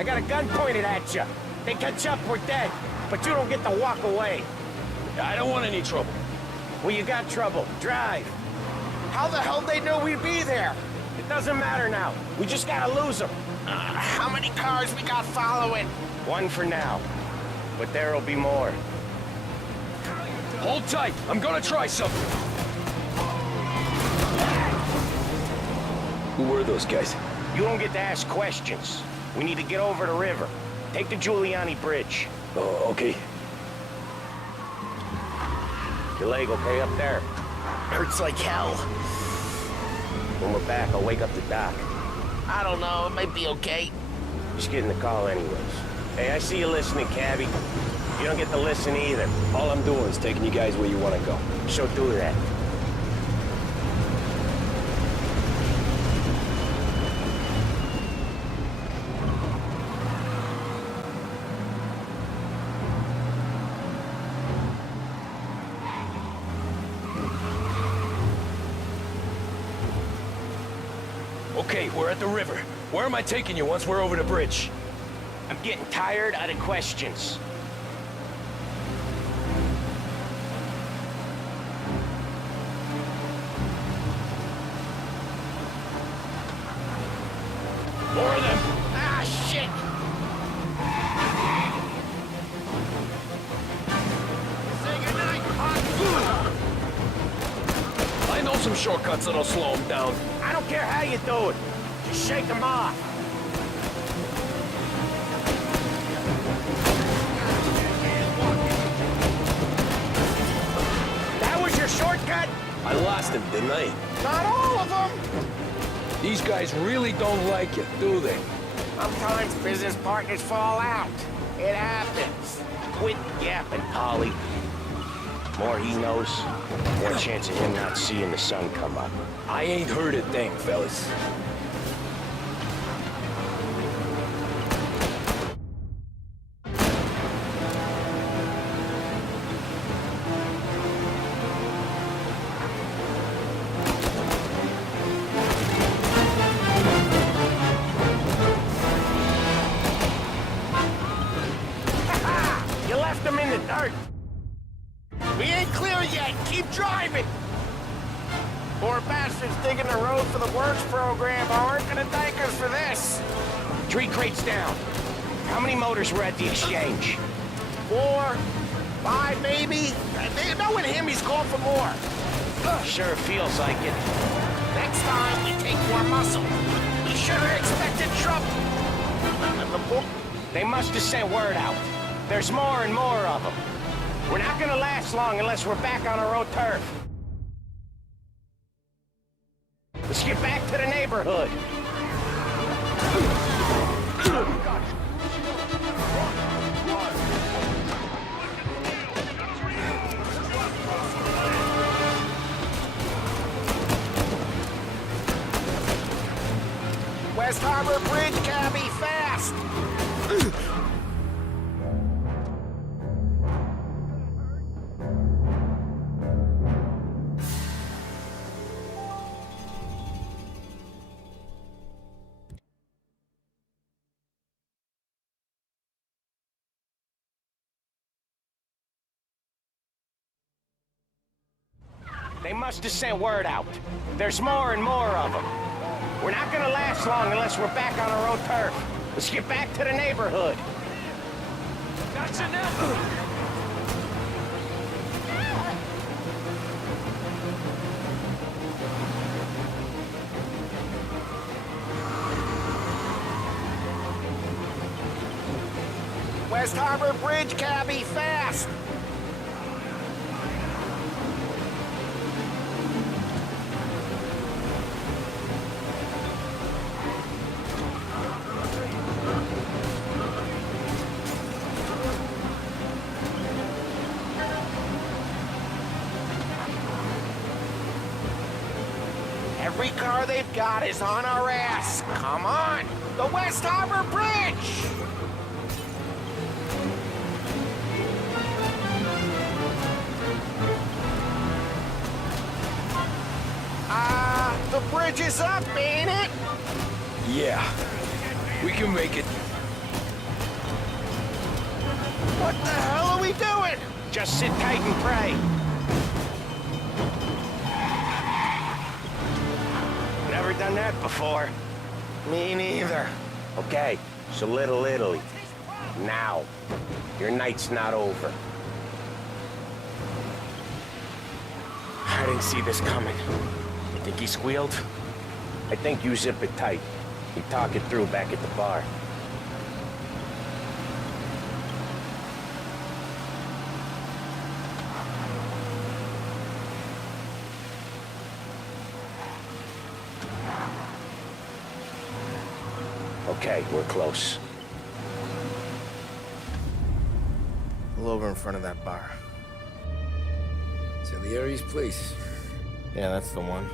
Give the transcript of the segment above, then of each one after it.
I got a gun pointed at you. They catch up, we're dead. But you don't get to walk away. I don't want any trouble. Well, you got trouble. Drive. How the hell they know we'd be there? It doesn't matter now. We just gotta lose them. How many cars we got following? One for now. But there'll be more. Hold tight. I'm gonna try something. Who were those guys? You don't get to ask questions. We need to get over the river. Take the Giuliani Bridge. Oh, okay. Your leg okay up there? Hurts like hell. When we're back, I'll wake up the doc. I don't know, it might be okay. Just getting the call anyways. Hey, I see you listening, cabbie. You don't get to listen either. All I'm doing is taking you guys where you want to go. So do that. Okay, we're at the river. Where am I taking you once we're over the bridge? I'm getting tired of the questions. More of them! Ah, shit! Say goodnight, Hawk. I know some shortcuts that'll slow them down. I don't care how you do it. Just shake them off. That was your shortcut? I lost him, didn't I? Not all of them! These guys really don't like you, do they? Sometimes business partners fall out. It happens. Quit yapping, Polly. More he knows, more chance of him not seeing the sun come up. I ain't heard a thing, fellas. You left him in the dirt. We ain't clear yet. Keep driving. Poor bastards digging the road for the works program aren't gonna thank us for this. 3 crates down. How many motors were at the exchange? 4, 5 maybe. Knowing him, he's called for more. Sure feels like it. Next time, we take more muscle. We should have expected trouble. They must have sent word out. There's more and more of them. We're not gonna last long unless we're back on our own turf. Let's get back to the neighborhood. West Harbor Bridge, cabby, fast! They must have sent word out. There's more and more of them. We're not gonna last long unless we're back on our own turf. Let's get back to the neighborhood. Gotcha now! West Harbor Bridge, cabby, fast! Every car they've got is on our ass. Come on! The West Harbor Bridge! The bridge is up, ain't it? Yeah, we can make it. What the hell are we doing? Just sit tight and pray. Never done that before. Me neither. Okay, so Little Italy. Now. Your night's not over. I didn't see this coming. You think he squealed? I think you zip it tight. You talk it through back at the bar. Okay, we're close. Pull over in front of that bar. Salieri's place. Yeah, that's the one.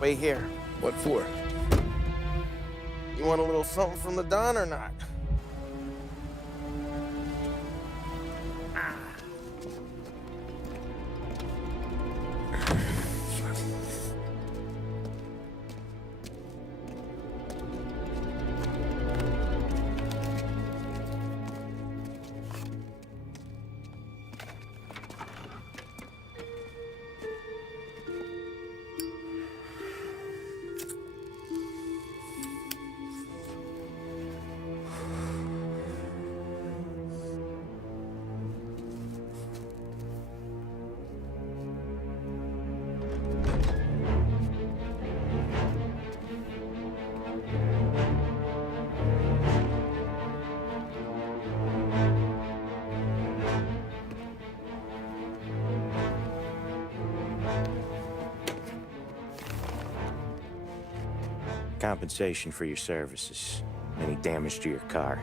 Wait here. What for? You want a little something from the Don or not? Compensation for your services. Any damage to your car.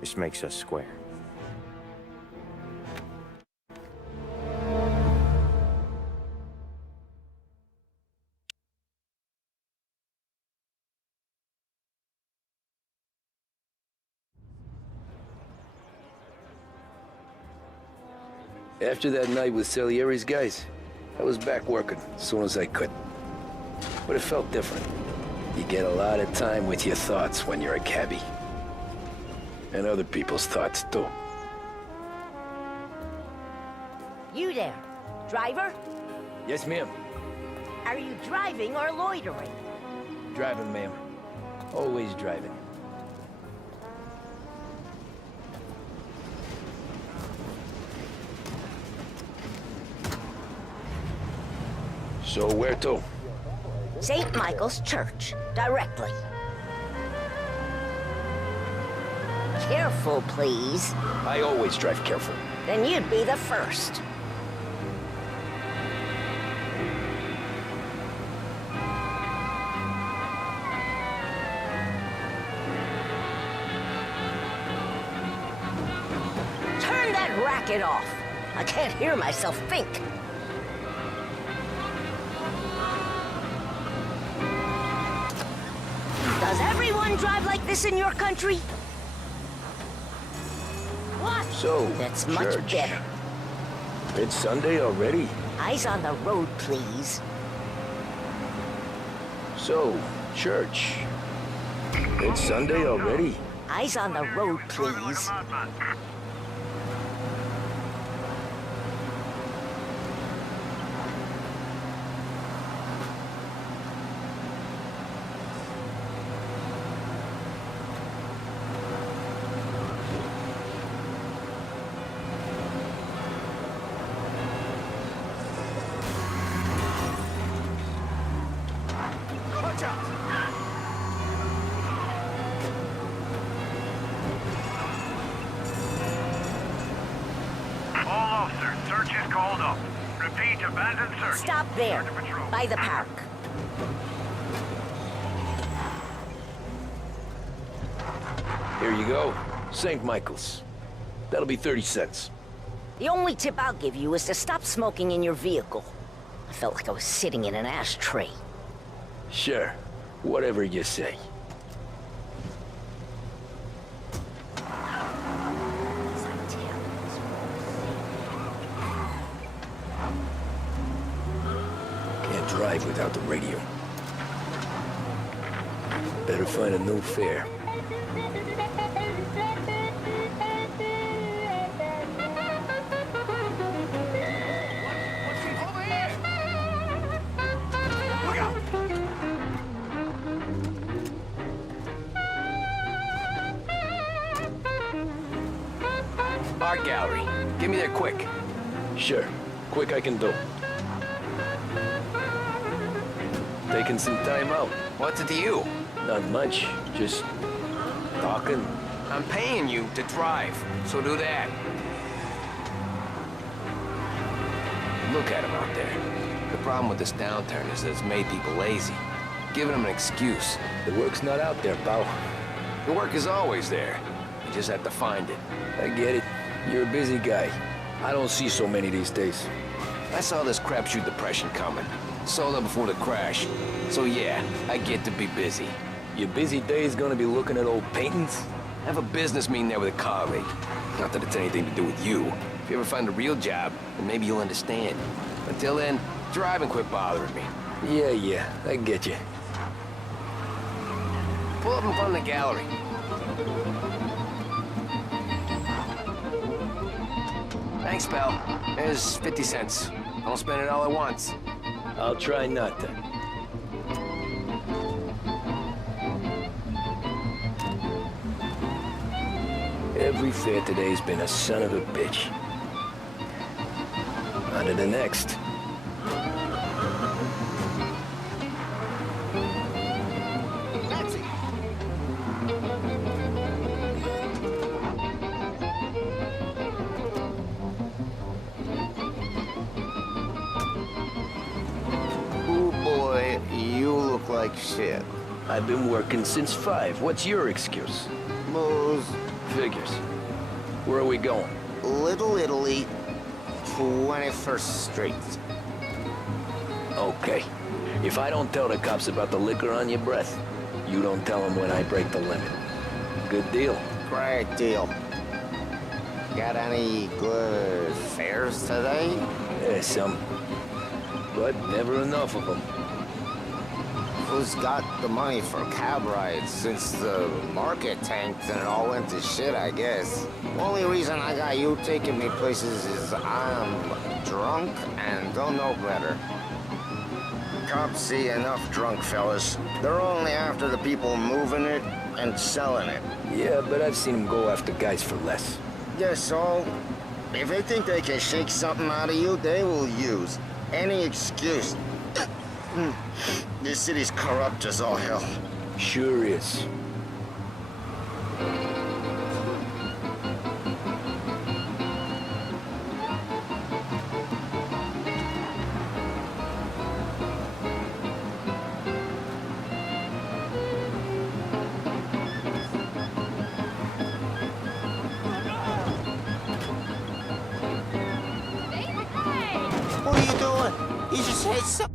This makes us square. After that night with Salieri's guys, I was back working as soon as I could. But it felt different. You get a lot of time with your thoughts when you're a cabbie. And other people's thoughts, too. You there, driver? Yes, ma'am. Are you driving or loitering? Driving, ma'am. Always driving. So where to? St. Michael's Church, directly. Careful, please. I always drive careful. Then you'd be the first. Turn that racket off. I can't hear myself think. Does everyone drive like this in your country? What? So, That's much church. better. It's Sunday already. Eyes on the road, please. So, church. It's Sunday already. Eyes on the road, please. All officers, search is called up. Repeat, abandoned search. Stop there, Start the patrol. by the park. Here you go. St. Michael's. That'll be 30 cents. The only tip I'll give you is to stop smoking in your vehicle. I felt like I was sitting in an ashtray. Sure. Whatever you say. Can't drive without the radio. Better find a new fare. Over here! Look out! Art gallery. Get me there quick. Sure. Quick I can do. Taking some time out. What's it to you? Not much. Just talking. I'm paying you to drive, so do that. Look at him out there. The problem with this downturn is that it's made people lazy. Giving them an excuse. The work's not out there, pal. The work is always there. You just have to find it. I get it. You're a busy guy. I don't see so many these days. I saw this crapshoot depression coming. Sold up before the crash. So yeah, I get to be busy. Your busy day's gonna be looking at old paintings? I have a business meeting there with a colleague. Not that it's anything to do with you. If you ever find a real job, then maybe you'll understand. Until then, drive and quit bothering me. Yeah, I get you. Pull up in front of the gallery. Thanks, pal. There's 50 cents. Don't spend it all at once. I'll try not to. Every fair today's been a son of a bitch. On to the next. Oh boy, you look like shit. I've been working since 5. What's your excuse? Booze. Figures. Where are we going? Little Italy, 21st Street. Okay. If I don't tell the cops about the liquor on your breath, you don't tell them when I break the limit. Good deal. Great deal. Got any good fares today? Yeah, some. But never enough of them. Who's got the money for cab rides since the market tanked and it all went to shit, I guess? Only reason I got you taking me places is I'm drunk and don't know better. Cops see enough drunk fellas. They're only after the people moving it and selling it. Yeah, but I've seen them go after guys for less. Yes, so if they think they can shake something out of you, they will use any excuse. This city's corrupt as all hell. Sure is. What are you doing? You just hit something.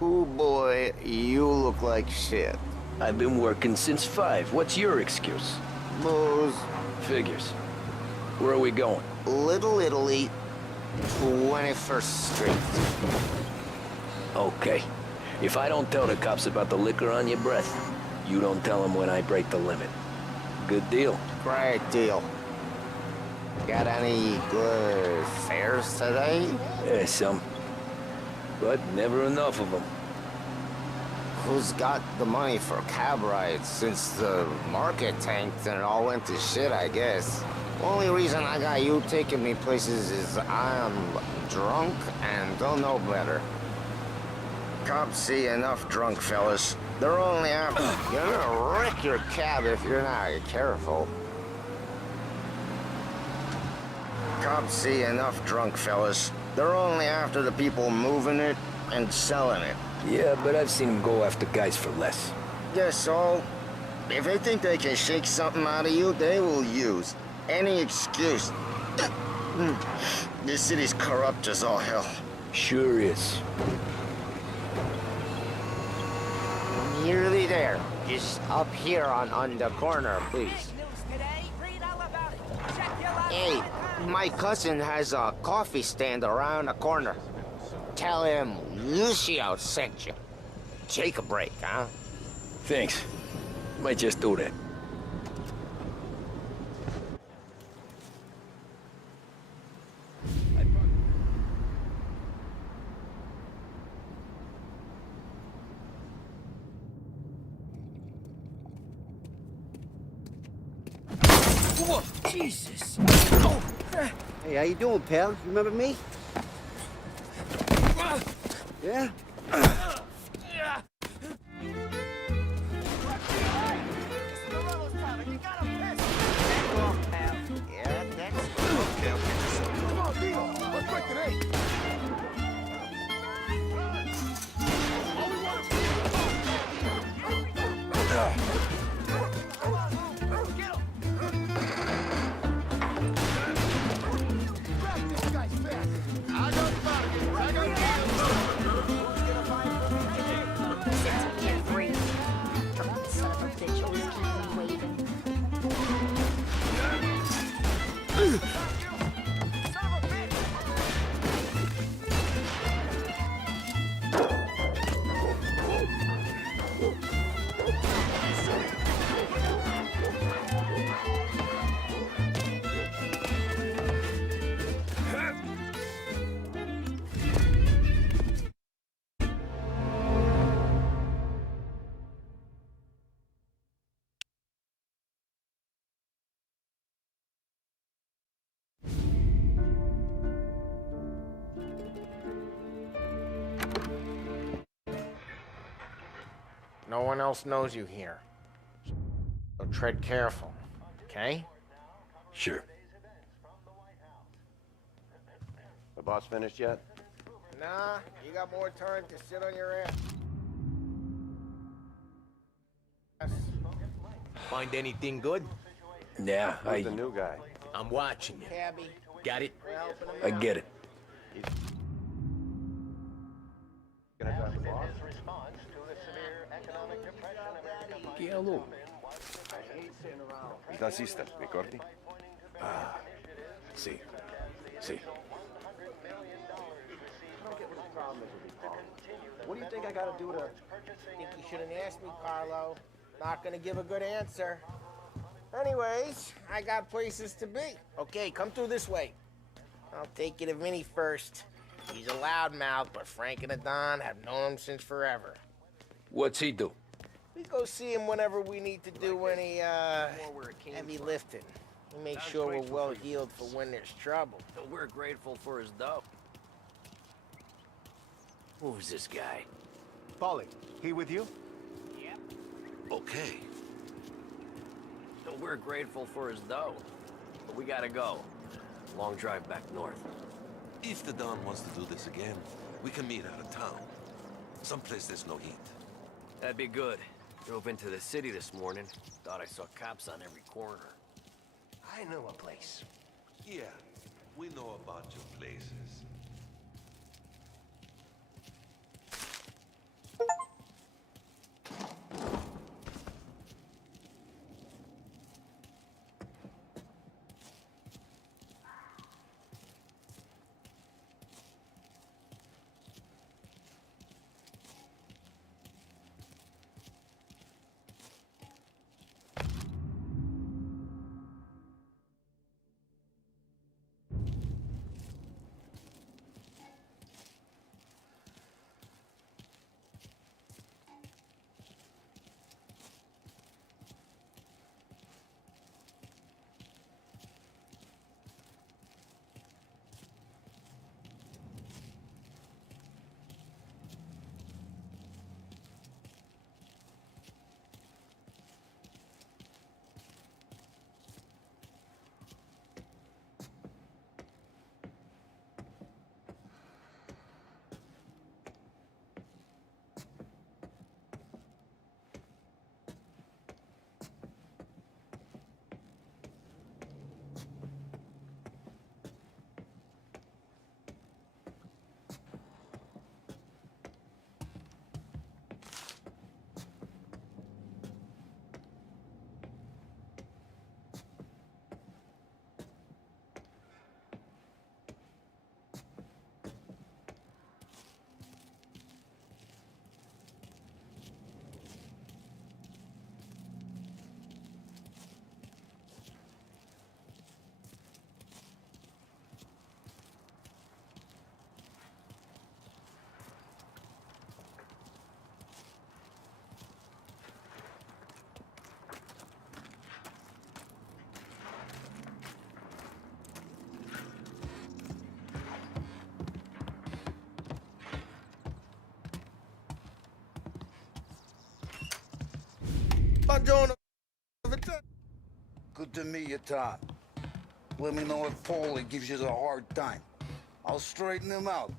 Oh boy, you look like shit. I've been working since 5. What's your excuse? Booze. Figures. Where are we going? Little Italy, 21st Street. Okay. If I don't tell the cops about the liquor on your breath, you don't tell them when I break the limit. Good deal. Great deal. Got any good fares today? Yeah, some. But never enough of them. Who's got the money for cab rides since the market tanked and it all went to shit, I guess? Only reason I got you taking me places is I'm drunk and don't know better. Cops see enough drunk fellas. They're only after... You're gonna wreck your cab if you're not careful. Cops see enough drunk fellas. They're only after the people moving it and selling it. Yeah, but I've seen them go after guys for less. Yes, so if they think they can shake something out of you, they will use any excuse. This city's corrupt as all hell. Sure is. nearly there. Just up here on the corner, please. Hey, my cousin has a coffee stand around the corner. Tell him Lucio sent you. Take a break, huh? Thanks. Might just do that. Whoa, Jesus! Hey, how you doing, pal? You remember me? Yeah? Yeah, next. Son of a bitch always keeps them waiting. No one else knows you here. So tread careful, okay? Sure. The boss finished yet? Nah, you got more time to sit on your ass. Find anything good? Yeah, Who's the new guy? I'm watching you. Cabby, Got it? we're helping him I out. get it. Gonna drive the boss? Yeah, hello. Il tassista, ricordi? See. See. What do you think I gotta do to... Think you shouldn't ask me, Carlo. Not gonna give a good answer. Anyways, I got places to be. Okay, come through this way. I'll take you to Vinny first. He's a loudmouth, but Frank and Adon have known him since forever. What's he do? We go see him whenever we need to do any, heavy lifting. We make sure we're well healed for when there's trouble. We're grateful for his dough. Who's this guy? Polly, he with you? Okay. We're grateful for his dough. But we gotta go. Long drive back north. If the Don wants to do this again, we can meet out of town. Someplace there's no heat. That'd be good. Drove into the city this morning. Thought I saw cops on every corner. I know a place. Yeah, we know about your places. Buongiorno. Good to meet you, Tom. Let me know if Paulie gives you a hard time. I'll straighten him out.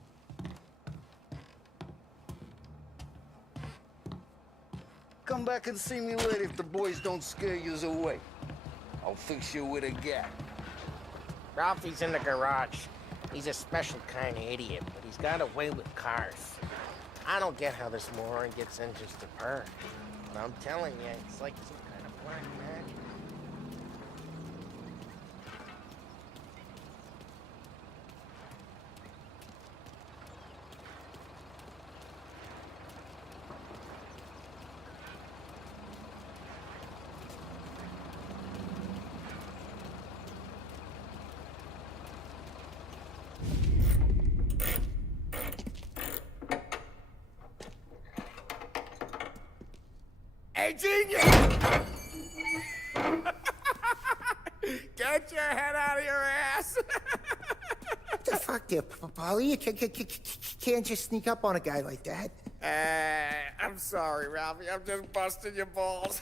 Come back and see me later if the boys don't scare you away. I'll fix you with a gap. Ralphie's in the garage. He's a special kind of idiot, but he's got a way with cars. I don't get how this moron gets in just to purr. But I'm telling you, it's like some kind of black magic. Hey, genius! Get your head out of your ass! What the fuck there, Paulie? You can't just sneak up on a guy like that. I'm sorry, Ralphie. I'm just busting your balls.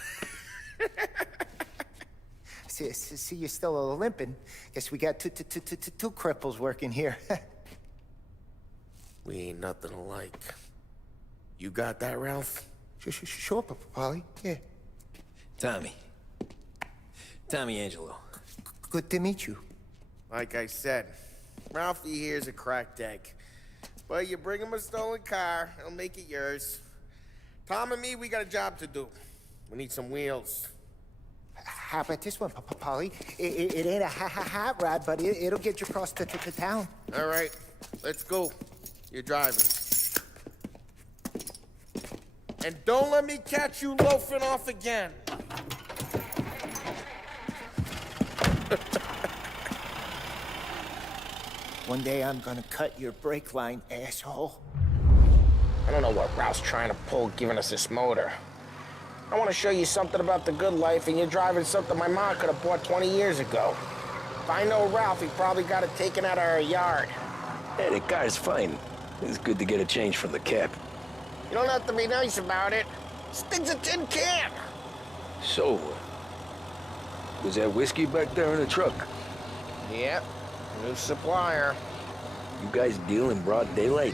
See, you're still limping. Guess we got two cripples working here. We ain't nothing alike. You got that, Ralph? Sure, Paulie. Yeah. Tommy Angelo. Good to meet you. Like I said, Ralphie here's a cracked egg. But you bring him a stolen car, he'll make it yours. Tom and me, we got a job to do. We need some wheels. How about this one, Paulie? It ain't a hot rod, but it'll get you across to town. All right, let's go. You're driving. And don't let me catch you loafing off again. One day I'm gonna cut your brake line, asshole. I don't know what Ralph's trying to pull giving us this motor. I want to show you something about the good life, and you're driving something my mom could have bought 20 years ago. If I know Ralph, he probably got it taken out of our yard. Hey, the car's fine. It's good to get a change from the cap. You don't have to be nice about it. This thing's a tin can. So, was that whiskey back there in the truck? Yep, new supplier. You guys deal in broad daylight?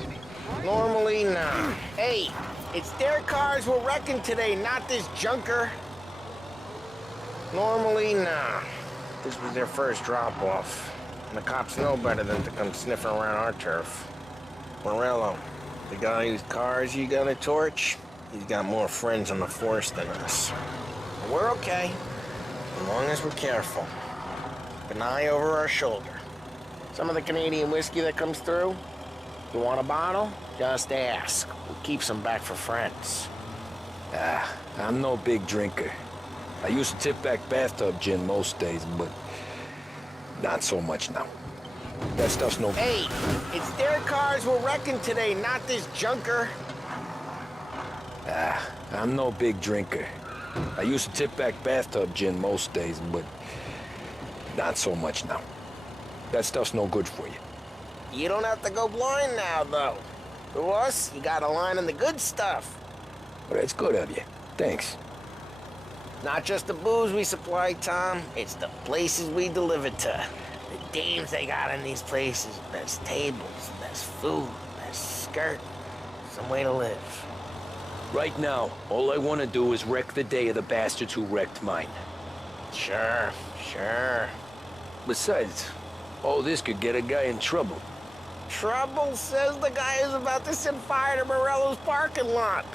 Normally, nah. Hey, it's their cars we're wrecking today, not this junker. Normally, nah. This was their first drop-off. And the cops know better than to come sniffing around our turf. Morello, the guy whose cars you gonna torch, he's got more friends on the force than us. But we're okay, as long as we're careful. Keep an eye over our shoulder. Some of the Canadian whiskey that comes through, you want a bottle? Just ask. We'll keep some back for friends. I'm no big drinker. I used to tip back bathtub gin most days, but not so much now. That stuff's no... Hey, it's their cars we're wrecking today, not this junker. I'm no big drinker. I used to tip back bathtub gin most days, but not so much now. That stuff's no good for you. You don't have to go blind now, though. To us, you got a line in the good stuff. Well, that's good of you. Thanks. Not just the booze we supply, Tom. It's the places we deliver to. The dames they got in these places. Best tables, best food, best skirt. Some way to live. Right now, all I want to do is wreck the day of the bastards who wrecked mine. Sure. Besides, all this could get a guy in trouble. Trouble says the guy is about to set fire to Morello's parking lot.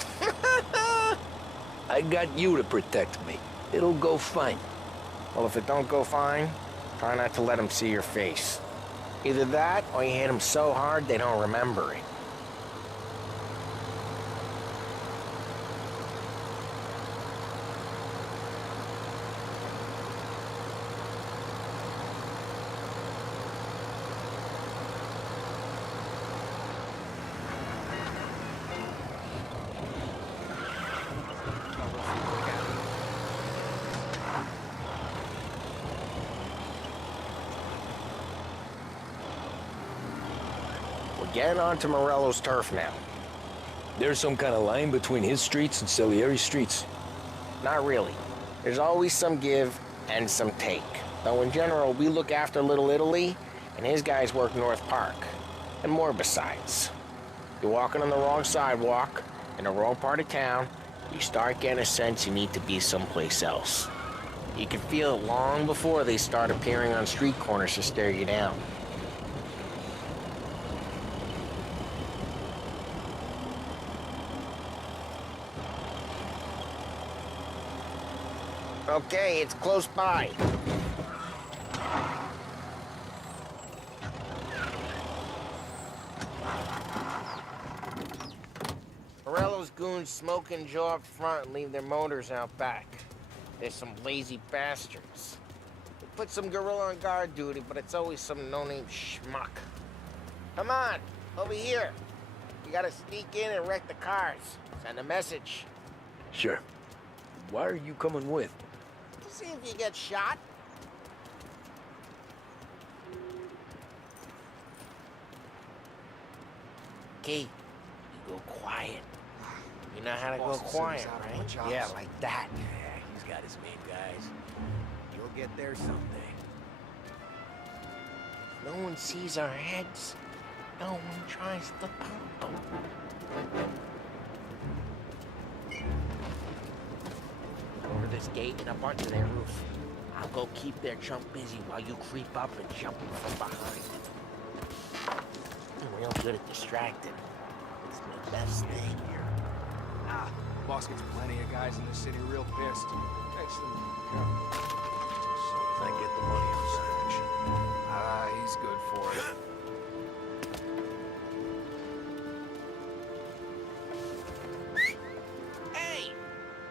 I got you to protect me. It'll go fine. Well, if it don't go fine, try not to let him see your face. Either that, or you hit him so hard they don't remember it. Getting onto Morello's turf now. There's some kind of line between his streets and Salieri's streets? Not really. There's always some give and some take. Though in general, we look after Little Italy, and his guys work North Park. And more besides. You're walking on the wrong sidewalk, in the wrong part of town, you start getting a sense you need to be someplace else. You can feel it long before they start appearing on street corners to stare you down. Okay, it's close by. Morello's goons smoke and jaw up front and leave their motors out back. They're some lazy bastards. They put some gorilla on guard duty, but it's always some no-name schmuck. Come on, over here. You gotta sneak in and wreck the cars. Send a message. Sure. Why are you coming with? To see if you get shot. Okay, you go quiet. You know how to go quiet, right? Yeah, like that. Yeah, he's got his main guys. You'll get there someday. No one sees our heads. No one tries to pump them. Over this gate and up onto their roof. I'll go keep their chump busy while you creep up and jump from behind. I'm real good at distracting. It's my best thing. Ah, boss gets plenty of guys in the city real pissed. Actually, I get the money on Savage. ah, he's good for it. Hey!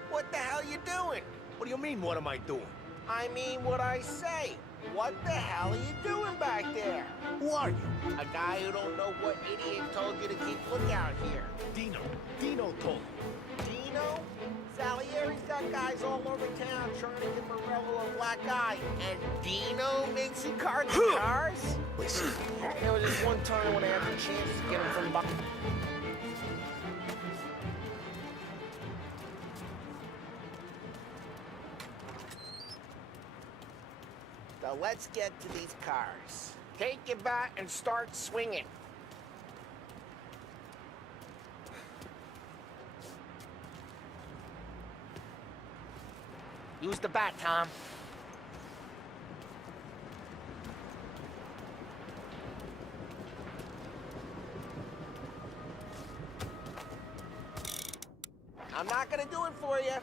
What the hell you doing? what do you mean, what am I doing? I mean what I say. What the hell are you doing back there? Who are you? A guy who don't know what idiot told you to keep lookout here. Dino. Dino told me. Dino? Salieri's got guys all over town trying to give Morello a black eye. And Dino makes he cards and cars? Listen. There was this one time when I had the chance to get him from behind. So let's get to these cars. Take your bat and start swinging. Use the bat, Tom. I'm not gonna do it for you.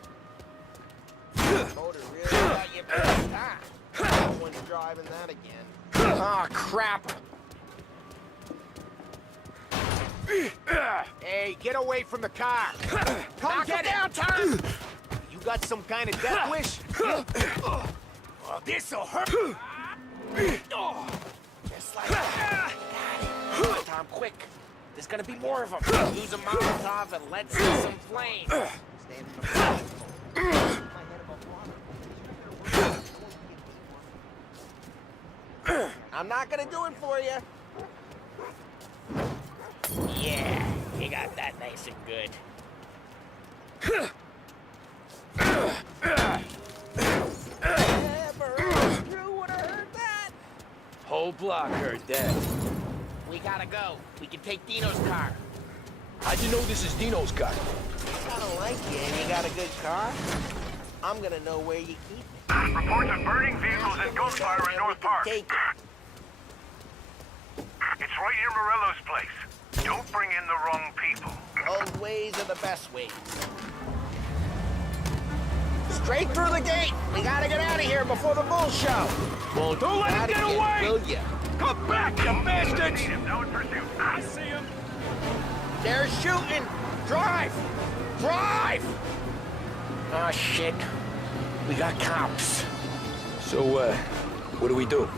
Motor really got you pissed, huh? No one's driving that again. Oh, crap. Hey, get away from the car. Come get down, Tom! You got some kind of death wish? Oh, this'll hurt. Just like that. Got it. Come on, Tom, quick. There's gonna be more of them. Use a Molotov and let's see some flames. Stand in the front. I'm not gonna do it for you. Yeah, you got that nice and good. Drew would have heard that. Whole block heard that. We gotta go. We can take Dino's car. How'd you know this is Dino's car? I don't like you and you got a good car. I'm gonna know where you keep it. Reports of burning vehicles and gunfire in North Park. Take it. It's right near Morello's place. Don't bring in the wrong people. Old ways are the best ways. Straight through the gate. We gotta get out of here before the bull show. Well, don't let him get away! Will ya? Come back, you bastards! Now in pursuit. I see him. They're shooting. Drive! Drive! Oh, shit. We got cops. So, what do we do?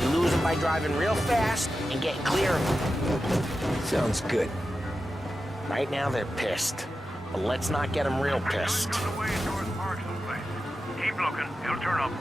You lose them by driving real fast and getting clear of them. Sounds good. Right now, they're pissed. But let's not get them real pissed. On the way to North Park someplace. Keep looking. He'll turn up.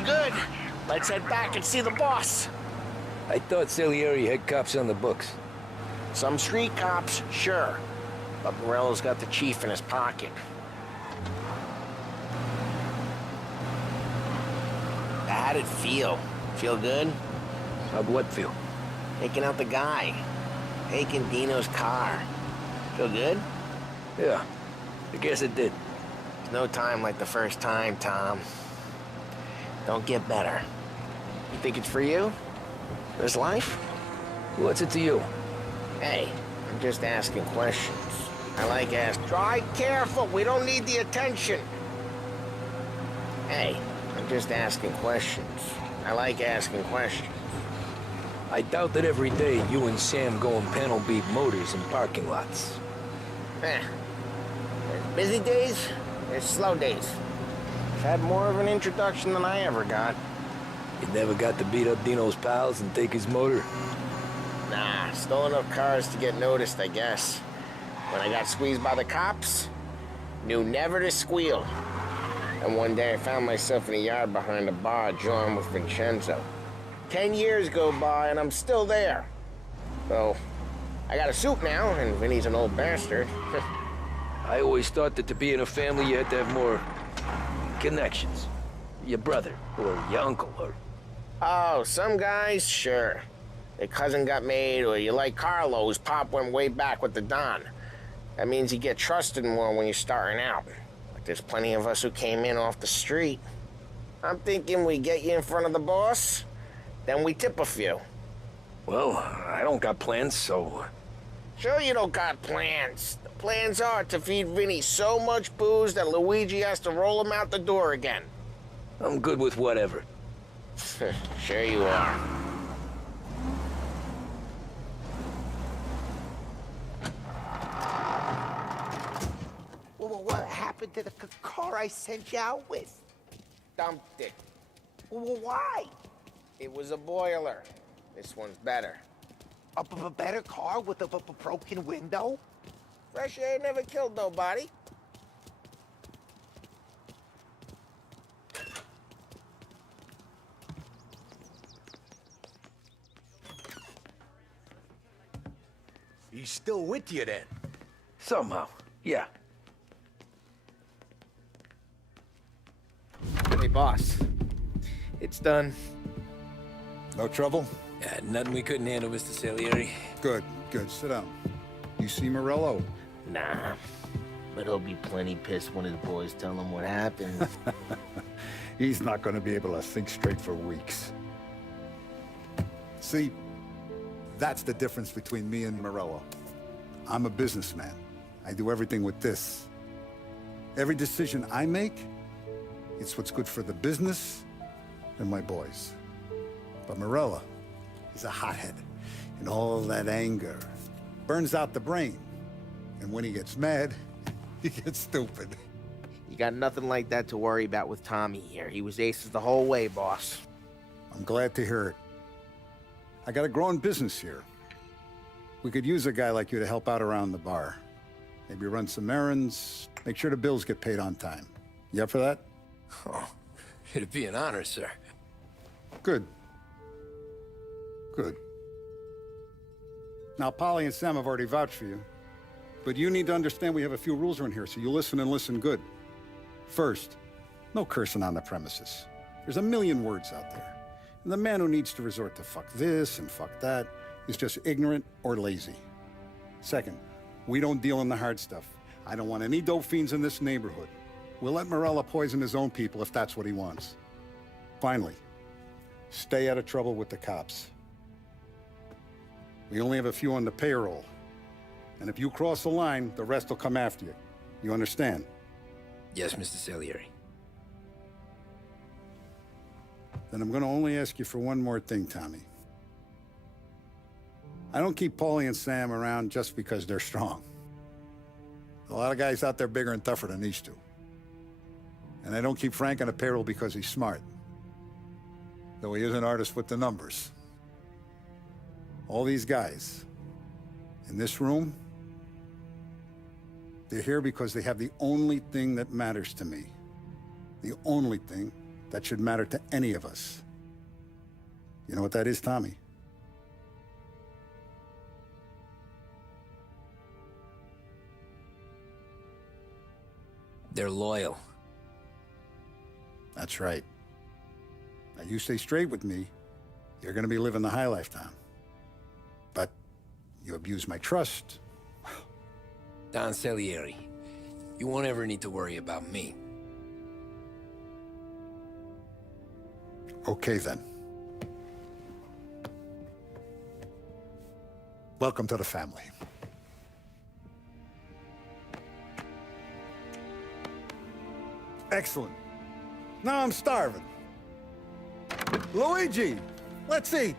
We're good. Let's head back and see the boss. I thought Salieri had cops on the books. Some street cops, sure. But Morello's got the chief in his pocket. How'd it feel? Feel good? How'd what feel? Taking out the guy. Taking Dino's car. Feel good? Yeah, I guess it did. There's no time like the first time, Tom. Don't get better. You think it's for you? This life? What's it to you? Hey, I'm just asking questions. I like asking. Try careful, we don't need the attention. Hey, I'm just asking questions. I like asking questions. I doubt that every day you and Sam go and panel beat motors in parking lots. There's busy days, there's slow days. I've had more of an introduction than I ever got. You never got to beat up Dino's pals and take his motor? Nah, stole enough cars to get noticed, I guess. When I got squeezed by the cops, knew never to squeal. And one day I found myself in a yard behind a bar jawing with Vincenzo. 10 years go by and I'm still there. So, I got a suit now, and Vinny's an old bastard. I always thought that to be in a family you had to have more connections. Your brother, or your uncle, or... Oh, some guys, sure. Their cousin got made, or you like Carlo, whose pop went way back with the Don. That means you get trusted more when you're starting out. But there's plenty of us who came in off the street. I'm thinking we get you in front of the boss, then we tip a few. Well, I don't got plans, so... Sure you don't got plans. The plans are to feed Vinny so much booze that Luigi has to roll him out the door again. I'm good with whatever. Sure you are. Well, what happened to the car I sent you out with? Dumped it. Well, why? It was a boiler. This one's better. A better car with a broken window? Fresh air never killed nobody. He's still with you then? Somehow, yeah. Hey, boss. It's done. No trouble? Nothing we couldn't handle, Mr. Salieri. Good, good. Sit down. You see Morello? Nah. But he'll be plenty pissed when his boys tell him what happened. He's not going to be able to think straight for weeks. See, that's the difference between me and Morello. I'm a businessman. I do everything with this. Every decision I make, it's what's good for the business and my boys. But Morello, he's a hothead. And all that anger burns out the brain. And when he gets mad, he gets stupid. You got nothing like that to worry about with Tommy here. He was aces the whole way, boss. I'm glad to hear it. I got a growing business here. We could use a guy like you to help out around the bar. Maybe run some errands, make sure the bills get paid on time. You up for that? Oh, it'd be an honor, sir. Good. Good. Now, Polly and Sam have already vouched for you. But you need to understand we have a few rules around here, so you listen and listen good. First, no cursing on the premises. There's a million words out there. And the man who needs to resort to fuck this and fuck that is just ignorant or lazy. Second, we don't deal in the hard stuff. I don't want any dope fiends in this neighborhood. We'll let Morello poison his own people if that's what he wants. Finally, stay out of trouble with the cops. We only have a few on the payroll. And if you cross the line, the rest will come after you. You understand? Yes, Mr. Salieri. Then I'm going to only ask you for one more thing, Tommy. I don't keep Paulie and Sam around just because they're strong. A lot of guys out there bigger and tougher than these two. And I don't keep Frank on the payroll because he's smart. Though he is an artist with the numbers. All these guys in this room, they're here because they have the only thing that matters to me. The only thing that should matter to any of us. You know what that is, Tommy? They're loyal. That's right. Now, you stay straight with me, you're gonna be living the high life, Tom. But you abuse my trust. Don Salieri, you won't ever need to worry about me. Okay, then. Welcome to the family. Excellent. Now I'm starving. Luigi, let's eat.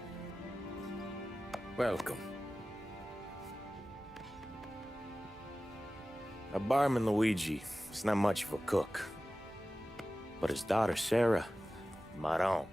Welcome. Now, barman Luigi is not much of a cook. But his daughter, Sarah, Maron.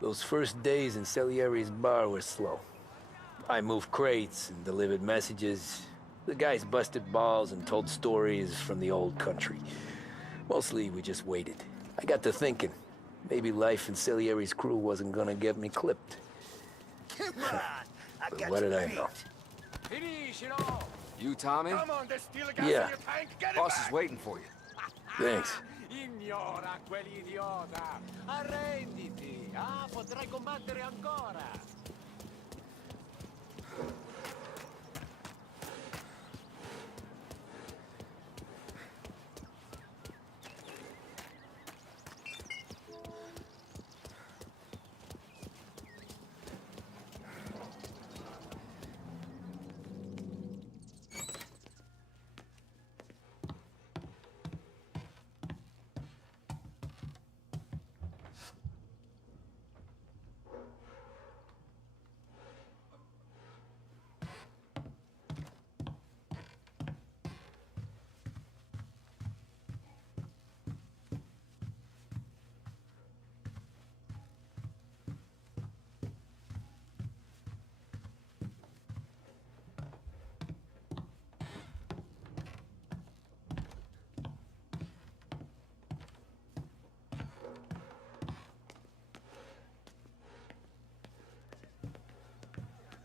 Those first days in Salieri's bar were slow. I moved crates and delivered messages. The guys busted balls and told stories from the old country. Mostly, we just waited. I got to thinking, maybe life in Salieri's crew wasn't gonna get me clipped. But what did I know? You, Tommy? Yeah. Boss is waiting for you. Thanks. Ignora quell'idiota! Arrenditi! Ah, potrai combattere ancora!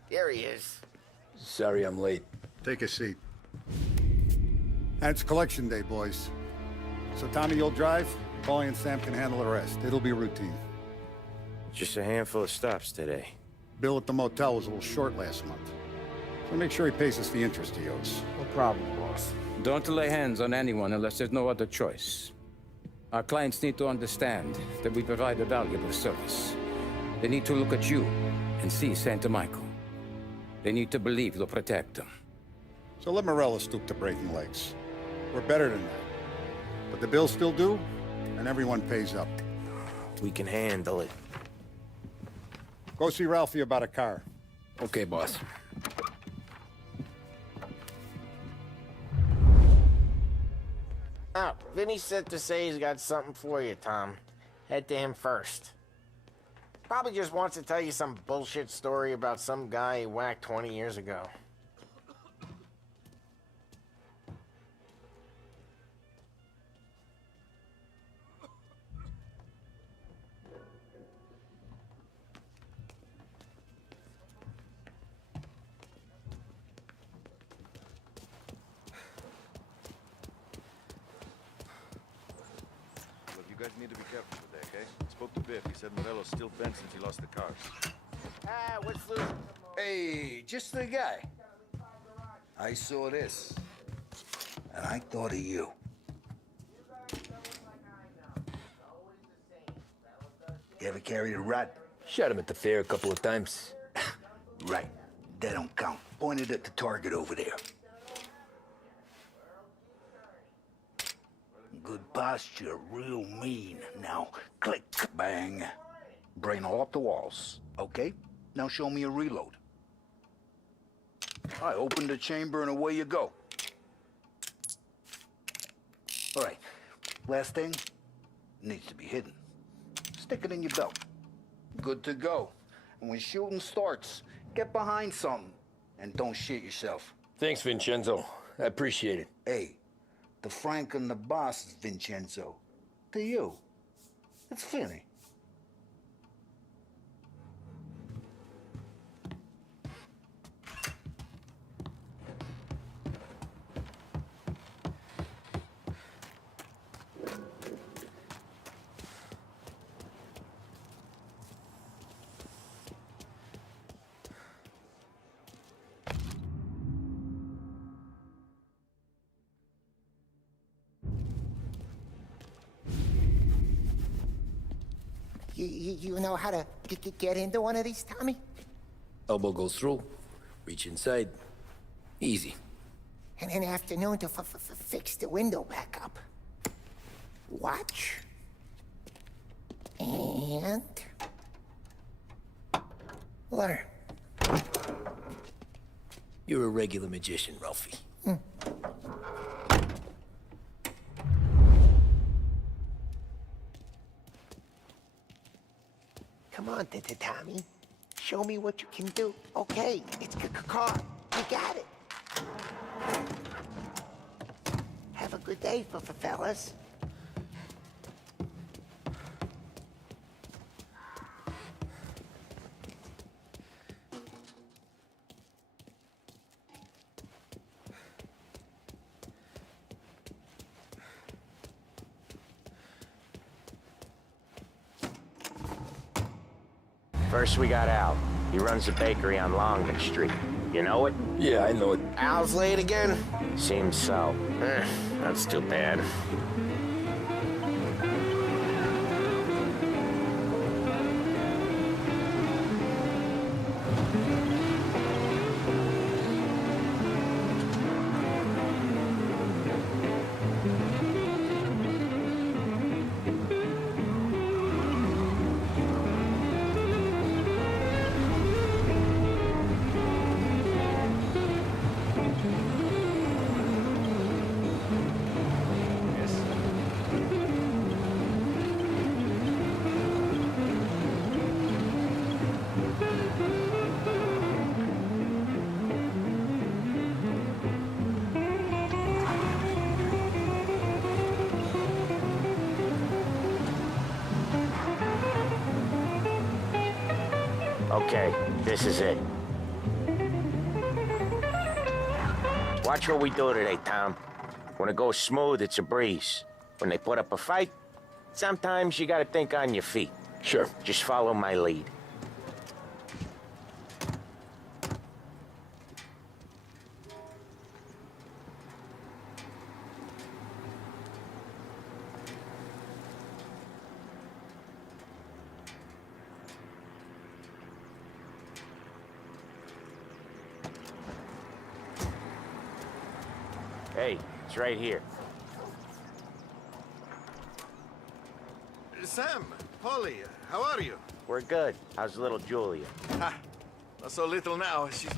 There he is. Sorry I'm late. Take a seat. And it's collection day, boys. So Tommy, you'll drive. Paulie and Sam can handle the rest. It'll be routine. Just a handful of stops today. Bill at the motel was a little short last month. So make sure he pays us the interest he owes. No problem, boss. Don't lay hands on anyone unless there's no other choice. Our clients need to understand that we provide a valuable service. They need to look at you and see Santa Michael. They need to believe you'll protect them. So let Morella stoop to breaking legs. We're better than that. But the bill's still due, and everyone pays up. We can handle it. Go see Ralphie about a car. Okay, boss. Oh, Vinny sent to say he's got something for you, Tom. Head to him first. Probably just wants to tell you some bullshit story about some guy he whacked 20 years ago. You guys need to be careful today, okay? Spoke to Biff. He said Morello's still bent since he lost the cars. Ah, what's Lou? Hey, just the guy. I saw this, and I thought of you. You ever carried a rod? Shot him at the fair a couple of times. Right. That don't count. Pointed at the target over there. Good posture, real mean. Now, click, bang. Brain all up the walls. Okay? Now show me a reload. I open the chamber and away you go. All right. Last thing. Needs to be hidden. Stick it in your belt. Good to go. And when shooting starts, get behind something. And don't shit yourself. Thanks, Vincenzo. I appreciate it. Hey, the Frank and the boss is Vincenzo. To you, it's Vinny. You know how to get into one of these, Tommy? Elbow goes through, reach inside. Easy. And an afternoon to fix the window back up. Watch. And... learn. You're a regular magician, Ralphie. Come on, Tommy. Show me what you can do. Okay, it's a car. You got it. Have a good day, fellas. First we got Al. He runs a bakery on Longman Street. You know it? Yeah, I know it. Al's late again? Seems so. That's too bad. Okay, this is it. Watch what we do today, Tom. When it goes smooth, it's a breeze. When they put up a fight, sometimes you gotta think on your feet. Sure. Just follow my lead. Hey, it's right here. Sam, Polly, how are you? We're good. How's little Julia? Ha! Not so little now. She's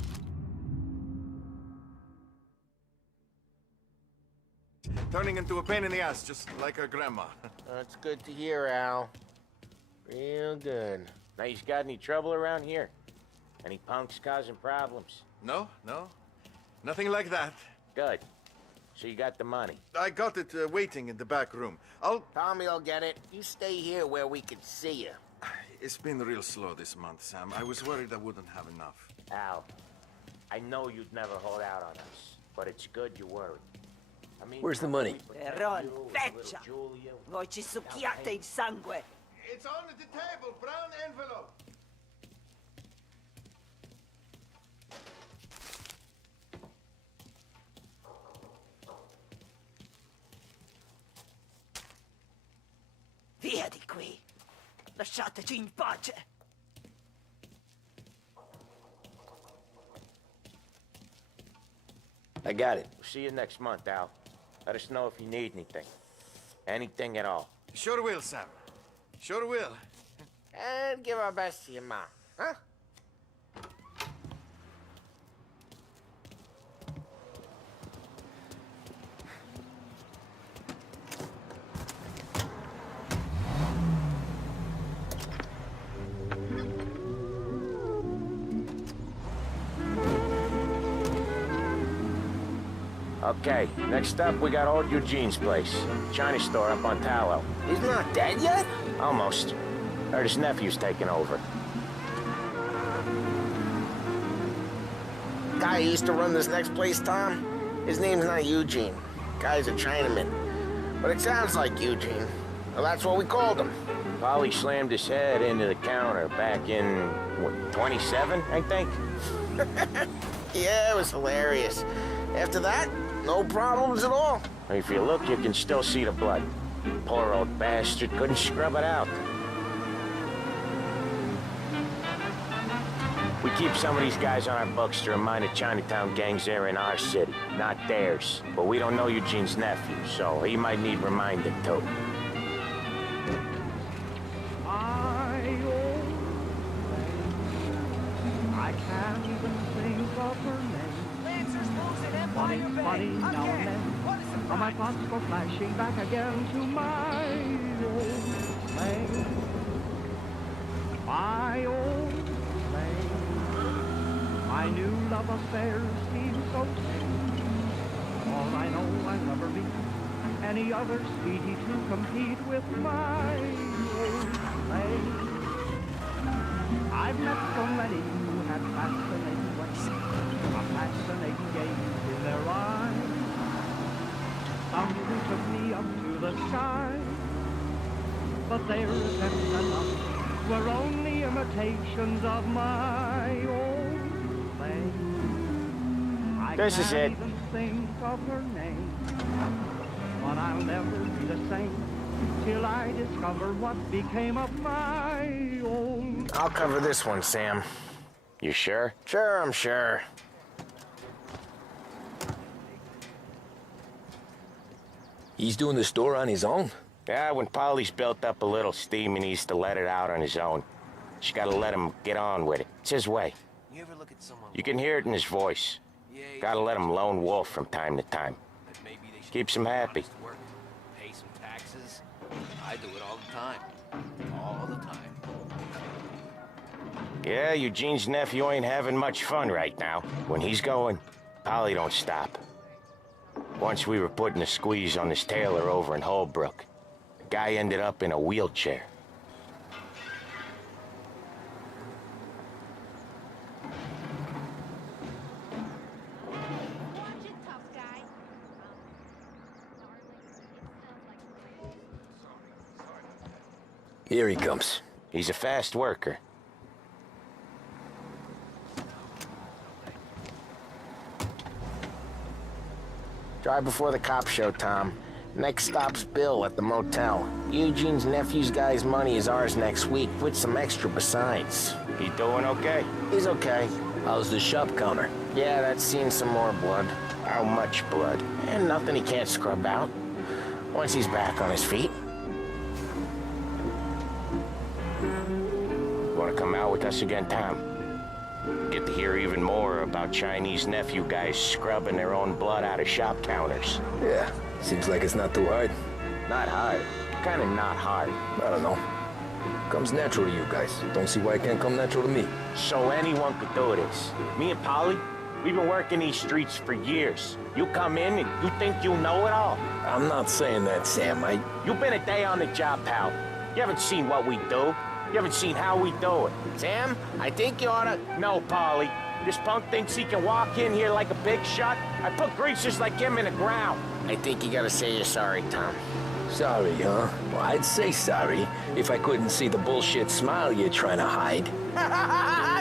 turning into a pain in the ass, just like her grandma. That's good to hear, Al. Real good. Now, you got any trouble around here? Any punks causing problems? No. Nothing like that. Good. So you got the money? I got it waiting in the back room. Tommy will get it. You stay here where we can see you. It's been real slow this month, Sam. I was worried I wouldn't have enough. Al, I know you'd never hold out on us, but it's good you're worried. I mean, where's the money? Peron, feccia! Voi ci succhiate il sangue! It's on the table, brown envelope. Via di qui! Lasciateci in pace! I got it. We'll see you next month, Al. Let us know if you need anything. Anything at all. Sure will, Sam. Sure will. And give our best to your mom, huh? Okay, next up, we got old Eugene's place. China store up on Tallow. He's not dead yet? Almost. Heard his nephew's taking over. Guy who used to run this next place, Tom? His name's not Eugene. Guy's a Chinaman. But it sounds like Eugene. Well, that's what we called him. Polly slammed his head into the counter back in, what, 27, I think? Yeah, it was hilarious. After that, no problems at all. If you look, you can still see the blood. Poor old bastard couldn't scrub it out. We keep some of these guys on our books to remind the Chinatown gangs they're in our city, not theirs. But we don't know Eugene's nephew, so he might need reminding too. I can't even think of her name. Funny now and then, how my thoughts go flashing back again to my old flame. My new love affair seems so tame. All I know, I'll never be any other sweetie to compete with my old flame. I've met so many who had fascinating ways, a fascinating gaze in their eyes. Some who took me up to the sky, but their attempts at love were only imitations of my old flame. This is it. I can't even think of her name, but I'll never be the same till I discover what became of my old. I'll cover this one, Sam. You sure? Sure, I'm sure. He's doing the store on his own? Yeah, when Polly's built up a little steam, he needs to let it out on his own. Just gotta let him get on with it. It's his way. You ever look at someone? You can hear it in his voice. Gotta let him lone wolf from time to time. Keeps him happy. Work, pay some taxes. I do it all the time. All the time. Yeah, Eugene's nephew ain't having much fun right now. When he's going, Polly don't stop. Once we were putting a squeeze on this tailor over in Holbrook. The guy ended up in a wheelchair. Here he comes. He's a fast worker. Drive before the cops show, Tom. Next stop's Bill at the motel. Eugene's nephew's guy's money is ours next week, with some extra besides. He doing okay? He's okay. How's the shop counter? Yeah, that's seen some more blood. How much blood? And nothing he can't scrub out. Once he's back on his feet. Want to come out with us again, Tom? Get to hear even more about Chinese nephew guys scrubbing their own blood out of shop counters. Yeah, seems like it's not too hard. Not hard. Kinda not hard. I don't know. Comes natural to you guys. Don't see why it can't come natural to me. So anyone could do this. Me and Polly, we've been working these streets for years. You come in and you think you know it all. I'm not saying that, Sam. You've been a day on the job, pal. You haven't seen what we do. You haven't seen how we do it. Sam, I think you oughta... No, Polly. This punk thinks he can walk in here like a big shot. I put greasers like him in the ground. I think you gotta say you're sorry, Tom. Sorry, huh? Well, I'd say sorry if I couldn't see the bullshit smile you're trying to hide.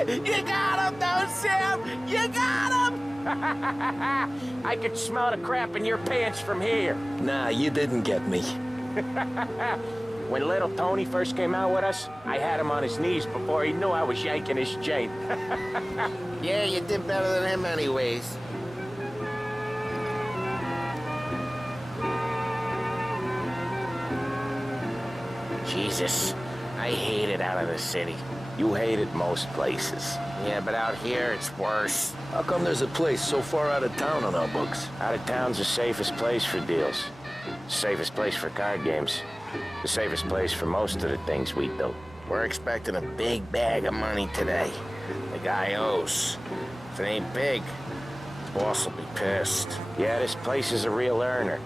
You got him, though, Sam! You got him! I could smell the crap in your pants from here. Nah, you didn't get me. When little Tony first came out with us, I had him on his knees before he knew I was yanking his chain. Yeah, you did better than him anyways. Jesus, I hate it out of the city. You hate it most places. Yeah, but out here, it's worse. How come there's a place so far out of town on our books? Out of town's the safest place for deals. Safest place for card games. The safest place for most of the things we do. We're expecting a big bag of money today. The guy owes. If it ain't big, the boss will be pissed. Yeah, this place is a real earner.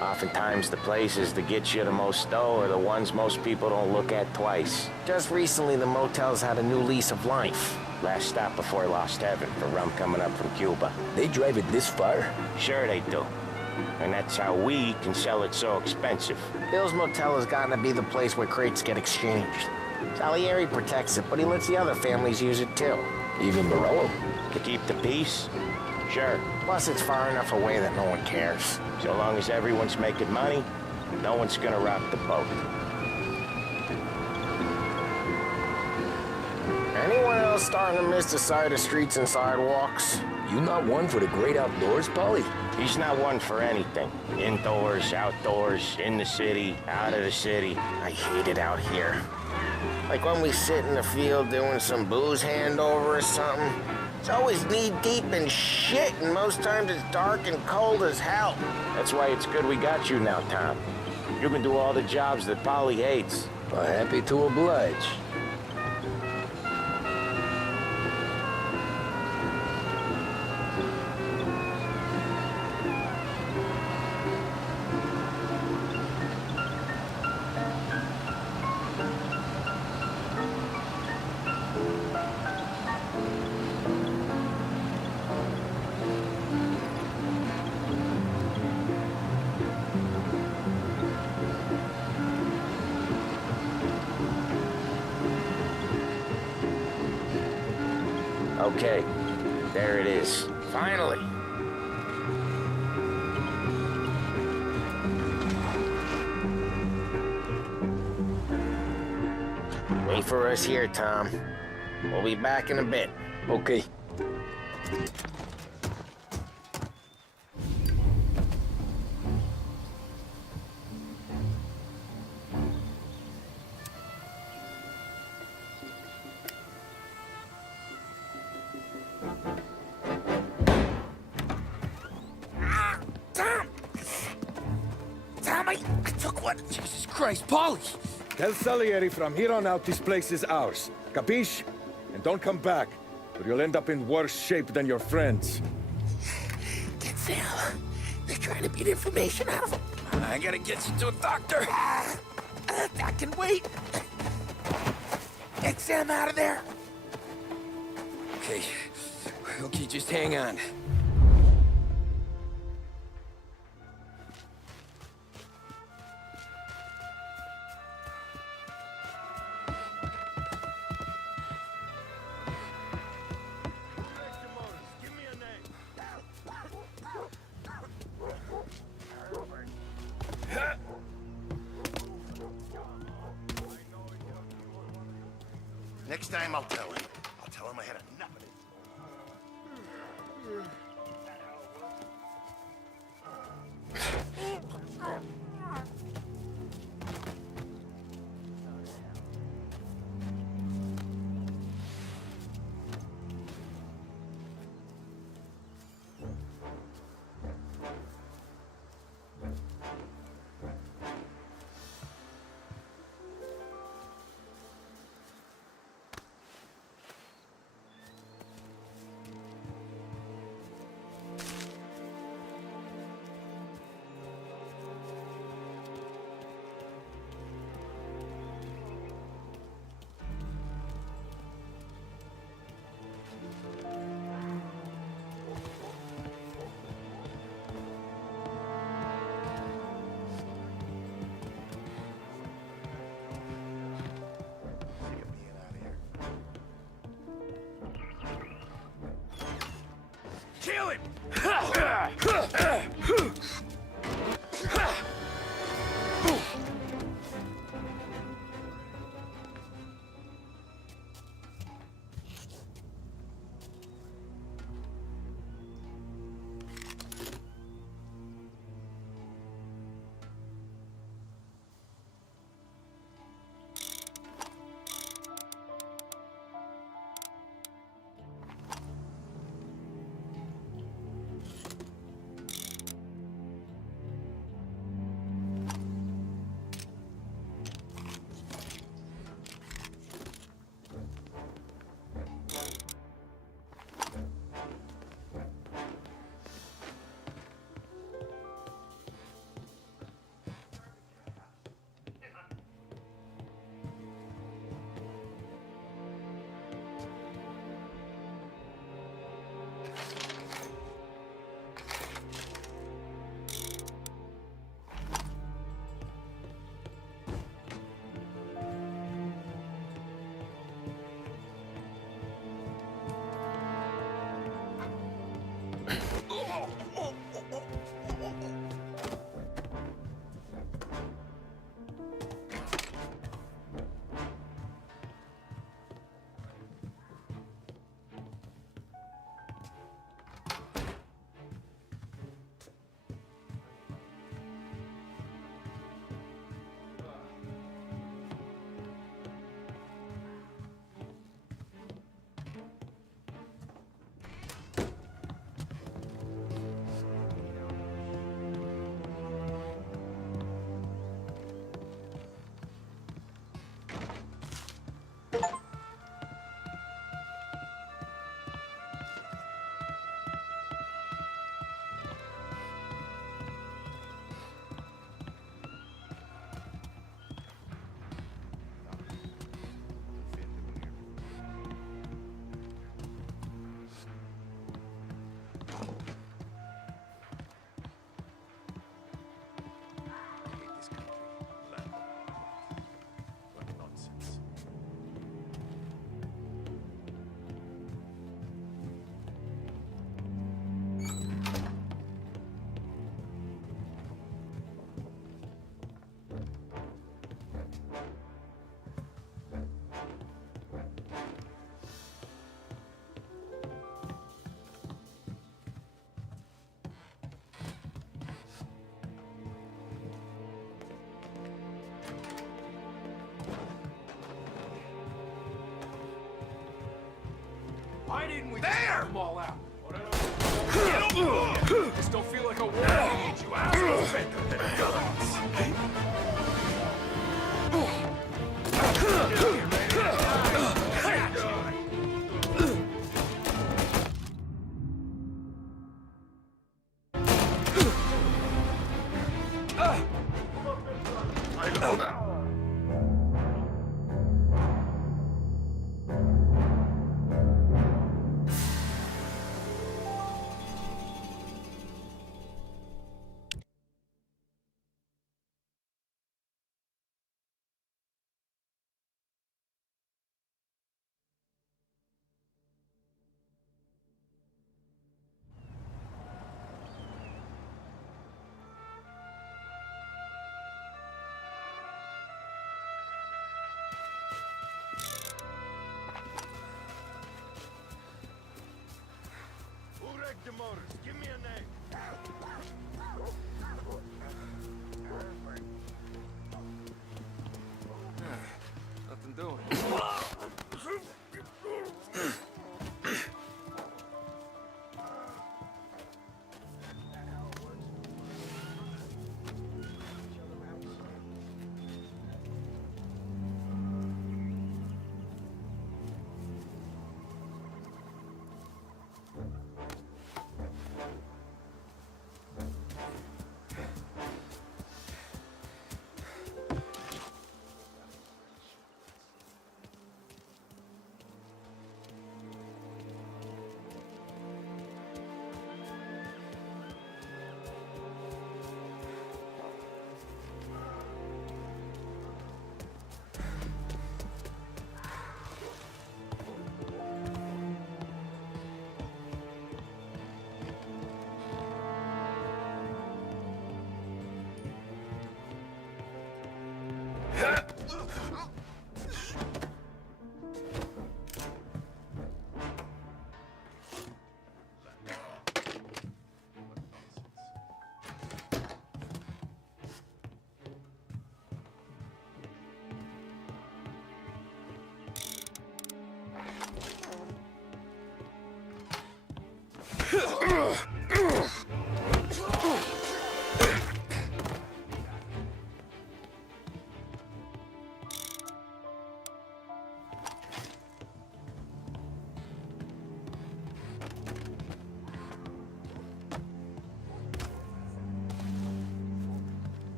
Oftentimes the places that get you the most dough are the ones most people don't look at twice. Just recently, the motel's had a new lease of life. Last stop before Lost Heaven for rum coming up from Cuba. They drive it this far? Sure they do. And that's how we can sell it so expensive. Bill's Motel has gotten to be the place where crates get exchanged. Salieri protects it, but he lets the other families use it too. Even Morello? To keep the peace? Sure. Plus, it's far enough away that no one cares. So long as everyone's making money, no one's gonna rock the boat. Anyone else starting to miss the side of streets and sidewalks? You not one for the great outdoors, Polly? He's not one for anything. Indoors, outdoors, in the city, out of the city. I hate it out here. Like when we sit in the field doing some booze handover or something. It's always knee-deep in shit, and most times it's dark and cold as hell. That's why it's good we got you now, Tom. You can do all the jobs that Polly hates. Well, happy to oblige. Okay, there it is. Finally. Wait for us here, Tom. We'll be back in a bit. Okay. Tom, I took one. Jesus Christ, Paulie! Tell Salieri from here on out this place is ours. Capiche? And don't come back, or you'll end up in worse shape than your friends. Get Sam. They're trying to beat information out of him. I gotta get you to a doctor. I can wait. Get Sam out of there. Okay. Okay, just hang on. Next time I'll tell him. I'll tell him I had enough of it. Kill him! There! Them all out. This don't feel like a war. I need you assholes better than guns. Who wrecked the motors? Give me a name. Nothing doing.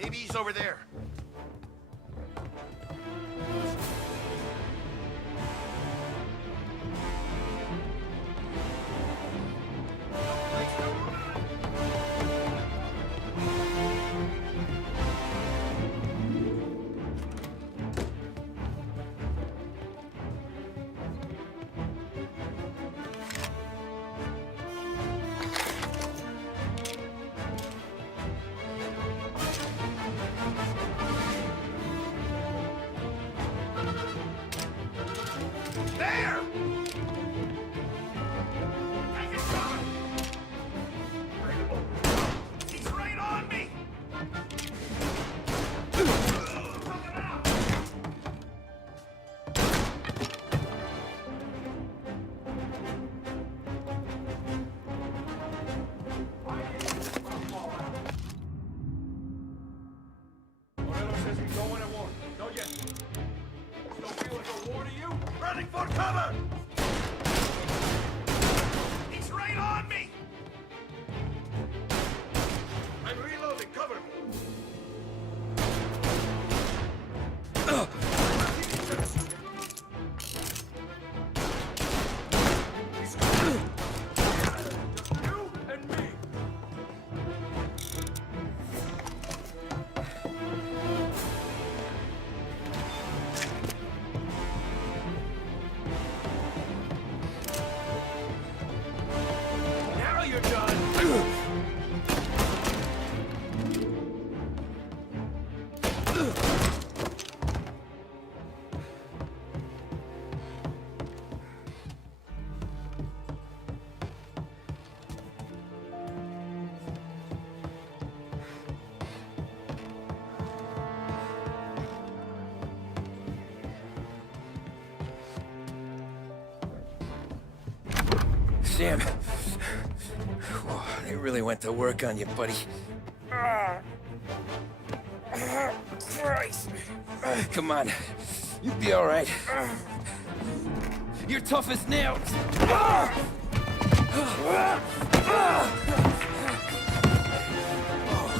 Maybe he's over there. Sam. Whoa, they really went to work on you, buddy. Christ. Come on. You'll be all right. You're tough as nails. Oh,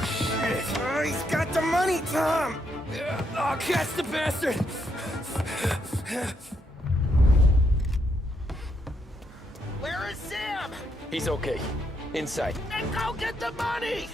shit. Oh, he's got the money, Tom! Oh, catch the bastard! Where is Sam? He's okay. Inside. Then go get the money!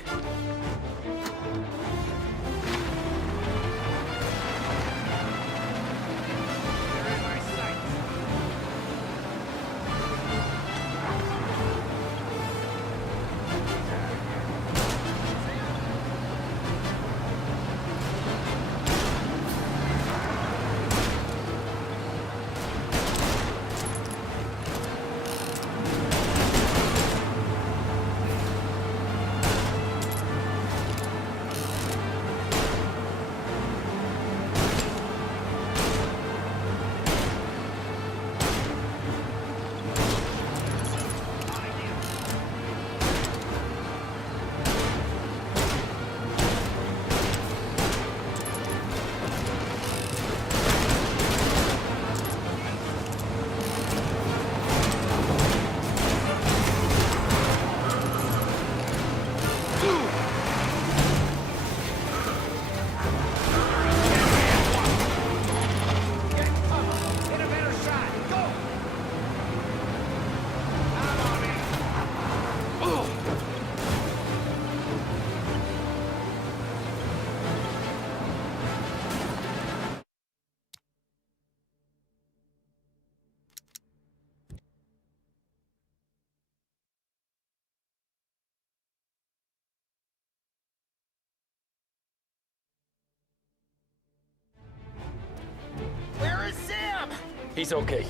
Where is Sam? He's okay.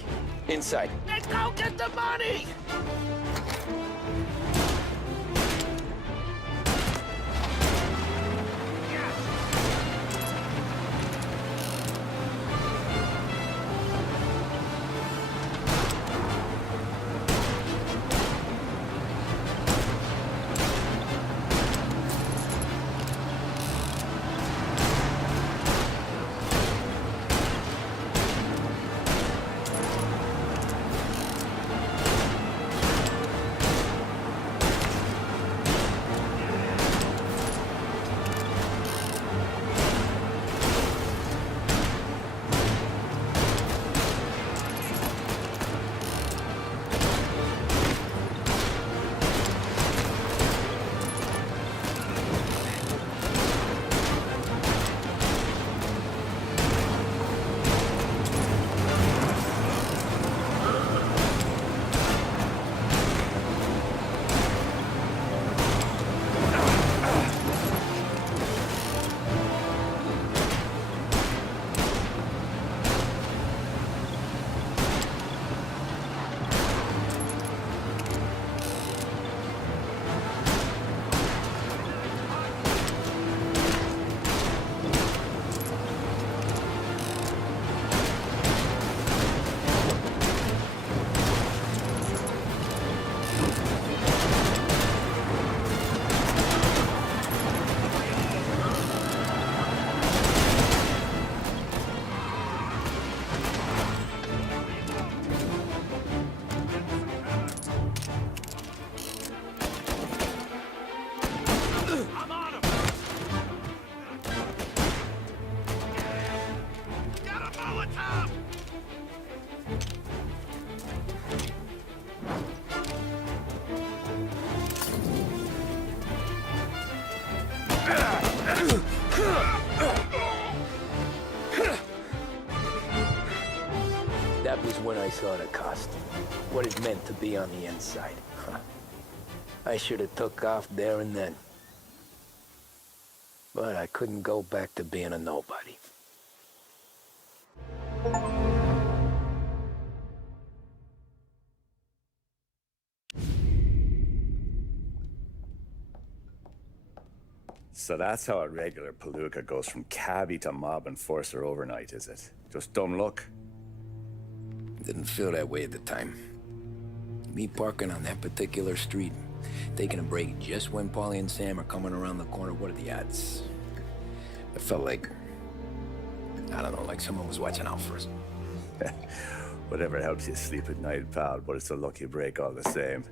Inside. Then go get the money! That was when I saw the cost. What it meant to be on the inside. Huh. I should have took off there and then. But I couldn't go back to being a nobody. So that's how a regular palooka goes from cabbie to mob enforcer overnight, is it? Just dumb luck? Didn't feel that way at the time. Me parking on that particular street, taking a break just when Paulie and Sam are coming around the corner. What are the odds? It felt like, I don't know, like someone was watching out for us. Whatever helps you sleep at night, pal, but it's a lucky break all the same.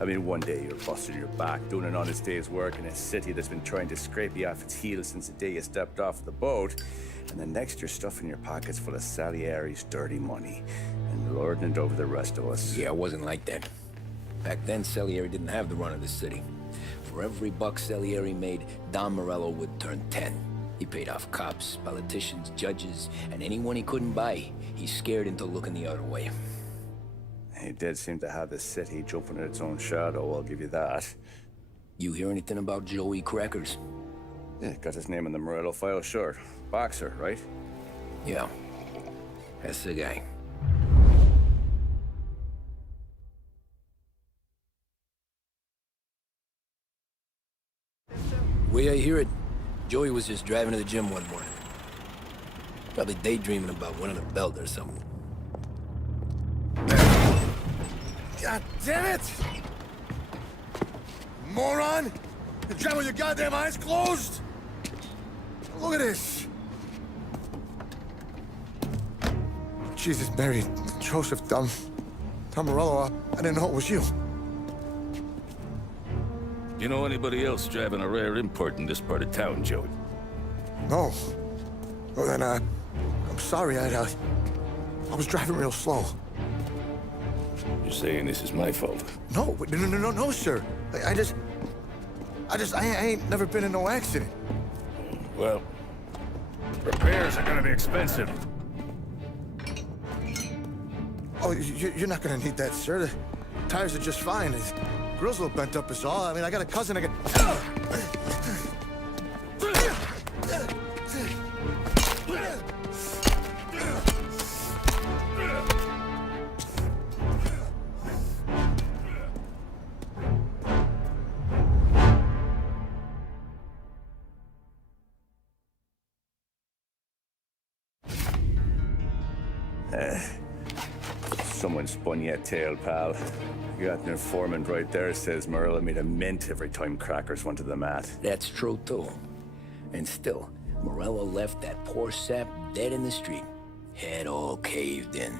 I mean, one day you're busting your back, doing an honest day's work in a city that's been trying to scrape you off its heels since the day you stepped off the boat, and the next you're stuffing your pockets full of Salieri's dirty money and lording it over the rest of us. Yeah, it wasn't like that. Back then, Salieri didn't have the run of the city. For every buck Salieri made, Don Morello would turn 10. He paid off cops, politicians, judges, and anyone he couldn't buy, he scared into looking the other way. He did seem to have the city jumping at its own shadow, I'll give you that. You hear anything about Joey Crackers? Yeah, got his name in the Morello file, sure. Boxer, right? Yeah, that's the guy. The way I hear it, Joey was just driving to the gym one morning. Probably daydreaming about winning a belt or something. God damn it! Moron! You drive with your goddamn eyes closed? Look at this! Jesus, Mary, Joseph, Tom Morello, I didn't know it was you. You know anybody else driving a rare import in this part of town, Joey? No. Well, then, I'm sorry, I was driving real slow. You're saying this is my fault? No, sir. I ain't never been in no accident. Well, repairs are gonna be expensive. Oh, you're not gonna need that, sir. The tires are just fine. His grill's a little bent up is all. I mean, I got a cousin I can... Someone spun you a tail, pal. You got an informant right there says Morello made a mint every time Crackers went to the mat. That's true, too. And still, Morello left that poor sap dead in the street. Head all caved in.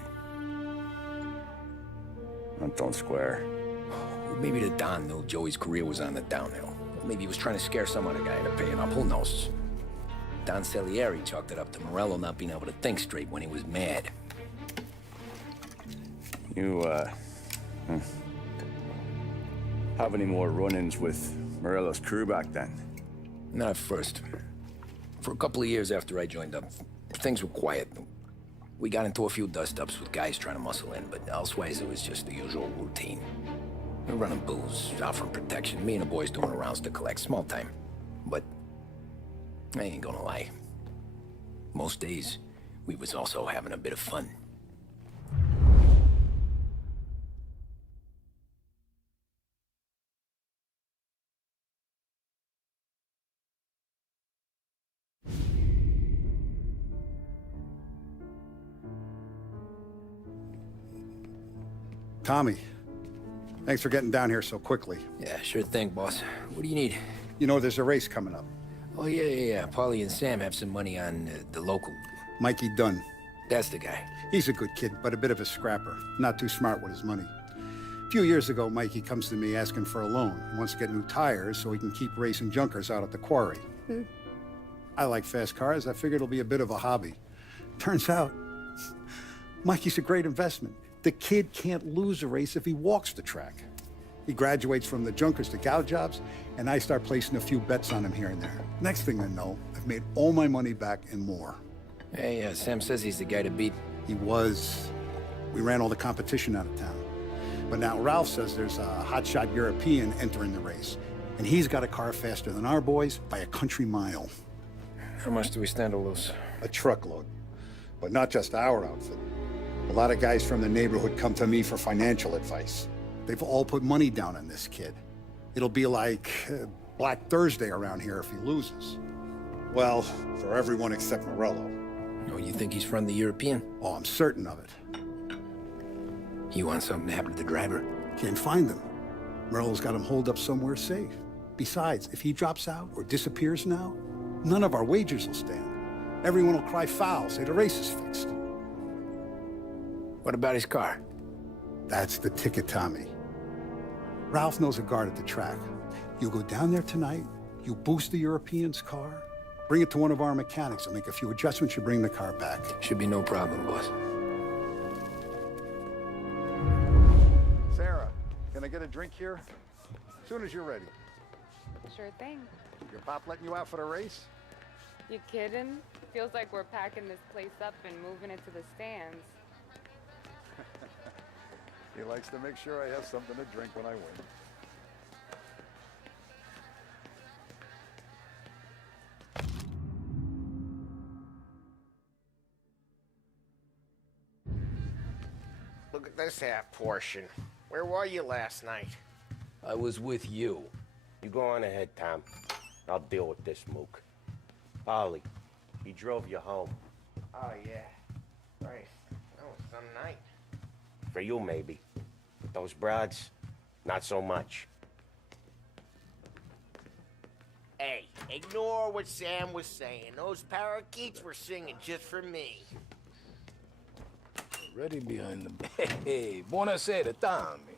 That don't square. Maybe the Don knew Joey's career was on the downhill. Maybe he was trying to scare some other guy into paying up. Who knows? Don Salieri chalked it up to Morello not being able to think straight when he was mad. You, have any more run-ins with Morello's crew back then? Not at first. For a couple of years after I joined up, things were quiet. We got into a few dust-ups with guys trying to muscle in, but elsewise it was just the usual routine. We're running booze, offering protection, me and the boys doing rounds to collect, small time. But I ain't gonna lie. Most days, we was also having a bit of fun. Tommy, thanks for getting down here so quickly. Yeah, sure thing, boss. What do you need? You know, there's a race coming up. Oh, yeah. Paulie and Sam have some money on the local. Mikey Dunn. That's the guy. He's a good kid, but a bit of a scrapper. Not too smart with his money. A few years ago, Mikey comes to me asking for a loan. He wants to get new tires so he can keep racing junkers out at the quarry. I like fast cars. I figured it'll be a bit of a hobby. Turns out, Mikey's a great investment. The kid can't lose a race if he walks the track. He graduates from the junkers to gal jobs, and I start placing a few bets on him here and there. Next thing I know, I've made all my money back and more. Hey, Sam says he's the guy to beat. He was. We ran all the competition out of town. But now Ralph says there's a hotshot European entering the race, and he's got a car faster than our boys by a country mile. How much do we stand to lose? A truckload. But not just our outfit. A lot of guys from the neighborhood come to me for financial advice. They've all put money down on this kid. It'll be like Black Thursday around here if he loses. Well, for everyone except Morello. Oh, you think he's from the European? Oh, I'm certain of it. You want something to happen to the driver? Can't find him. Merle's got him holed up somewhere safe. Besides, if he drops out or disappears now, none of our wagers will stand. Everyone will cry foul, say the race is fixed. What about his car? That's the ticket, Tommy. Ralph knows a guard at the track. You go down there tonight, you boost the European's car, bring it to one of our mechanics, and make a few adjustments, you bring the car back. Should be no problem, boss. Sarah, can I get a drink here? As soon as you're ready. Sure thing. Your pop letting you out for the race? You kidding? Feels like we're packing this place up and moving it to the stands. He likes to make sure I have something to drink when I win. Look at this half portion. Where were you last night? I was with you. You go on ahead, Tom. I'll deal with this mook. Ollie, he drove you home. Oh, yeah. Right. That was some night. For you, maybe. But those broads, not so much. Hey, ignore what Sam was saying. Those parakeets were singing just for me. Ready behind the... Hey, buonasera, Tommy.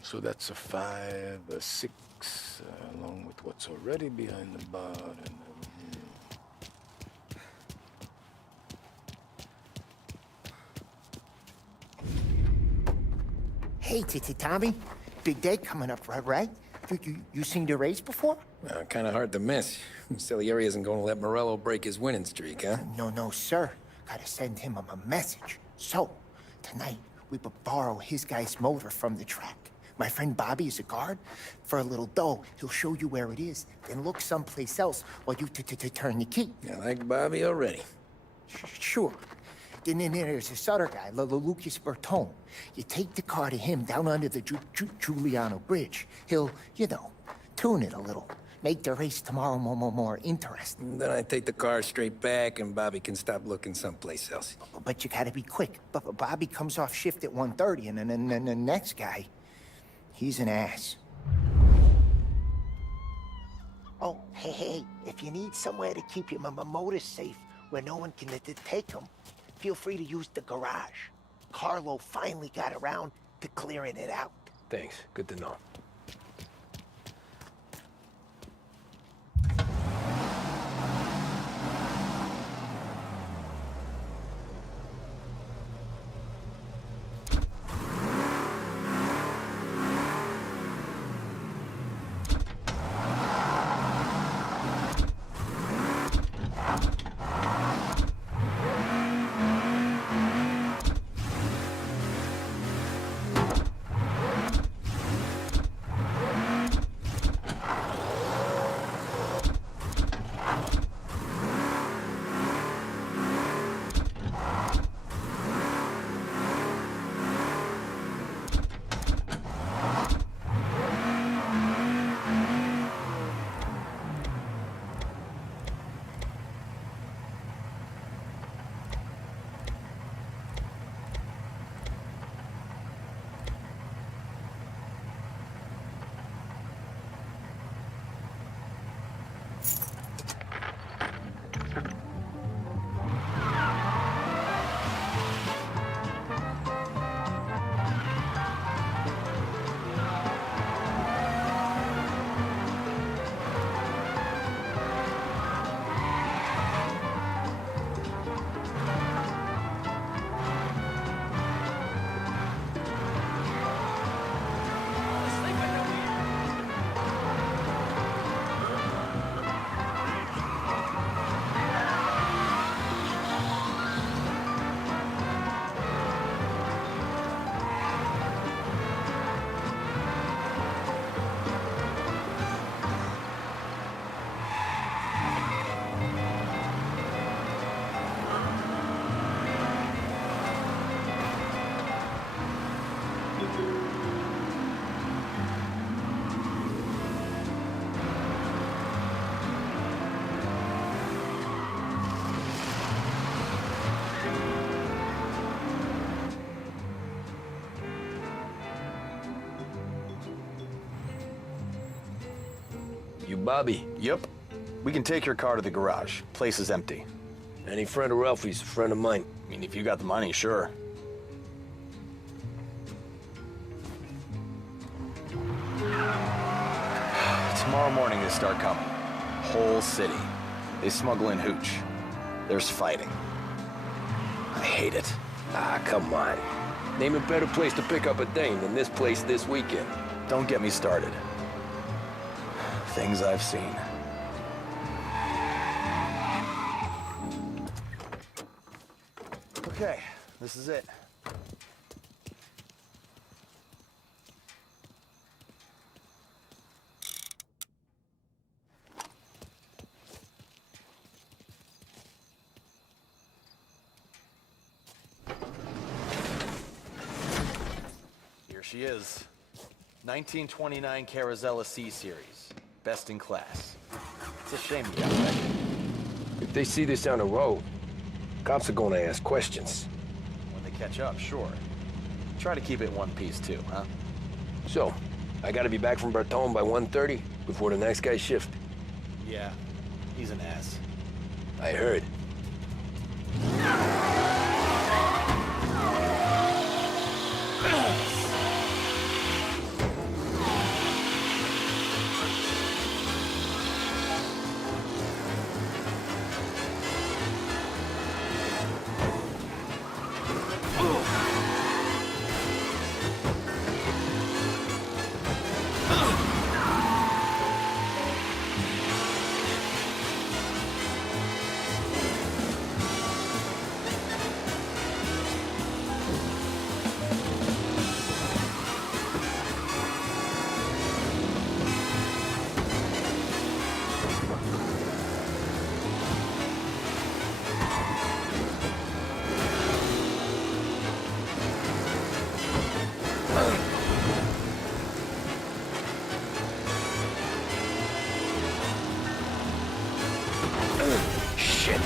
So that's a 5, a 6, along with what's already behind the bar, and... Hey, Tommy. Big day coming up, right? You seen the race before? Kind of hard to miss. Salieri isn't going to let Morello break his winning streak, huh? No, sir. Gotta send him a message. So, tonight, we borrow his guy's motor from the track. My friend Bobby is a guard. For a little dough, he'll show you where it is, then look someplace else while you turn the key. I like Bobby already. Sure. Then there's this other guy, Lucas Bertone. You take the car to him down under the Giuliano Bridge. He'll, tune it a little. Make the race tomorrow more interesting. Then I take the car straight back and Bobby can stop looking someplace else. But you gotta be quick. But Bobby comes off shift at 1:30, and then the next guy, he's an ass. Oh, hey, if you need somewhere to keep your motor safe where no one can take them, feel free to use the garage. Carlo finally got around to clearing it out. Thanks. Good to know. You Bobby? Yep. We can take your car to the garage. Place is empty. Any friend of Ralphie's a friend of mine. I mean, if you got the money, sure. Tomorrow morning they start coming. Whole city. They smuggle in hooch. There's fighting. I hate it. Ah, come on. Name a better place to pick up a dame than this place this weekend. Don't get me started. Things I've seen. Okay, this is it. Here she is. 1929 Carazella C-Series. Best in class. It's a shame you got wrecked. If they see this on the road, cops are gonna ask questions. When they catch up, sure. Try to keep it one piece too, huh? So, I gotta be back from Bertone by 1:30 before the next guy's shift. Yeah, he's an ass. I heard. Shit.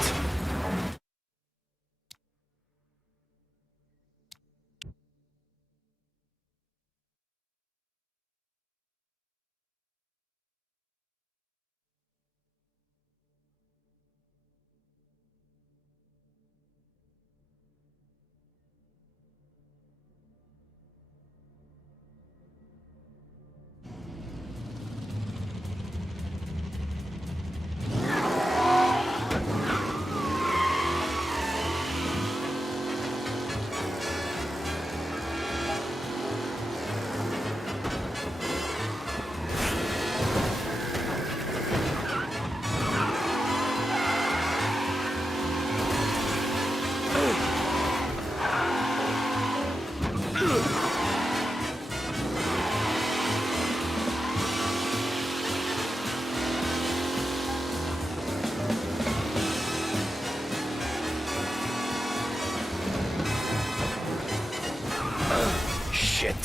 Shit.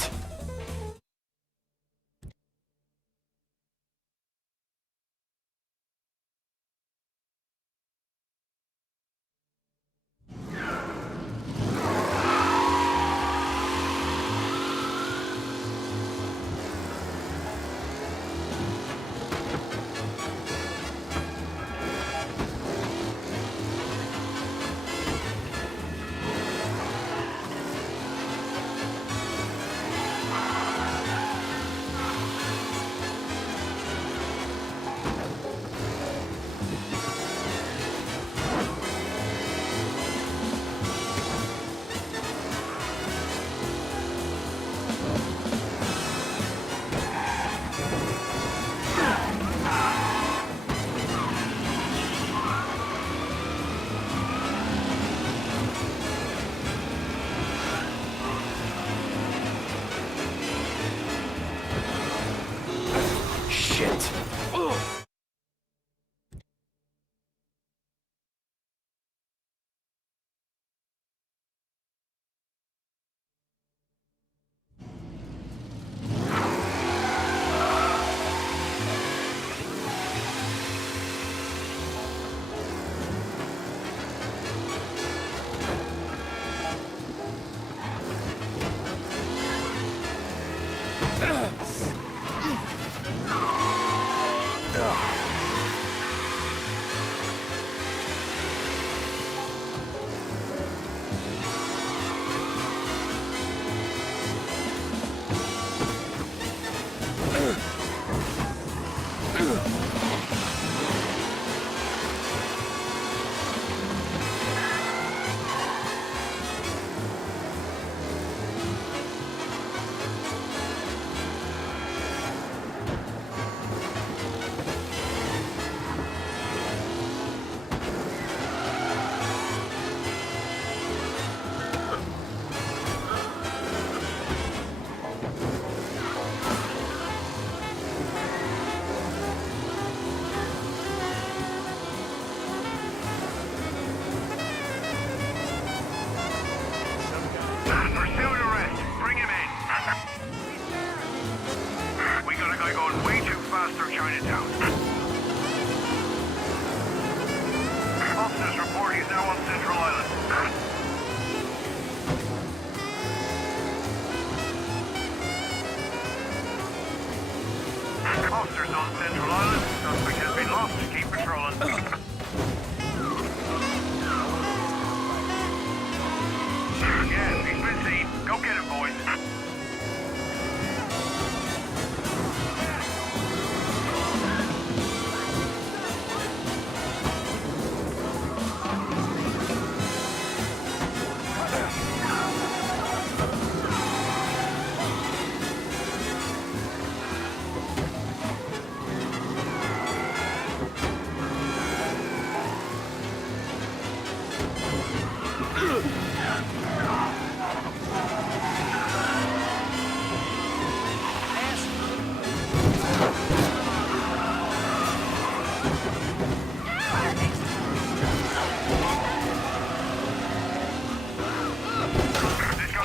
Shit. Officers on Central Island. Suspect has been lost. Keep patrolling. Yeah, he's been seen. Go get him, boys.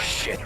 Shit.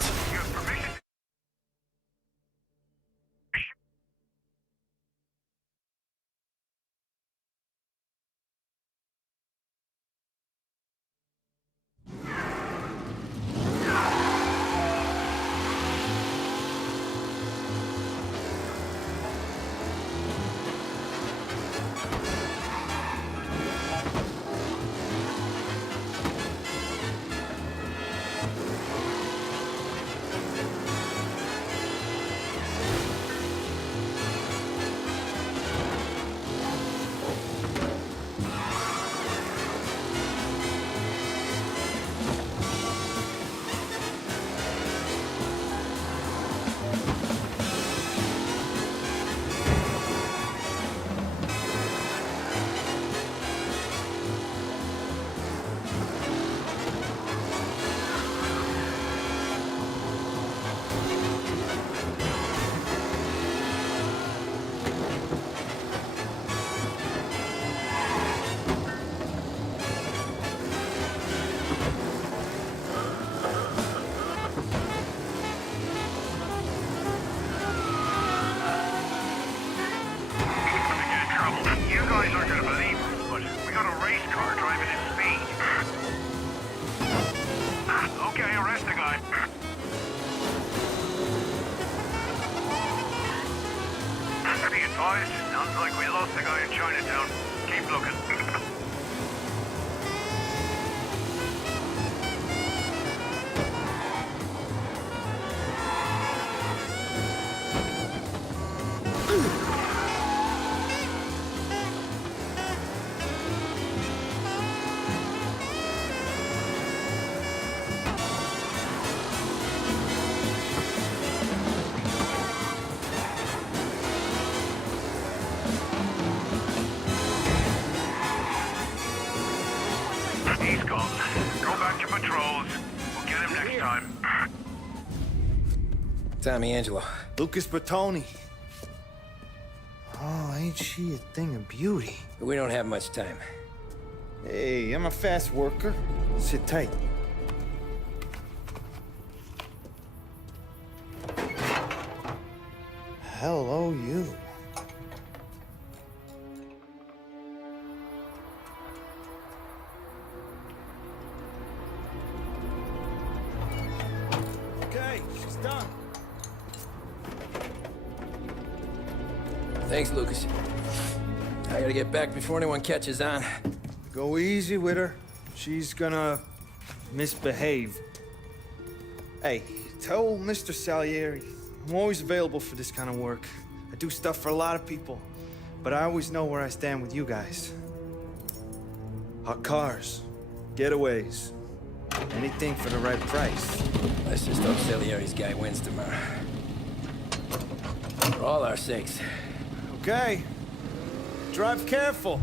Sounds like we lost the guy in Chinatown. Keep looking. He's gone. Go back to patrols. We'll get him next time. Tommy Angelo. Lucas Bertoni. Oh, ain't she a thing of beauty? We don't have much time. Hey, I'm a fast worker. Sit tight. Hello, you. Okay, she's done. Thanks, Lucas. I gotta get back before anyone catches on. Go easy with her. She's gonna misbehave. Hey, tell Mr. Salieri I'm always available for this kind of work. I do stuff for a lot of people, but I always know where I stand with you guys. Hot cars, getaways, anything for the right price. Let's just hope Salieri's guy wins tomorrow. For all our sakes. Okay. Drive careful.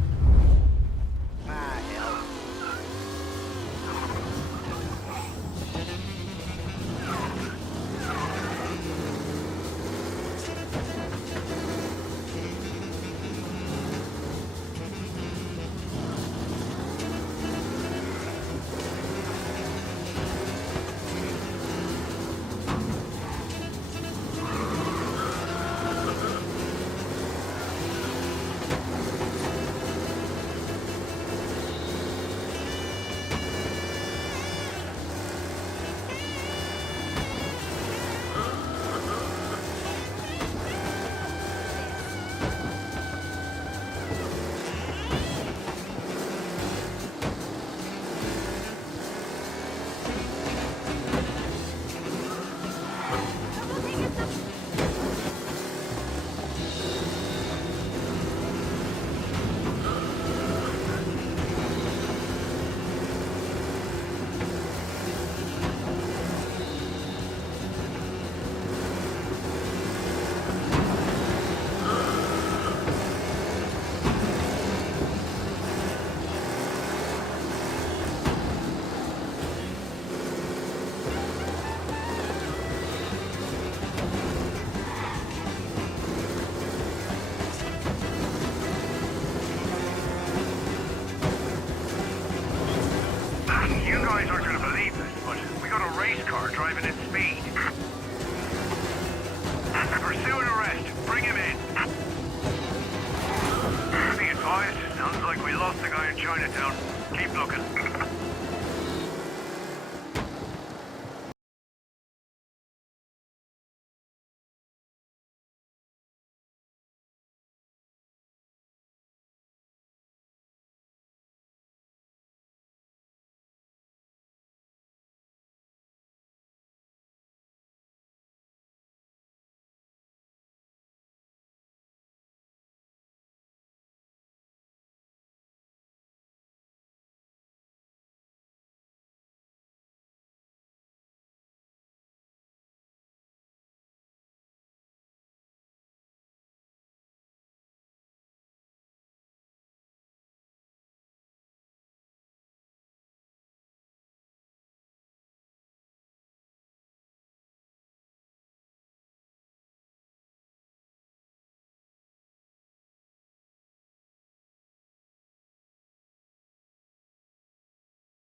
Bring him in. Be advised, sounds like we lost the guy in Chinatown. Keep looking.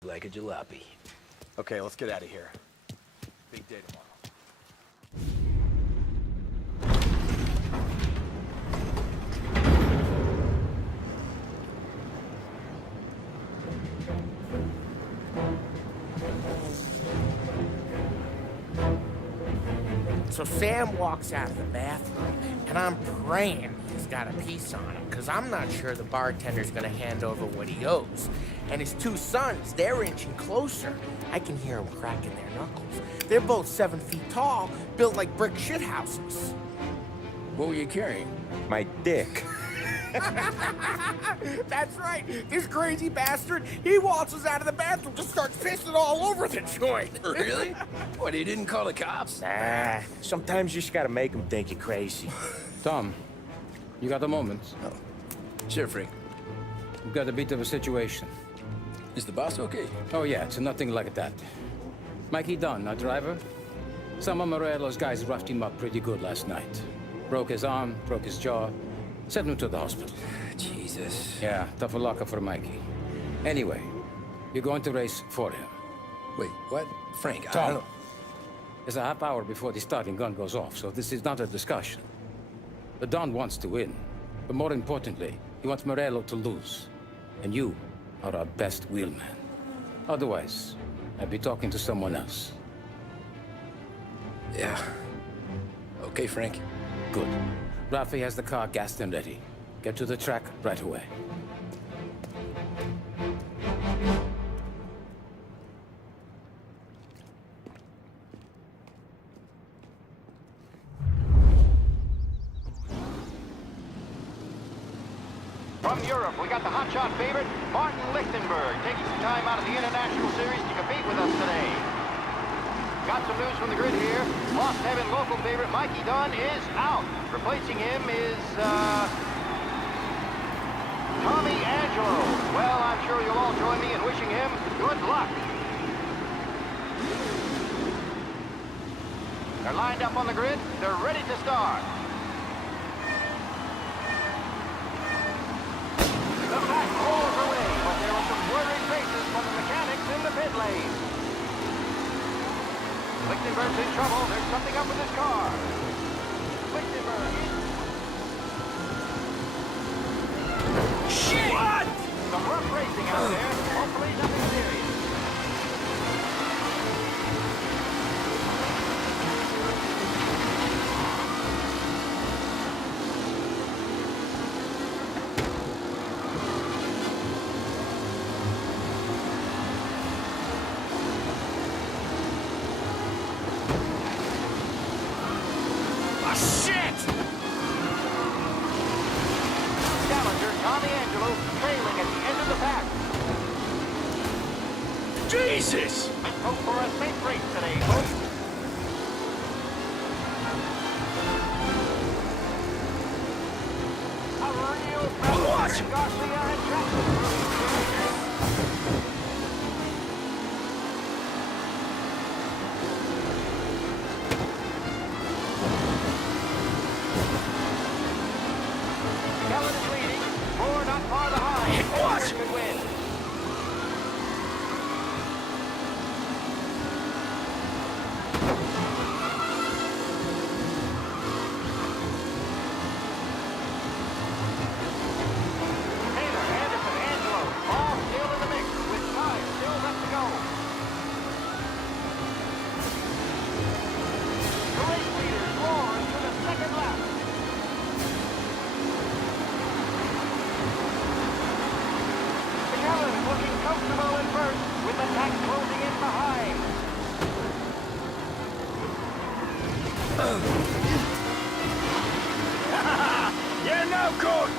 Like a jalopy. Okay, let's get out of here. Big day tomorrow. So Sam walks out of the bathroom, and I'm praying he's got a piece on him, because I'm not sure the bartender's gonna hand over what he owes. And his two sons, they're inching closer. I can hear them cracking their knuckles. They're both 7 feet tall, built like brick shithouses. What were you carrying? My dick. That's right. This crazy bastard, he waltzes out of the bathroom, just starts pissing all over the joint. Really? What, he didn't call the cops? Nah, sometimes you just gotta make them think you're crazy. Tom, you got a moment? Oh. Sure, Frank. We've got a bit of a situation. Is the boss okay? Oh yeah, it's nothing like that. Mikey Dunn, our driver. Some of Morello's guys roughed him up pretty good last night. Broke his arm, broke his jaw. Sent him to the hospital. Jesus. Yeah, tough luck for Mikey. Anyway, you're going to race for him. Wait, what? Frank, I Tom, don't know. it's a half hour before the starting gun goes off, so this is not a discussion. The Don wants to win, but more importantly, he wants Morello to lose. And you are our best wheelman. Otherwise, I'd be talking to someone else. Yeah. Okay, Frank. Good. Rafi has the car gassed and ready. Get to the track right away. From Europe, we got the hotshot favorite, Martin Lichtenberg, taking some time out of the International Series to compete with us today. Got some news from the grid here. Lost Heaven local favorite Mikey Dunn is out. Replacing him is, Tommy Angelo. Well, I'm sure you'll all join me in wishing him good luck. They're lined up on the grid. They're ready to start. The pack rolls away, but there were some worried faces from the mechanics in the pit lane. Lichtenberg's in trouble. There's something up with his car. Lichtenberg. Shit! What? Some rough racing out there. Hopefully nothing serious. Jesus! Let's hope for a safe race today, folks. A real battle between Garcia and Jackson. Kellen is leading. Four not far behind. What? Could win. Contact closing in behind. You're no good!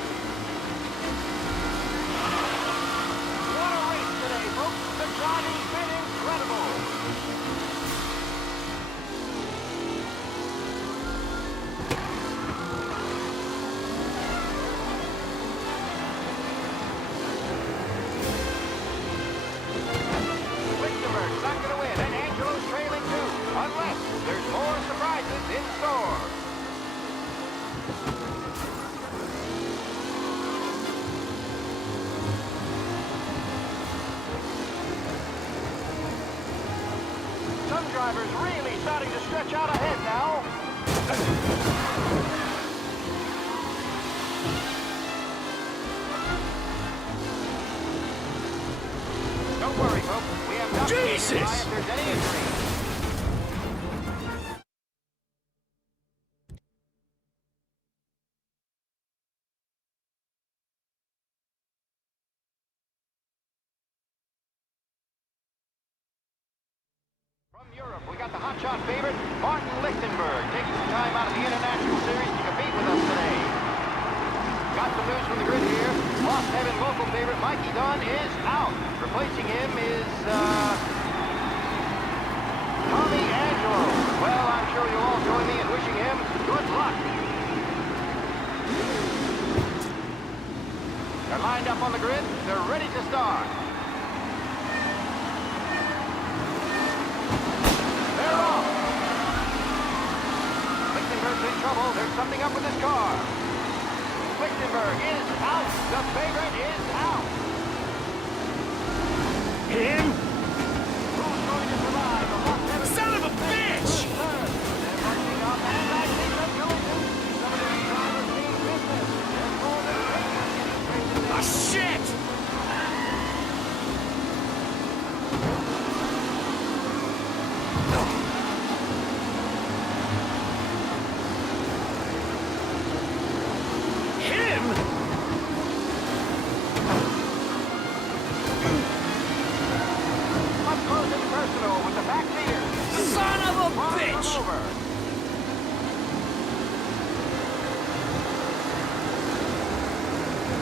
What a race today, folks. The driving's been incredible. Lichtenberg's not going to win, and Angelo's trailing too, unless there's more surprises in store. Some drivers really starting to stretch out ahead now. Don't worry, folks. We have nothing to Jesus! if there's any injury. From Europe, we got the hotshot favorite, Martin Lichtenberg, taking some time out of the International Series to compete with us today. Got some news from the grid here. Lost Heaven local favorite Mikey Dunn is out. Replacing him is, Tommy Angelo. Well, I'm sure you'll all join me in wishing him good luck. They're lined up on the grid. They're ready to start. They're off. Lichtenberg's in trouble. There's something up with his car. Lichtenberg is out. The favorite is out. Him? Who's going to survive? The Lost Heaven Son of a bitch! They're marching up, and I think that's going to some of these drivers mean business. There's more than Ah, shit! Him? Up close and personal with the back leader. Son of a Run bitch! them over.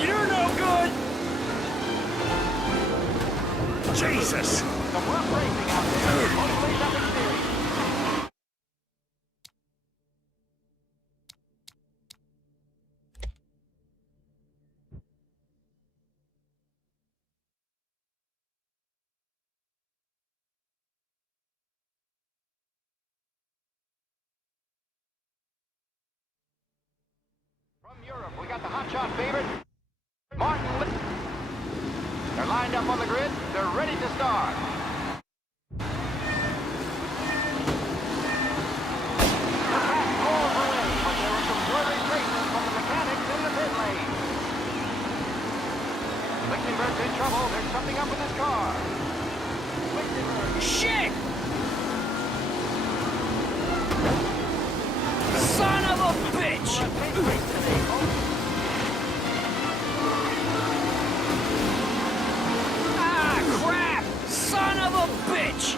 You're no good! Jesus! Some rough racing out there. Hopefully nothing serious. From Europe, we got the hotshot favorite, Martin Litt. They're lined up on the grid. They're ready to start. The pack rolls away, but there were some worthy traces from the mechanics in the pit lane. Lichtenberg's in trouble. There's something up with his car. Lichtenberg. Shit! Son of a bitch! Ah, crap! Son of a bitch!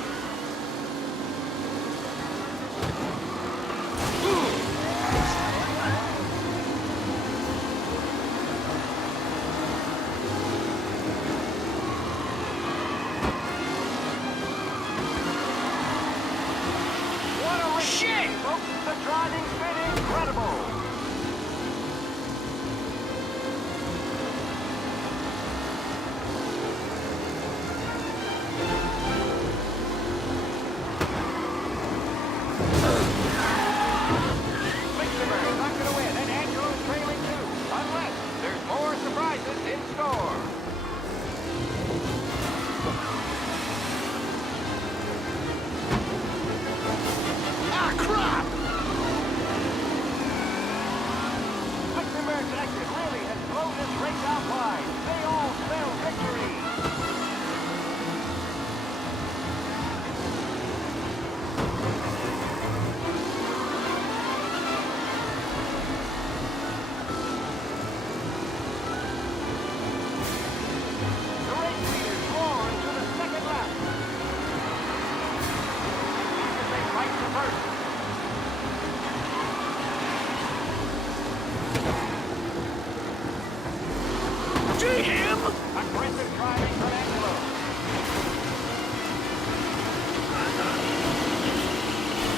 Him? Aggressive driving from Angelo.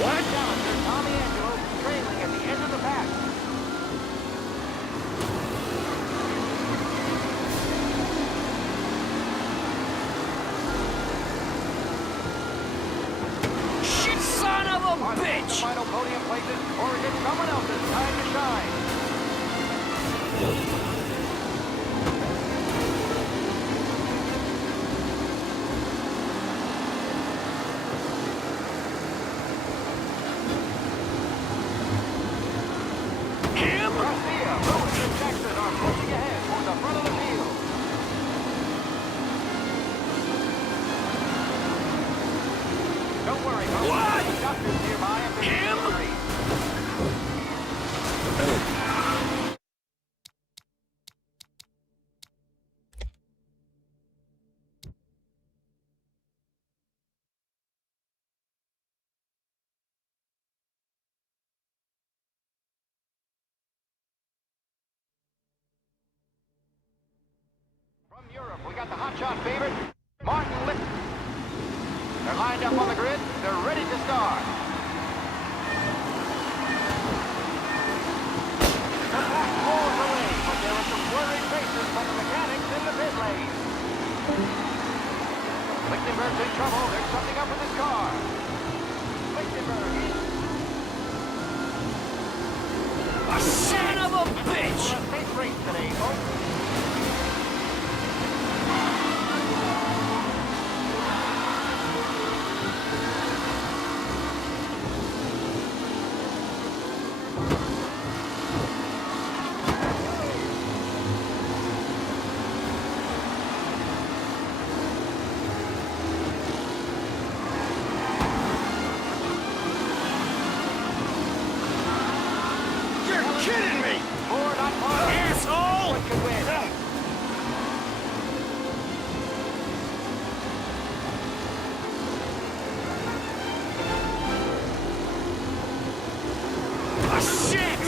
What? Challenger Tommy Angelo trailing at the end of the pack. Shit, son of a bitch! The final podium places, or is it someone else's time to shine? Garcia, Lewis, and Jackson are pushing ahead for the front of the field. Don't worry, folks. What? The doctors nearby have been injuries. From Europe, we got the hotshot favorite, Martin Litt. They're lined up on the grid. They're ready to start. The pack pulls away, but there are some worried faces from the mechanics in the pit lane. Lichtenberg's in trouble. There's something up with his car. Lichtenberg is... A son of a bitch! For a safe race today, folks. Kidding me! Ford on par. Asshole! One could win. Ah, shit!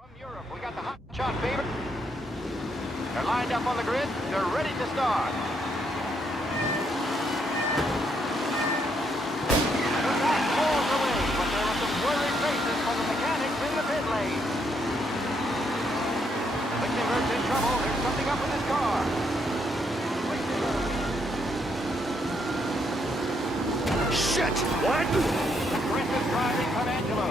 From Europe, we got the hotshot favorite. They're lined up on the grid. They're ready to start. The pack pulls away, but there are some worried faces from the mechanics in the pit lane. Lichtenberg's in trouble. There's something up with his car. Shit! What? Aggressive driving from Angelo.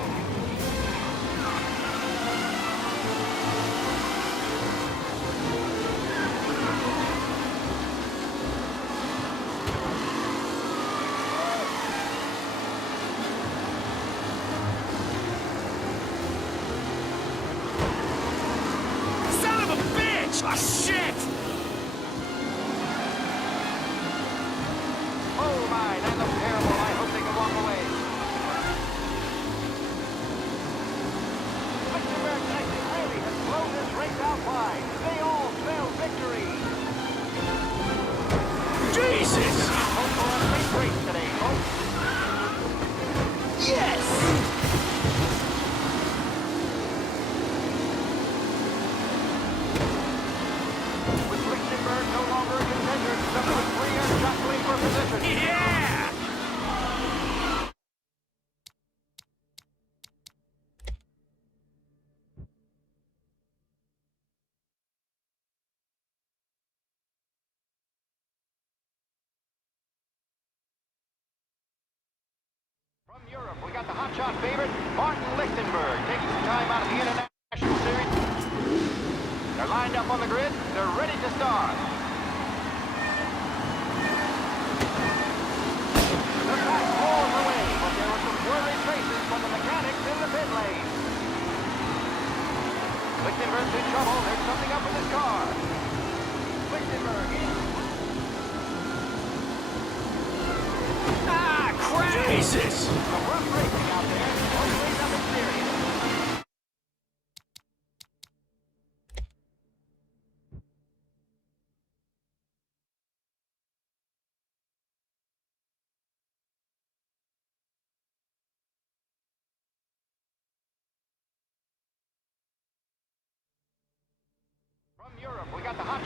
Son of a bitch! Ah, shit! Oh my, that looks terrible. I hope they can walk away. Lichtenberg actually really has blown this race out wide. They all spell victory. Jesus! Hope for a safe race today, folks. Yes! With Lichtenberg no longer a contender, the big three are jostling for position. Yeah! From Europe, we got the hotshot favorite, Martin Lichtenberg, taking some time out of the International Series. They're lined up on the grid. They're ready to start. The pack pulls away, but there are some worried faces from the mechanics in the pit lane. Lichtenberg's in trouble. There's something up with his car. Lichtenberg is... Ah, crap! Jesus! Some rough racing out there. Hopefully nothing serious.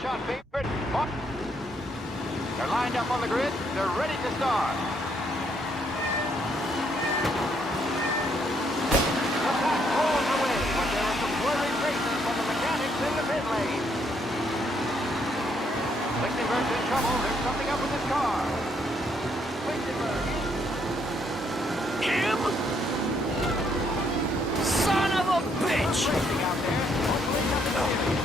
hotshot favorite. They're lined up on the grid. They're ready to start. The pack pulls away, but there are some blurry traces from the mechanics in the pit lane. Lichtenberg's in trouble. There's something up with his car. Lichtenberg is... Him? Son of a bitch! Racing out there. Hopefully nothing serious.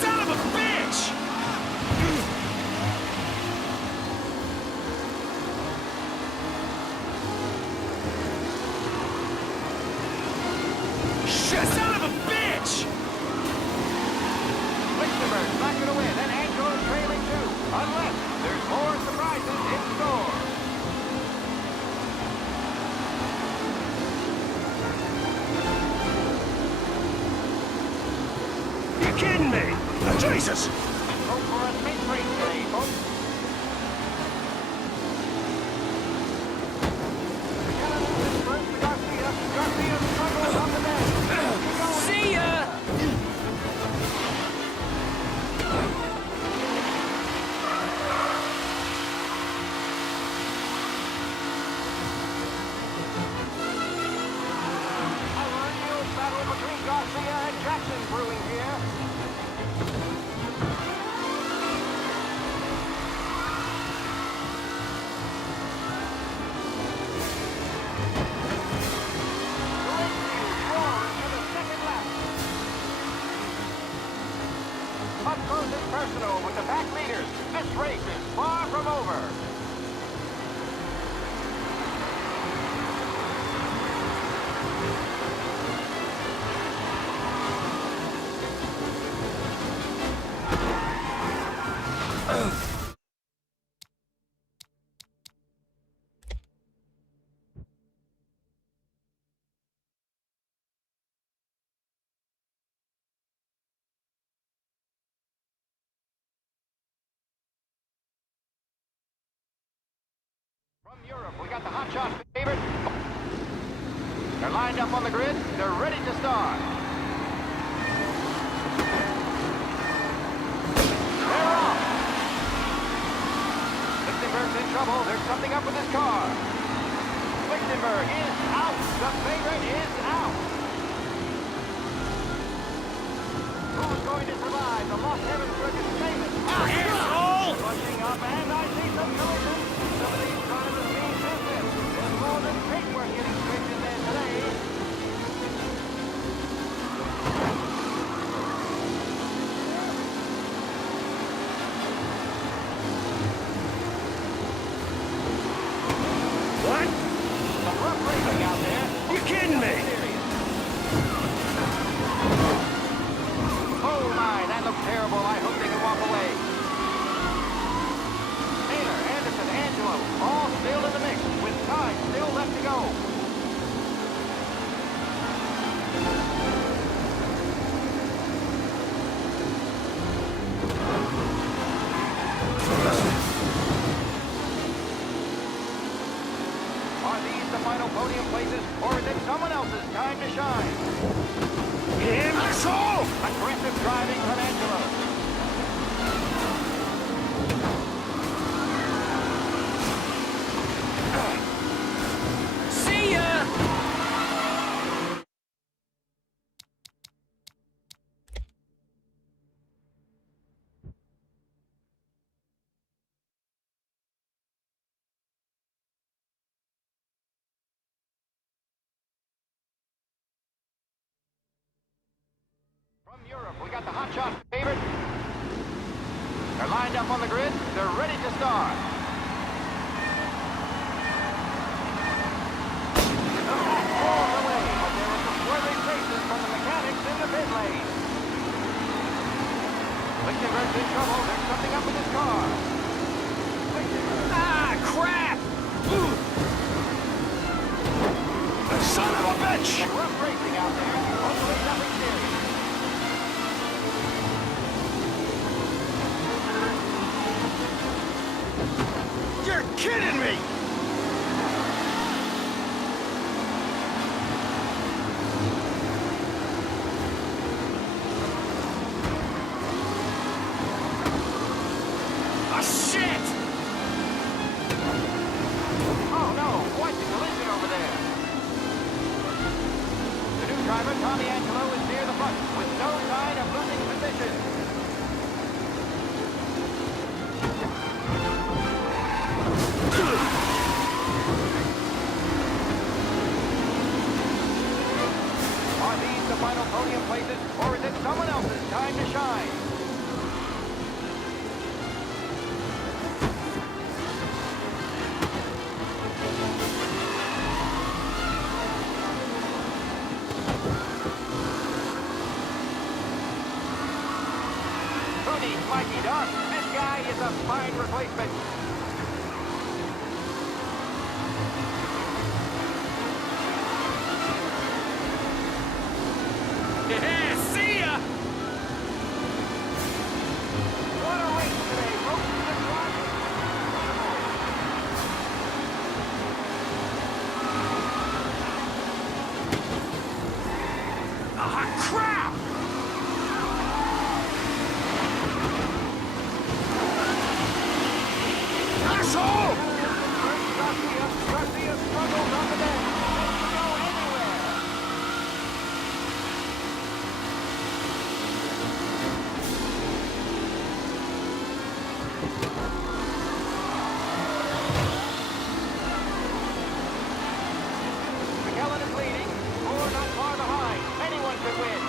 Son of a bitch! Shit, son of a bitch! Lichtenberg's not going to win, and Angelo's trailing too, unless there's more surprises in store. You kidding me? Jesus! Hope for a space race today, folks. First to Garcia. Garcia struggles on the net. See ya! A real battle between Garcia and Jackson brewing here. Up close and personal with the pack leaders. This race is far from over. From Europe, we got the hotshot favorite. They're lined up on the grid. They're ready to start. They're off. Lichtenberg's in trouble. There's something up with his car. Lichtenberg is out. The favorite is out. Who's going to survive the Los Heavens Circuit famous? Asshole! Pushing up, and I see some collisions. Some of these drivers mean business. There's more than paintwork getting scraped in there today. What? Some rough racing out there. You kidding me? Oh my, that looks terrible. I hope they can walk away. Taylor, Anderson, Angelo, all still in the mix, with time still left to go. Are these the final podium places, or is it someone else's time to shine? Him? Asshole! Aggressive driving from Angelo. See ya! From Europe, we got the hotshot favorite. They're lined up on the grid. They're ready to start. The pack pulls away, but there are some swirly traces from the mechanics in the pit lane. Lichtenberg's in trouble. There's something up with his car. Ah, crap! Son of a bitch! Some rough racing out there. Hopefully nothing serious. You're kidding me! final podium places, or is it someone else's time to shine? Who needs Mikey, Doc? This guy is a fine replacement. Yeah, see ya! What a race today, folks. This was incredible. Ah, crap! Asshole! Garcia struggles on the deck. Don't go anywhere. McKellen is leading, or not far behind. Anyone could win.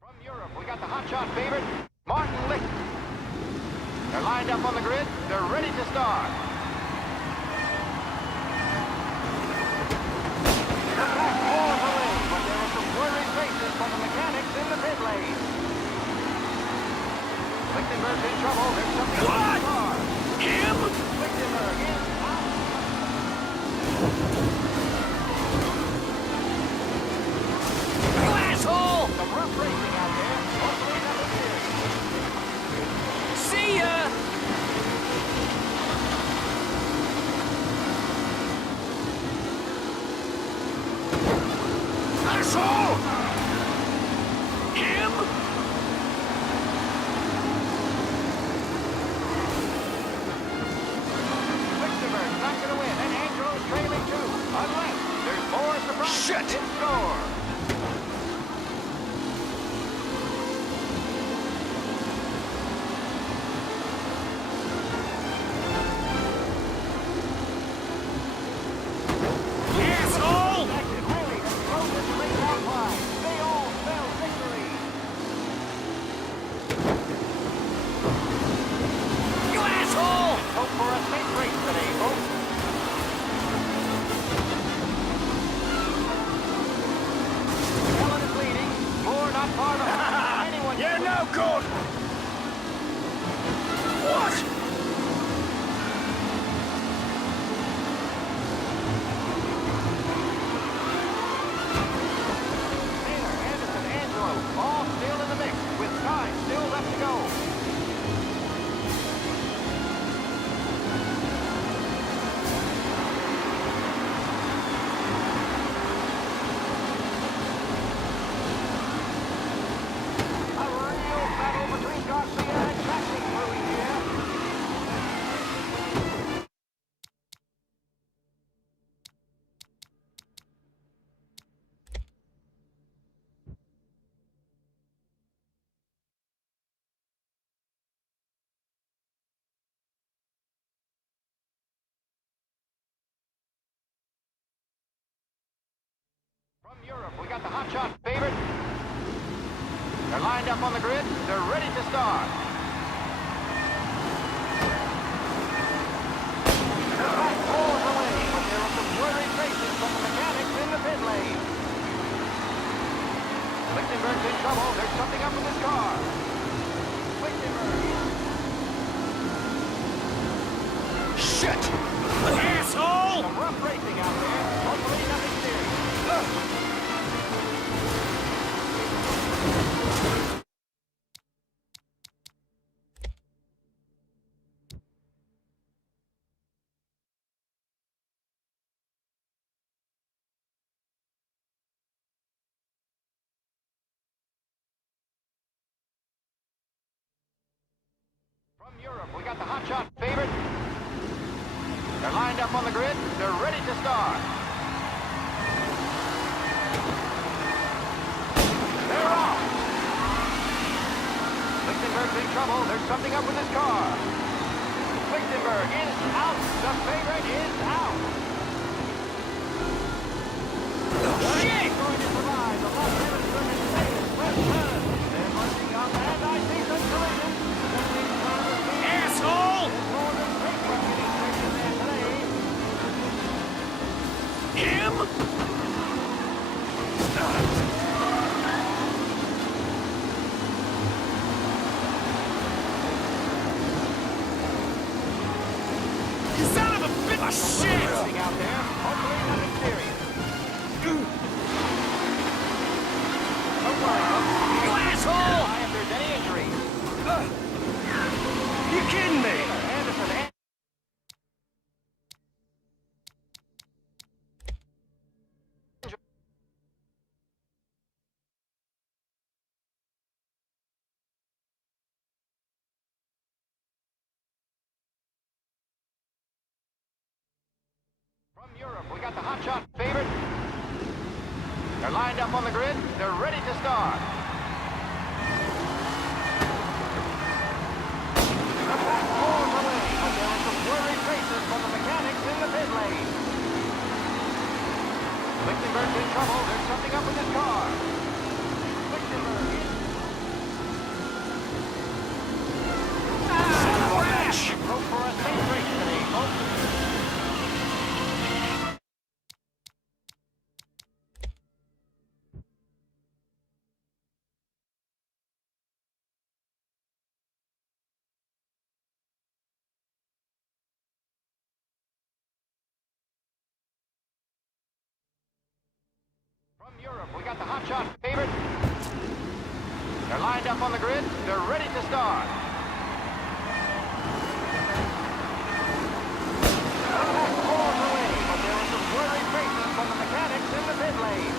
From Europe, we got the hotshot favorite, Martin Licht. They're lined up on the grid. They're ready to start. The pack pours away, but there are some worried faces from the mechanics in the pit lane. Lichtenberg's in trouble. There's something on the car. Him? Lichtenberg is out. You asshole! Some rough racing out there. Hopefully nothing serious. See ya! Asshole! Him? Lichtenberg's not going to win, and Angelo's trailing too. Unless there's more surprises in store. Asshole! Really, the closest race outline. They all spell victory. You asshole! Hope for a safe race today, folks. Helen is leading. Moore not far behind. Anyone can You're win. no good! What? Taylor, Anderson, Angelo, all still in the mix, with time still left to go. A real battle between Garcia and Jackson brewing here. From Europe, we got the hotshot favorite. They're lined up on the grid. They're ready to start. The pack pours away, but there are some worried faces from the mechanics in the pit lane. Lichtenberg's in trouble. There's something up with his car. Lichtenberg. Shit! Asshole! Some rough racing out there. Hopefully nothing serious. They're lined up on the grid. They're ready to start. They're off. Lichtenberg's in trouble. There's something up with his car. Lichtenberg is out. The favorite is out. Shit! Going to survive. The Las Vegas Circuit famous left turn. They're marching up, and I see some collision. Asshole! Him? You son of a bitch! Oh, shit! Out there. Hopefully nothing serious. Don't worry, folks. You asshole! If there's any injuries. You kidding me? Anderson. From Europe, we got the hotshot favorite. They're lined up on the grid. They're ready to start. The pack pulls away, but there are some worried faces from the mechanics in the pit lane. Lichtenberg's in trouble. There's something up with his car. Lichtenberg is... Crash! Hope for a safe race today, folks. From Europe, we got the hotshot favorite. They're lined up on the grid. They're ready to start. The pack pulls away, but there are some worried faces from the mechanics in the pit lane.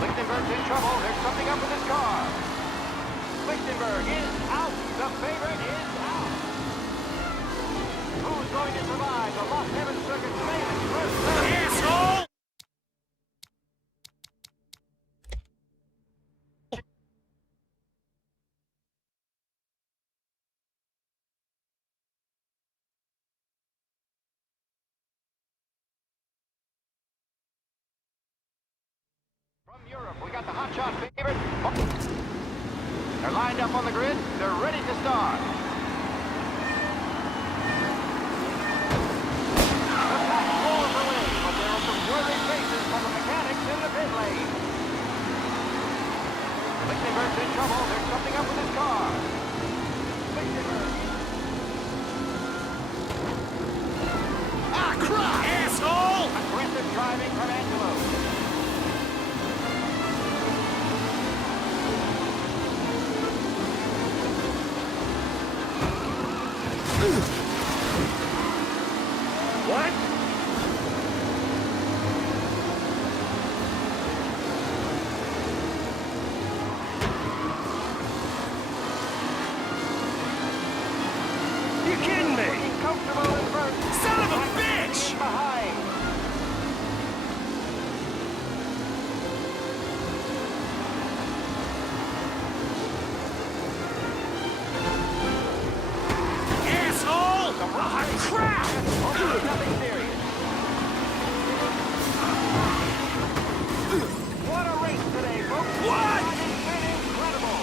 Lichtenberg's in trouble. There's something up with his car. Lichtenberg is out. The favorite is out. Who's going to survive the Las Vegas Circuit's famous first turn? Asshole! From Europe, we got the hotshot favorite. They're lined up on the grid. They're ready to start. The pack pulls away, but there are some worried faces from the mechanics in the pit lane. Lichtenberg's in trouble. There's something up with his car. Lichtenberg. Ah, crap! Asshole! Aggressive driving from Angelo. What? You kidding me? Comfortable in first. Son of a bitch! Behind. Asshole! Ah, crap! Nothing serious. What a race today, folks. What? It's been incredible.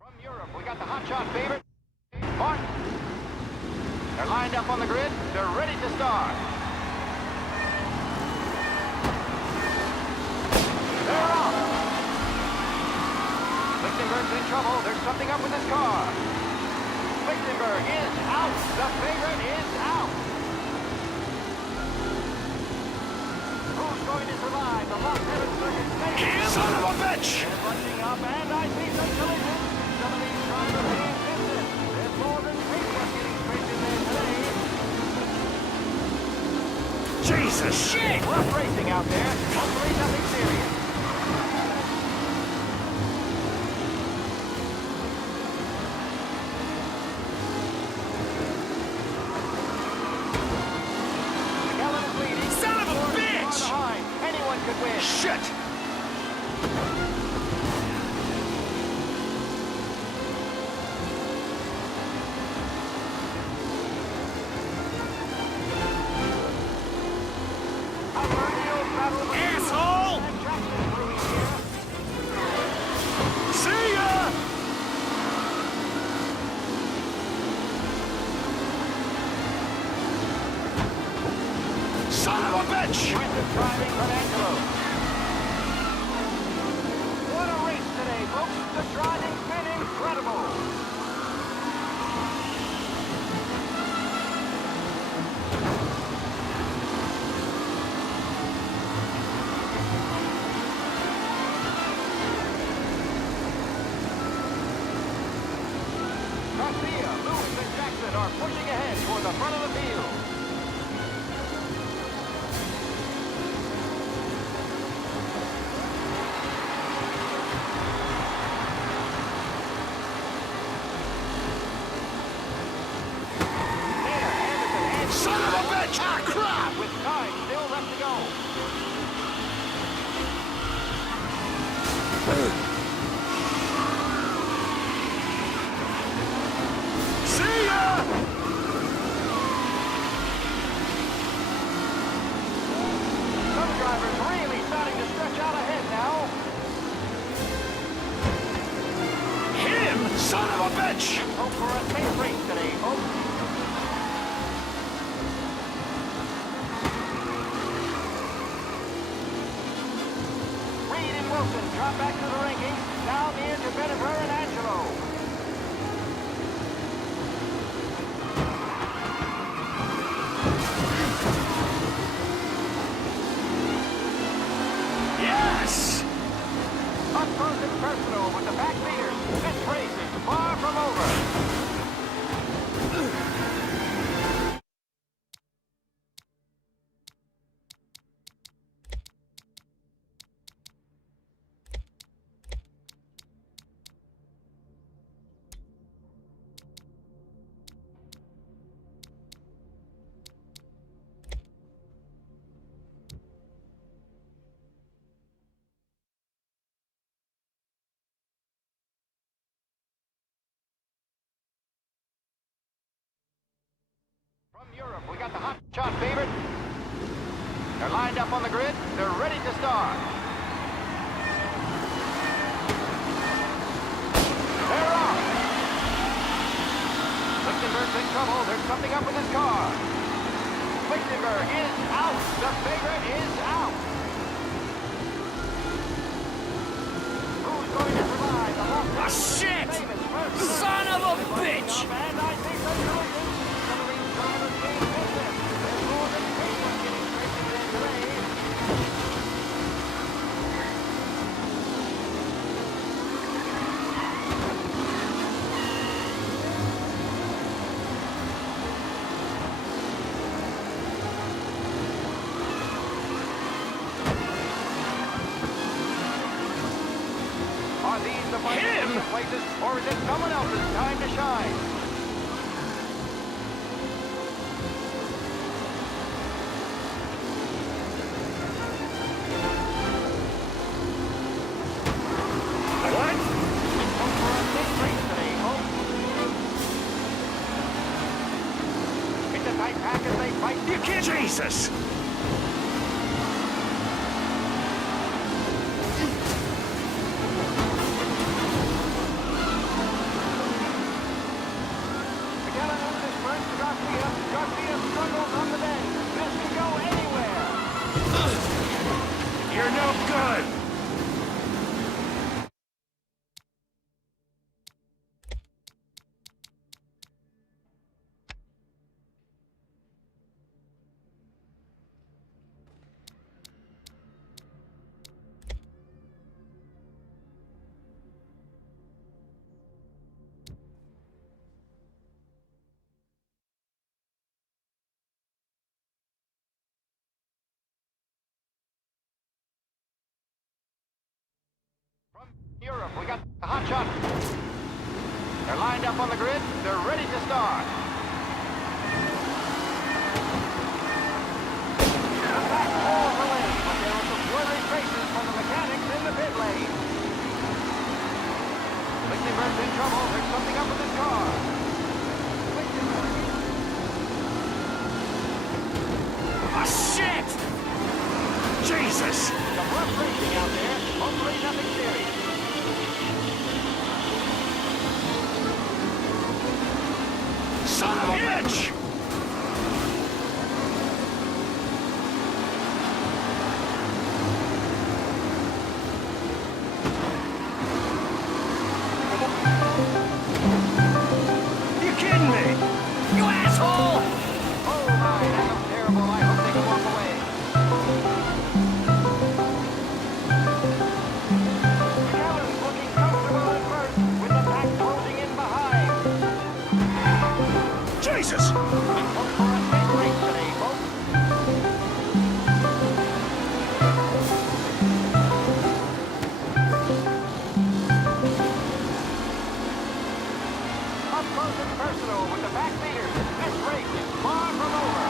From Europe, we got the hotshot favorite. Martin. They're lined up on the grid. They're ready to start. They're off. Lichtenberg's in trouble. There's something up with his car. Lichtenberg is out. The favorite is out. Lost Heaven Circuit Stadium. Son of a bitch! They're bunching up, and I see some collisions. Some of these drivers being business. There's more than paintwork getting scraped in there today. Jesus! Shit! Rough racing out there. Hopefully nothing serious. McKellen is leading. Son of a Ford is bitch! far behind. Anyone could win. Shit! Asshole! See ya! Son of a bitch! Driving from Angelo. What a race today, folks. The driving's been incredible. Garcia, Lewis, and Jackson are pushing ahead toward the front of the field. Son of a bitch! Ah, crap! With time still left to go. See ya! Some drivers really starting to stretch out ahead now. Him! Son of a bitch! Hope for a safe race today, folks. Reed and Wilson drop back to the rankings. Now near to Bennifer and Angelo. Yes! Up close and personal with the back leaders. This race is far from over. From Europe, we got the hot shot favorite. They're lined up on the grid. They're ready to start. They're off. Lichtenberg's in trouble. There's something up with his car. Lichtenberg is out. The favorite is out. Who's going to survive? The lost Ah, shit! famous first. Son of a bitch! And I see some collisions. Some of these drivers being business. There's more than paintwork getting scraped in there today. Are these the final places, or is it someone else's time to shine? What? Hope for a safe race today, folks. It's a tight pack as they fight. You can't... Jesus! McKellen loses first to Garcia. Garcia struggles on the bend. This could go anywhere. You're no good! Europe, we got the hot shot. They're lined up on the grid. They're ready to start. The back falls away, but there are some blurry faces from the mechanics in the pit lane. Lichtenberg's in trouble. There's something up with his car. Ah, shit! Jesus! Some rough racing out there. Hopefully nothing serious. Son of a bitch! You kidding me? You asshole! Oh my, that looks terrible. I hope they can walk away. McAllen's looking comfortable at first, with the pack closing in behind. Jesus! Hope for a big race today, folks. Up close and personal with the back leaders. This race is far from over.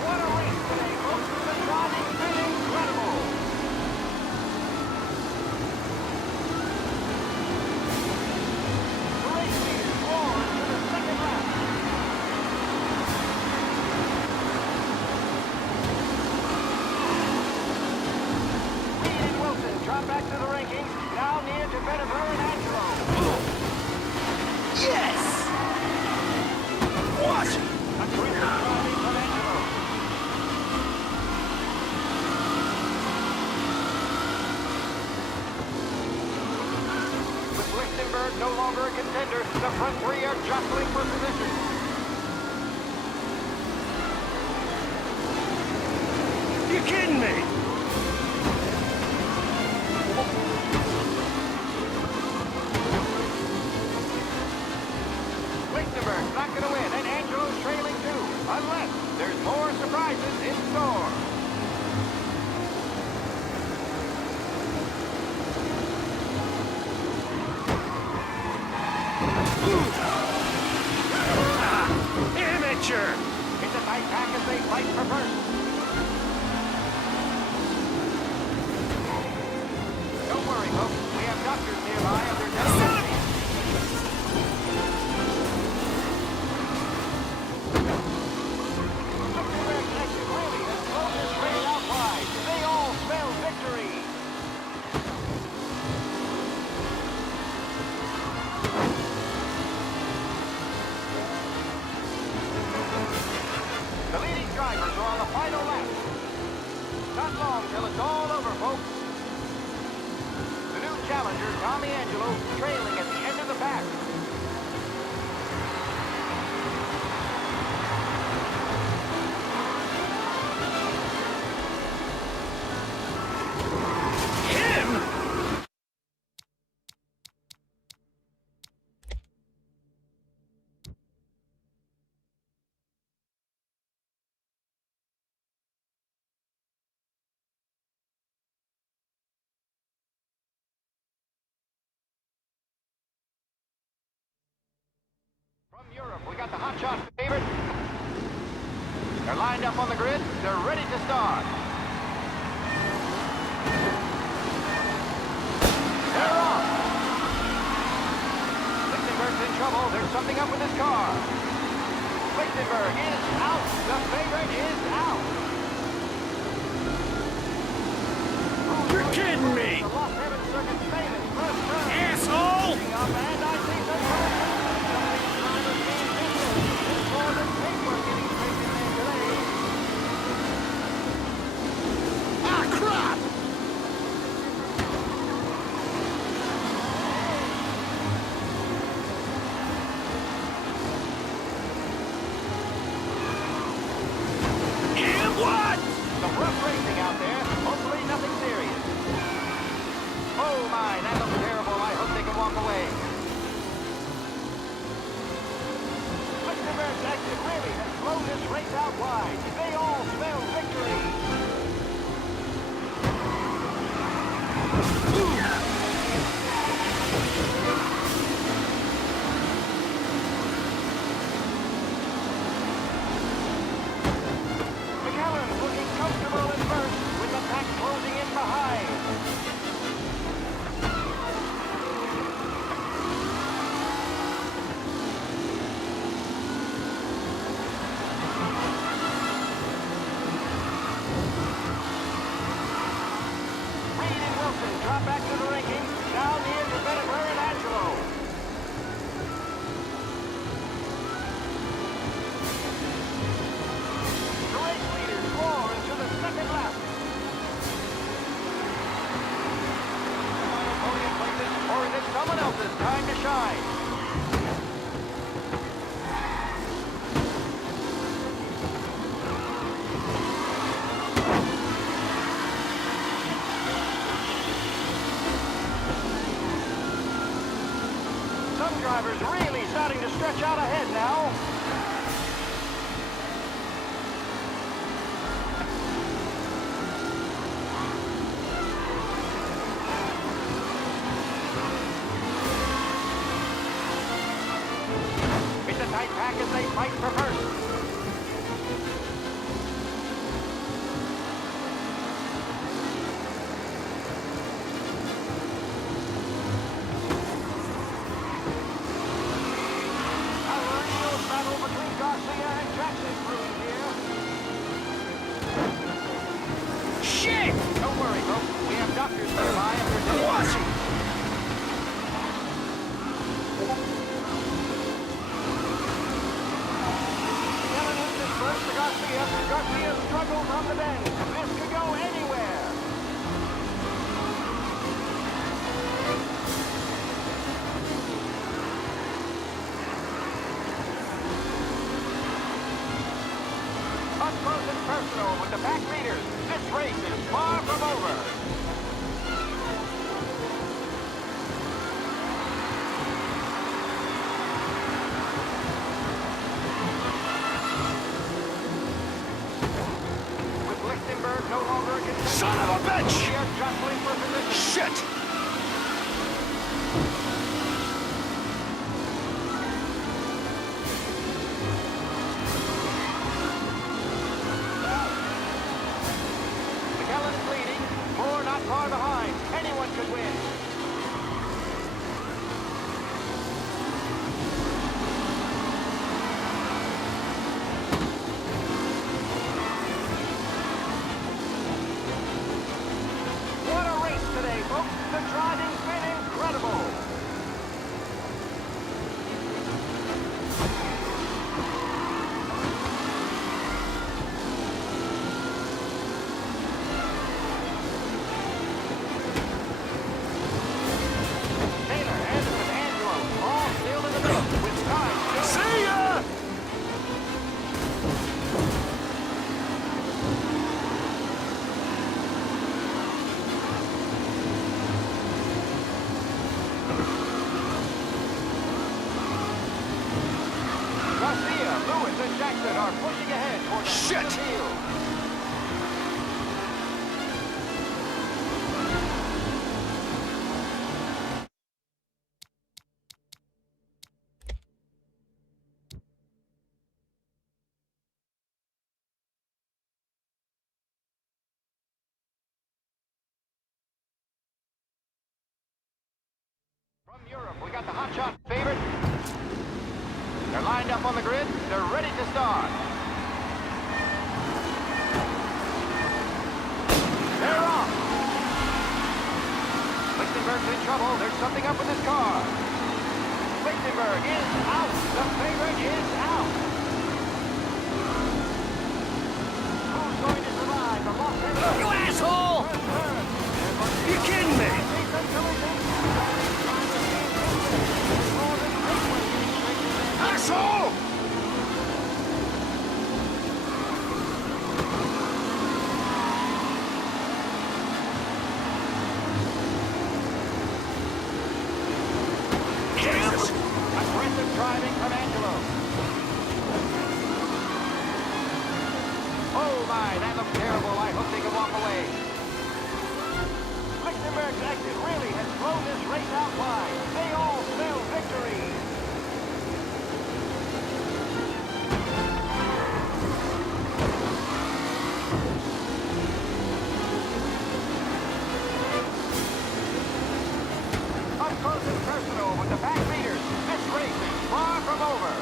What a race today, folks. The driving's been incredible. The race leaders roar to the second lap. Reed and Wilson drop back to the rankings, now near to Bennifer and Angelo. Yes! What? A terrific driving from Angelo. With Lichtenberg no longer a contender, the front three are jostling for position. You kidding me? Lichtenberg's not going to win, and Angelo's trailing too, unless there's more surprises in store. Amateur! It's a tight pack as they fight for first. Don't worry, folks. We have doctors nearby under testing. Lichtenberg's exit really has blown this race out wide. They all spell victory. The leading drivers are on the final lap. Not long till it's all over, folks. The new challenger, Tommy Angelo, trailing at the end of the pack. Him? From Europe, we got the hotshot favorite. They're lined up on the grid. They're ready to start. They're off. Lichtenberg's in trouble. There's something up with his car. Lichtenberg is out. The favorite is out. You're kidding me! The Las Vegas Circuit's famous first turn. Asshole! Up, and I think the collision. Some of these drivers being business. There's more than paintwork getting straight in there today. Ah, crap! And drop back to the rankings, down near to Pettigrew and Angelo. The race leaders roar into the second lap. Am I a podium places, or is it someone else's time to shine? Some drivers really starting to stretch out ahead now. It's a tight pack as they fight for first. Shit! Don't worry, folks. We have doctors nearby if there's any emergency. Yellen is first to Garcia. Garcia struggles on the bend. This could go anywhere. Up close and personal with the back leaders. This race is far from over. With Lichtenberg no longer a contender. Son of a bitch! We are jostling for position. Shit! Not far behind. Anyone could win. What a race today, folks. The driving's been incredible. Lewis and Jackson are pushing ahead toward the field. From Europe, we got the hotshot favorite. They're lined up on the grid. They're ready to start. They're off. Lichtenberg's in trouble. There's something up with his car. Lichtenberg is out. The favorite is out. Who's going to survive the Los Angeles? You asshole! You kidding me? Asshole! Jesus! Aggressive driving from Angelo. Oh my, that looked terrible. I hope they can walk away. Lichtenberg's exit really has thrown this race out wide. They all smell victory. Up close and personal with the back leaders. This race is far from over.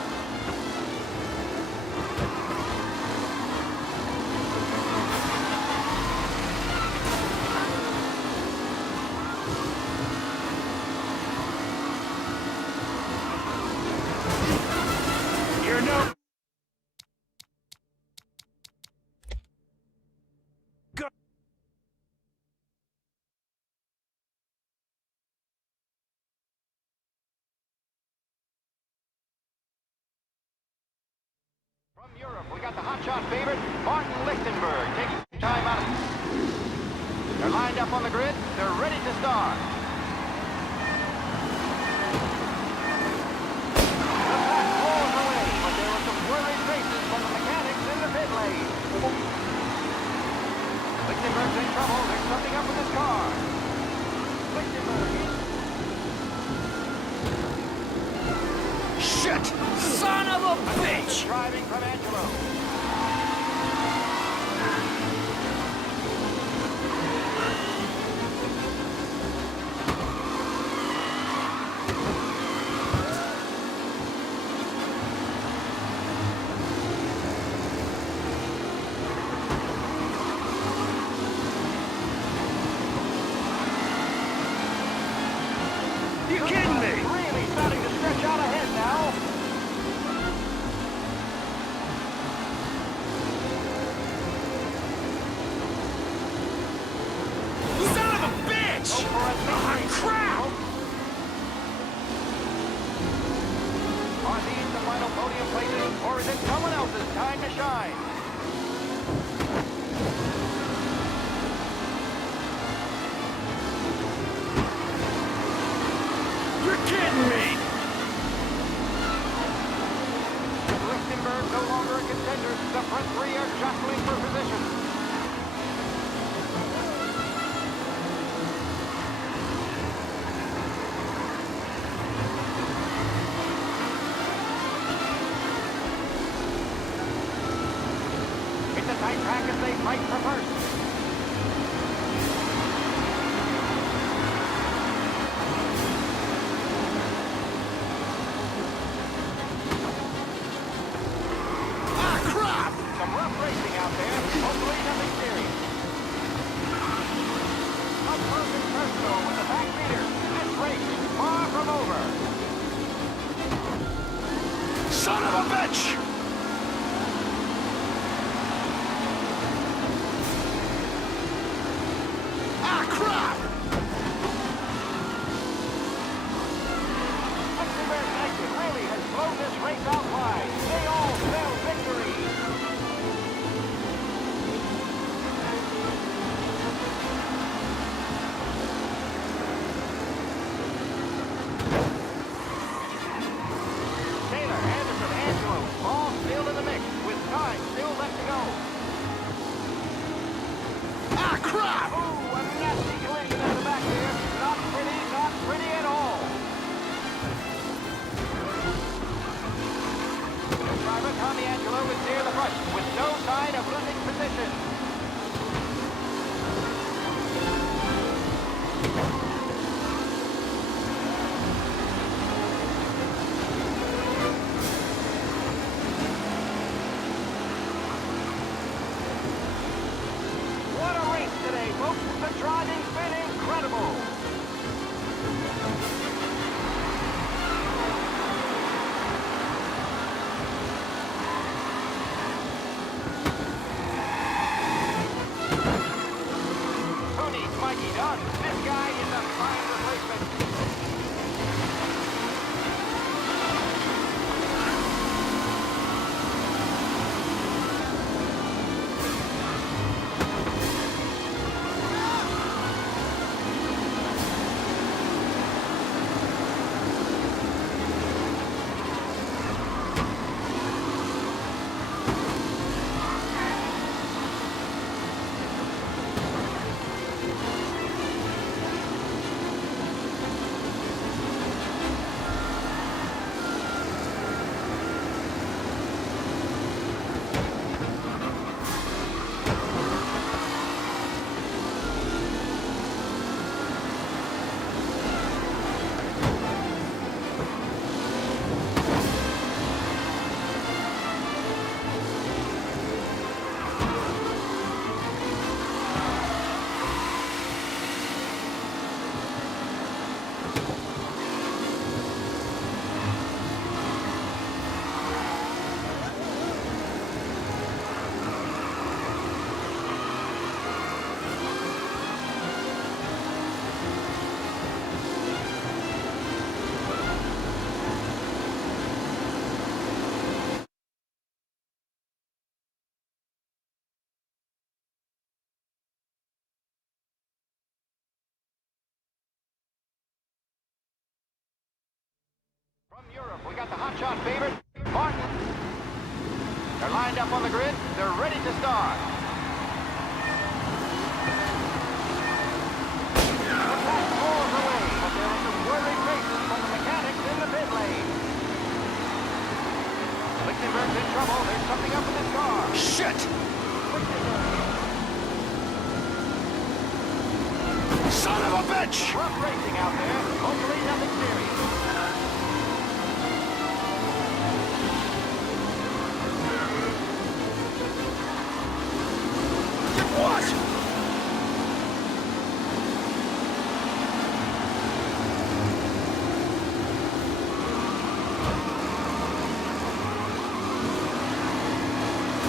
Europe, we got the hotshot favorite, Martin Lichtenberg, taking some time out of... They're lined up on the grid. They're ready to start. The pack rolls away, but there were some worried faces from the mechanics in the pit lane. Lichtenberg's in trouble. There's something up with his car. Lichtenberg in... Shit! Son of a bitch! Driving from Angelo. You kidding me? Really starting to stretch out ahead now. Son of a bitch! Ah, crap! Are these the final podium places, or is it someone else's time to shine? You're kidding me! Lichtenberg no longer a contender. The front three are jostling for position. It's a tight track as they fight for first. Some rough racing out there. Hopefully nothing serious. Up close and personal with the back leader. This race is far from over. Son of a bitch! Ah, crap! Lichtenberg's exit really has blown this race out wide. They all spell victory. Taylor, Anderson, Angelo, all still in the mix, with time still left to go. Ah, crap! Ooh, a nasty collision at the back there. Not pretty at all. The driver, Tommy Angelo, is near the front, with no sign of losing position. What a race today, folks. The driving's been incredible. Who needs Mikey Dunn? This guy is a fine replacement. got the hotshot favorite, Martin. They're lined up on the grid. They're ready to start. The pack rolls away, but there are some worried faces from the mechanics in the pit lane. Lichtenberg's in trouble. There's something up with his car. Shit! Son of a bitch! Rough racing out there. Hopefully nothing serious. What?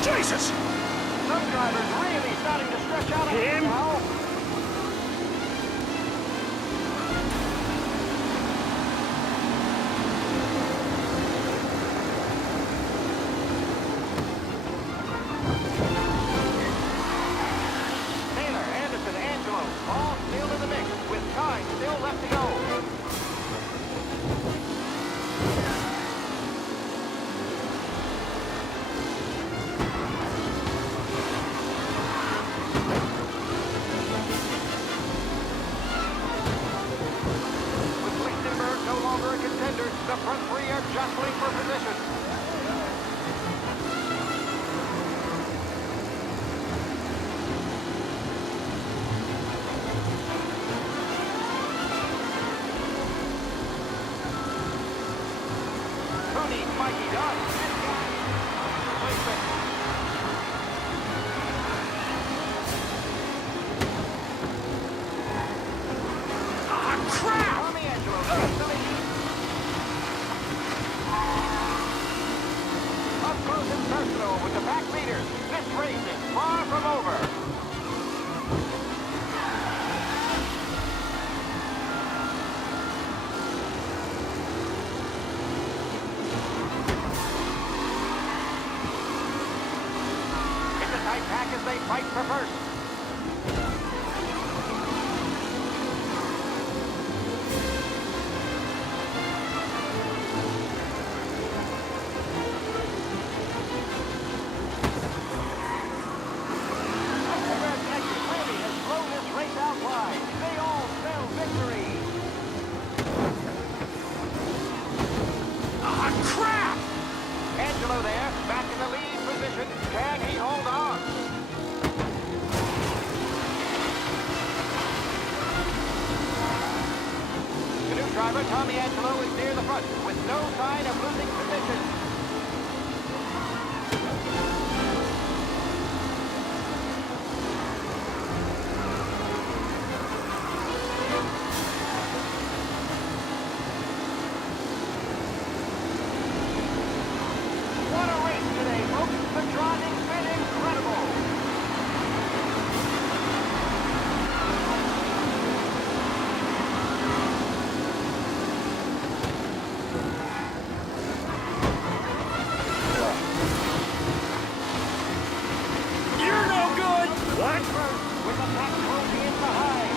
Jesus! Some drivers really starting to stretch out ahead now. All still in the mix, with time still left to go. With Lichtenberg no longer a contender, the front three are jostling for position. Mikey Dunn. Ah, crap! Tommy Angelo takes the lead. Up close and personal with the back leaders. This race is far from over. Pack as they fight for first. Clearly has blown this race out wide. They all spell victory. Ah, crap! Angelo there, back in the lead position. Can he hold on? Canoe driver Tommy Angelo is near the front with no sign of losing position. What a race today, folks. The driving's been incredible. You're no good! What? With the pack closing in behind.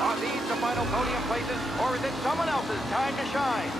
Are these the final podium places, or is it someone else's time to shine?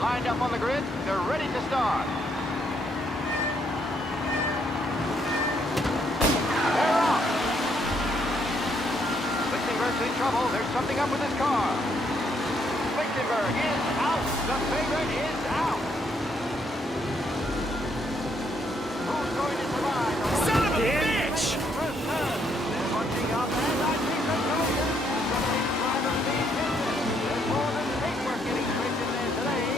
lined up on the grid. They're ready to start. They're off. Lichtenberg's in trouble. There's something up with his car. Lichtenberg is out. The favorite is out. Who's going to survive? Son of a bitch! They're punching up, and I think they're going to. Driver being tested. There's more than paintwork getting scraped in there today.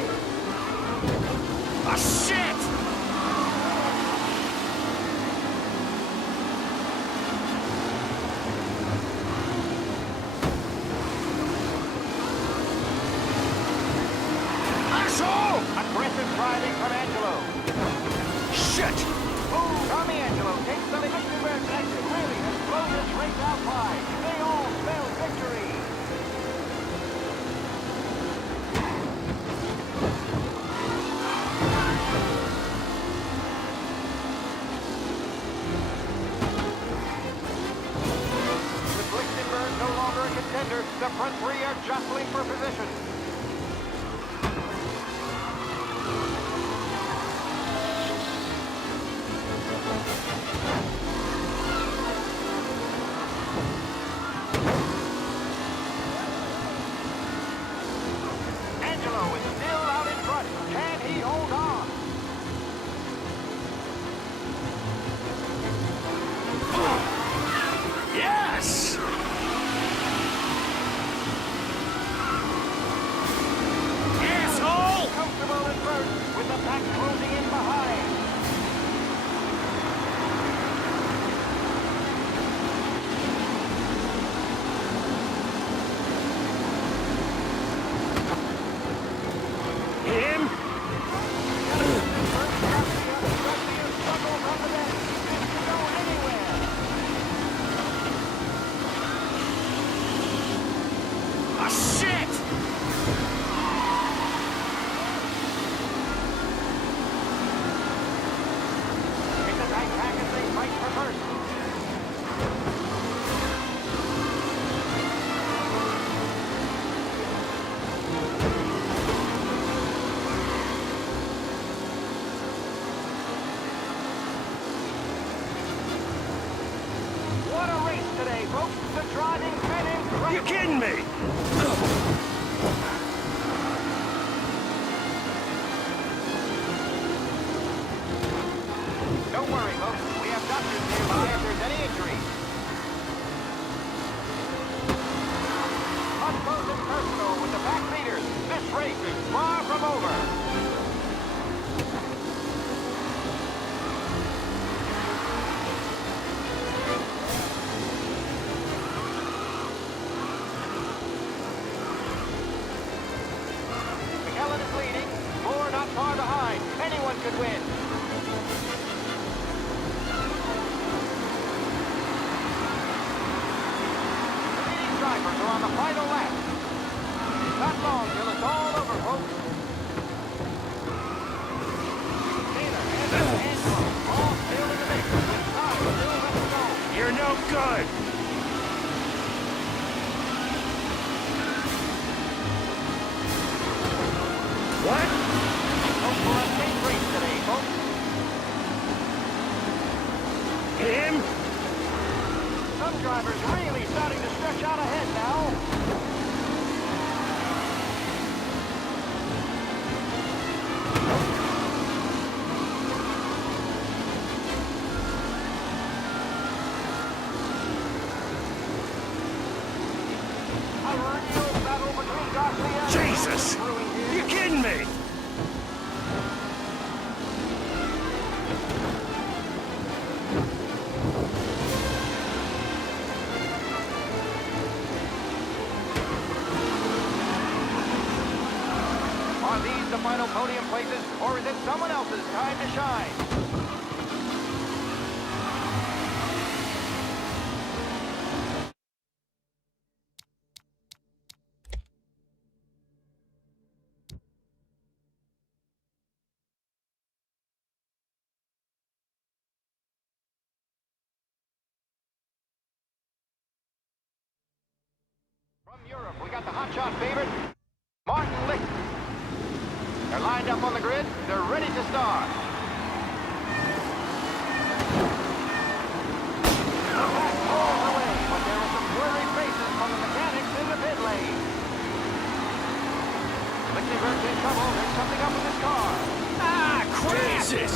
Ah, shit! Asshole! Aggressive driving from Angelo. Shit! Ooh, Tommy Angelo takes the Lichtenberg's exit really has blown this race out wide. They all spell victory. With Lichtenberg no longer a contender, the front three are jostling for position. Angelo is still out in front. Can he hold on? Yes! Asshole! Comfortable in first, with the pack closing in behind. Him? Ah, shit! It's a tight pack as they fight for first. What a race today, folks. The driving's been incredible. You kidding me? Don't worry, folks. We have doctors nearby if there's any injuries. Up close and personal with the back leaders. This race is far from over. McKellen is leading. Moore not far behind. Anyone could win. The leading drivers are on the final lap. It's not long till it's all over, folks. Taylor, Evans, Angelo, all still in the mix. With time still left to go. You're no good! What? Hope for a safe race today, folks. Him? Some drivers really starting to stretch out ahead now. A real battle between Garcia and Jesus! brewing here. You kidding me? Are these the final podium places, or is it someone else's time to shine? From Europe, we got the hotshot favorite, Martin Licht. They're lined up on the grid. They're ready to start. The pack pulls away, but there are some worried faces from the mechanics in the pit lane. Lichtenberg's in trouble. There's something up with his car. Ah, crap! Jesus!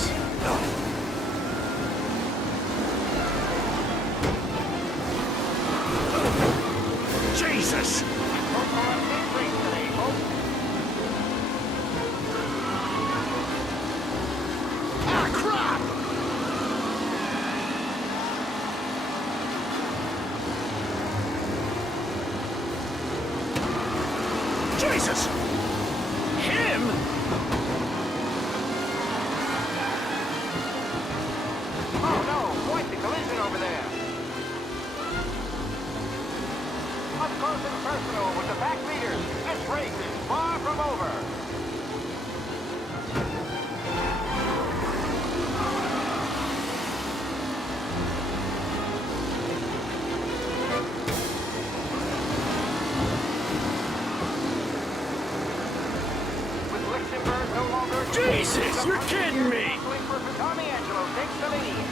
Jesus! Ah, crap! Jesus! Him? Oh no, quite the collision over there. Up close and personal with the back leaders. This race is far from over. With Lichtenberg no longer... Jesus, you're kidding me! Tommy Angelo takes the lead.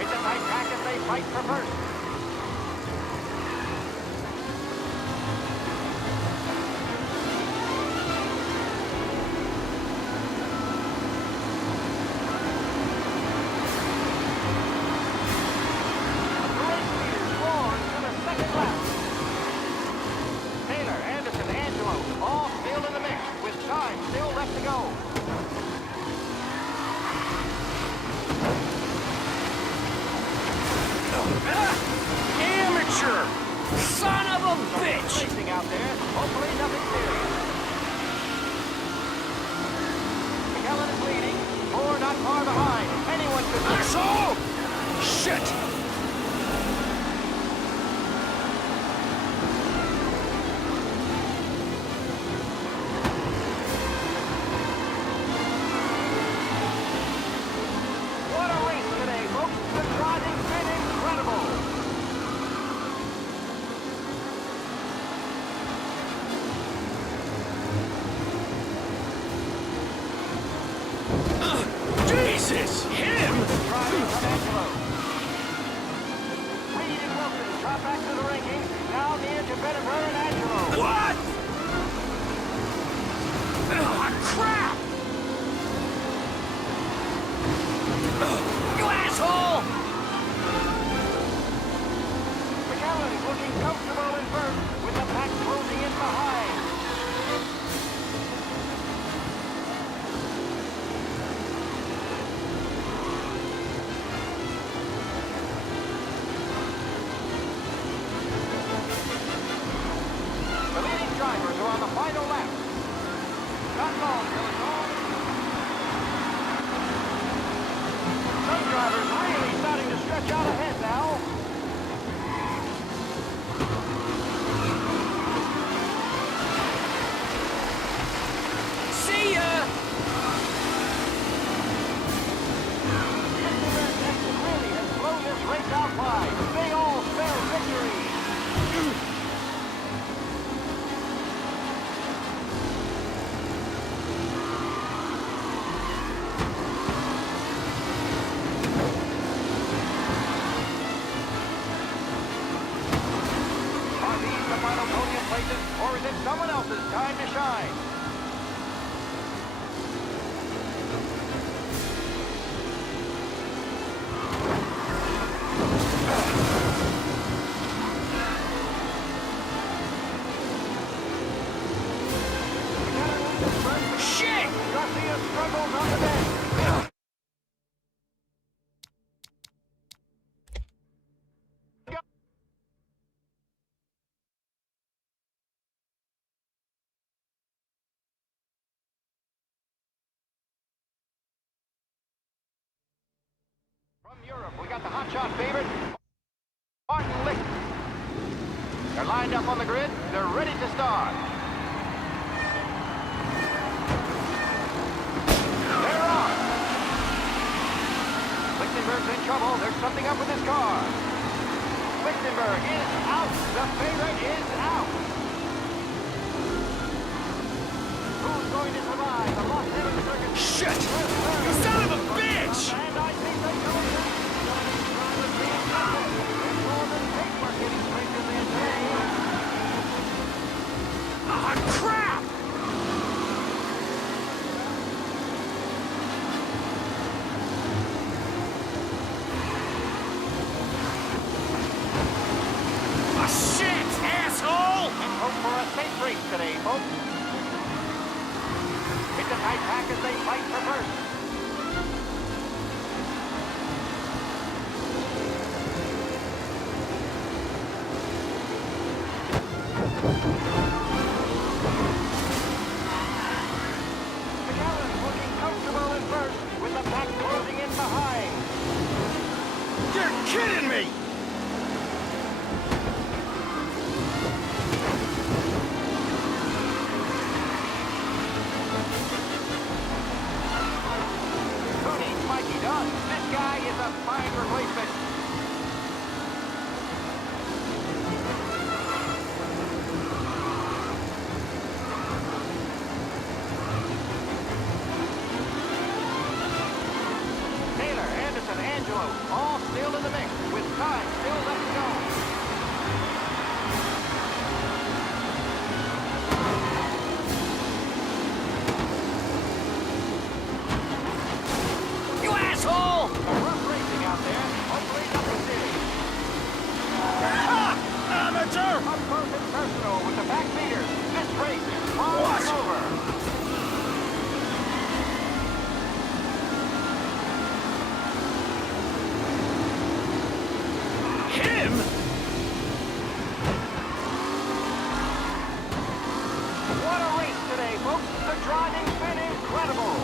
It's a tight pack as they fight for first. The race leaders roar into the second lap. Taylor, Anderson, Angelo, all still in the mix, with time still left to go. Amateur! Son of a bitch! Racing out there, hopefully nothing serious. McKellen is leading, Moore not far behind. Anyone could... Asshole! Shit! What a race today, folks. The driving's been incredible. Jesus! Him? Driving from Angelo. Reed and Wilson drop back to the rankings. Now near to Bennifer and Angelo. What? Ah, crap! You asshole! McKellen is looking comfortable in first, with the pack closing in behind. The leading drivers are on the final lap. Not long till it's all. Some drivers really starting to stretch out ahead now. See ya! Lichtenberg really has blown this race out wide. They all spell victory. Are these the final podium places, or is it someone else's time to shine? Shit! Garcia struggles on the bench. From Europe, we got the hotshot favorite, Martin Licht. They're lined up on the grid. They're ready to start. They're on. Lichtenberg's in in trouble. There's something up with his car. Lichtenberg is out. The favorite is out. Who's going to survive? The Los Angeles Circuit. Shit! You son of a bitch! And I think they come in. Drivers being tested. There's more than paperwork getting straightened in today. Ah, crap! Ah, shit, asshole! And hope for a safe race today, folks. It's a tight pack as they fight for first. McAllen's looking comfortable in first, with the pack closing in behind. You're kidding me! Who needs Mikey Dunn? This guy is a fine replacement. Taylor, Anderson, Angelo, all still in the mix, with time still left to go. You asshole! Rough racing out there. Hopefully nothing serious. Amateur! Up close and personal with the back leaders. This race is far from over. Him? What a race today, folks. The driving's been incredible.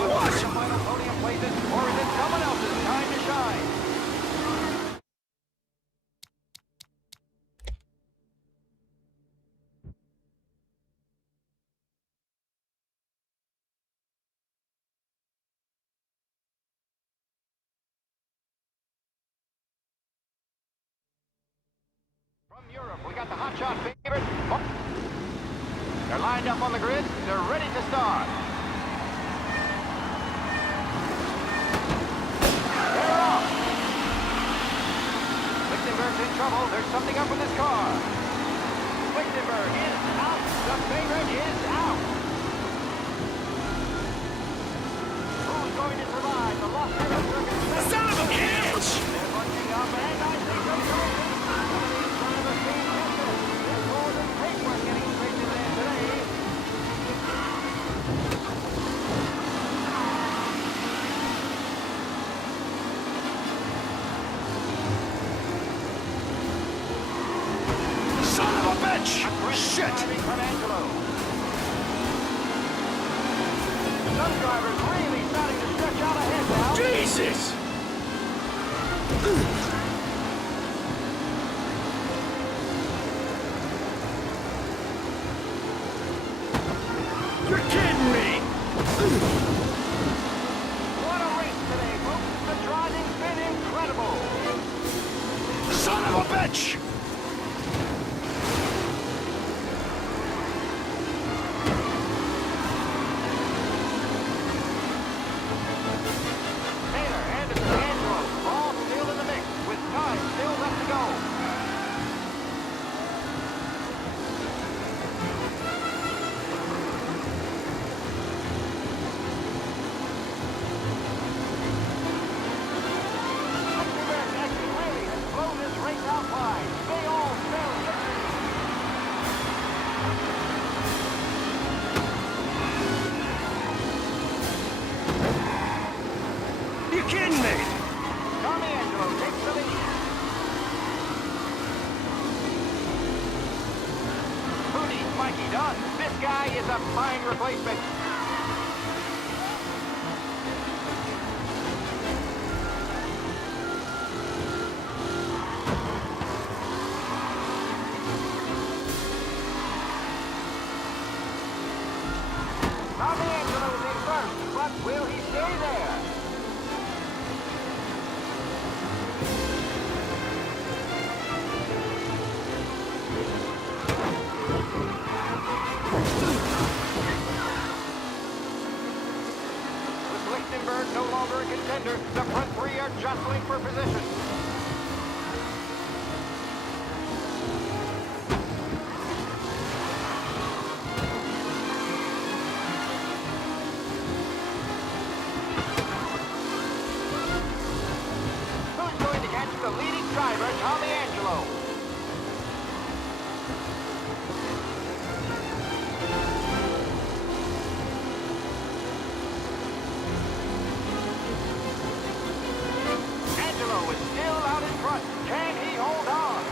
What? The final podium places, or is it someone else's time to shine? From Europe, we got the hotshot favorite. Oh. They're lined up on the grid. They're ready to start. They're off. Lichtenberg's in trouble. There's something up with his car. Lichtenberg is out. The favorite is out. Who's going to survive? The Los Angeles Circuit. Son of a bitch! They're bunching up, and I think they're going to. Some of these drivers being tested. There's more than paperwork getting straightened in today. Son of a bitch! Shit! Driving from Angelo. Some drivers really starting to stretch out ahead now. Jesus! You're kidding me! What a race today, folks. The driving's been incredible. Son of a bitch! Taylor, Anderson, Angelo, all still in the mix, with time still left to go. Lichtenberg actually really has blown this race out wide. They all spell victory. You kidding me? Tommy Angelo takes the lead. Who needs Mikey Dunn? This guy is a fine replacement. Lichtenberg no longer a contender. The front three are jostling for position. Who's going to catch the leading driver, Tommy Angelo? Angelo is still out in front. Can he hold on?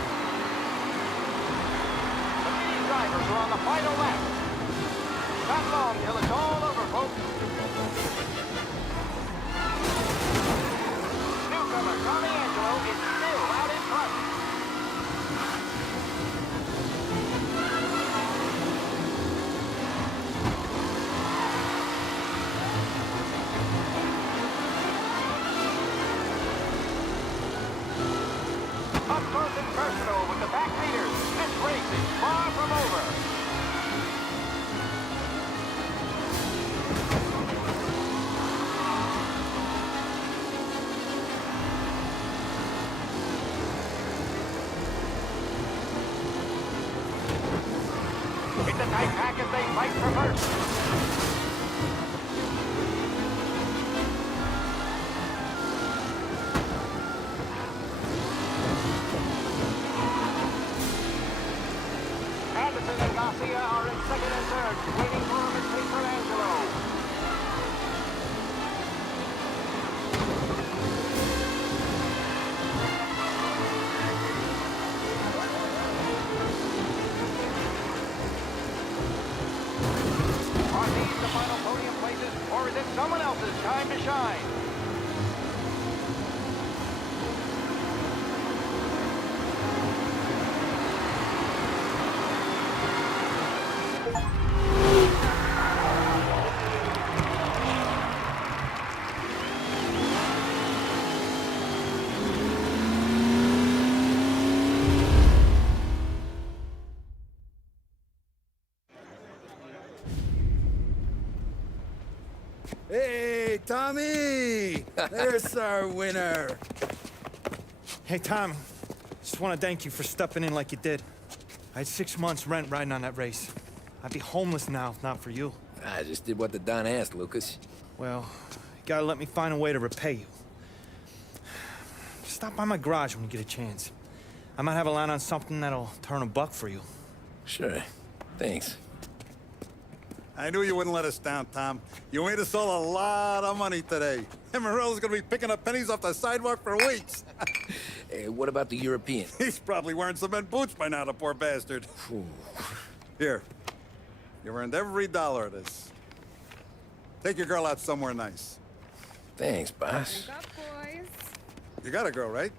The leading drivers are on the final lap. Not long till it's all over, folks. Newcomer Tommy Angelo is still out in front. Up close and personal with the back leaders. This race is far from over. It's a tight pack as they fight for first. Anderson and Mafia are in second and third, waiting for a mistake from Angelo. Are these the final podium places, or is it someone else's time to shine? Hey, Tommy! There's our winner. Hey, Tommy. Just want to thank you for stepping in like you did. I had 6 months rent riding on that race. I'd be homeless now if not for you. I just did what the Don asked, Lucas. Well, you gotta let me find a way to repay you. Stop by my garage when you get a chance. I might have a line on something that'll turn $1 for you. Sure. Thanks. I knew you wouldn't let us down, Tom. You made us all a lot of money today. And Morello's gonna be picking up pennies off the sidewalk for weeks. Hey, what about the European? He's probably wearing cement boots by now, the poor bastard. Here. You earned every dollar of this. Take your girl out somewhere nice. Thanks, boss. Wake up, boys. You got a girl, right?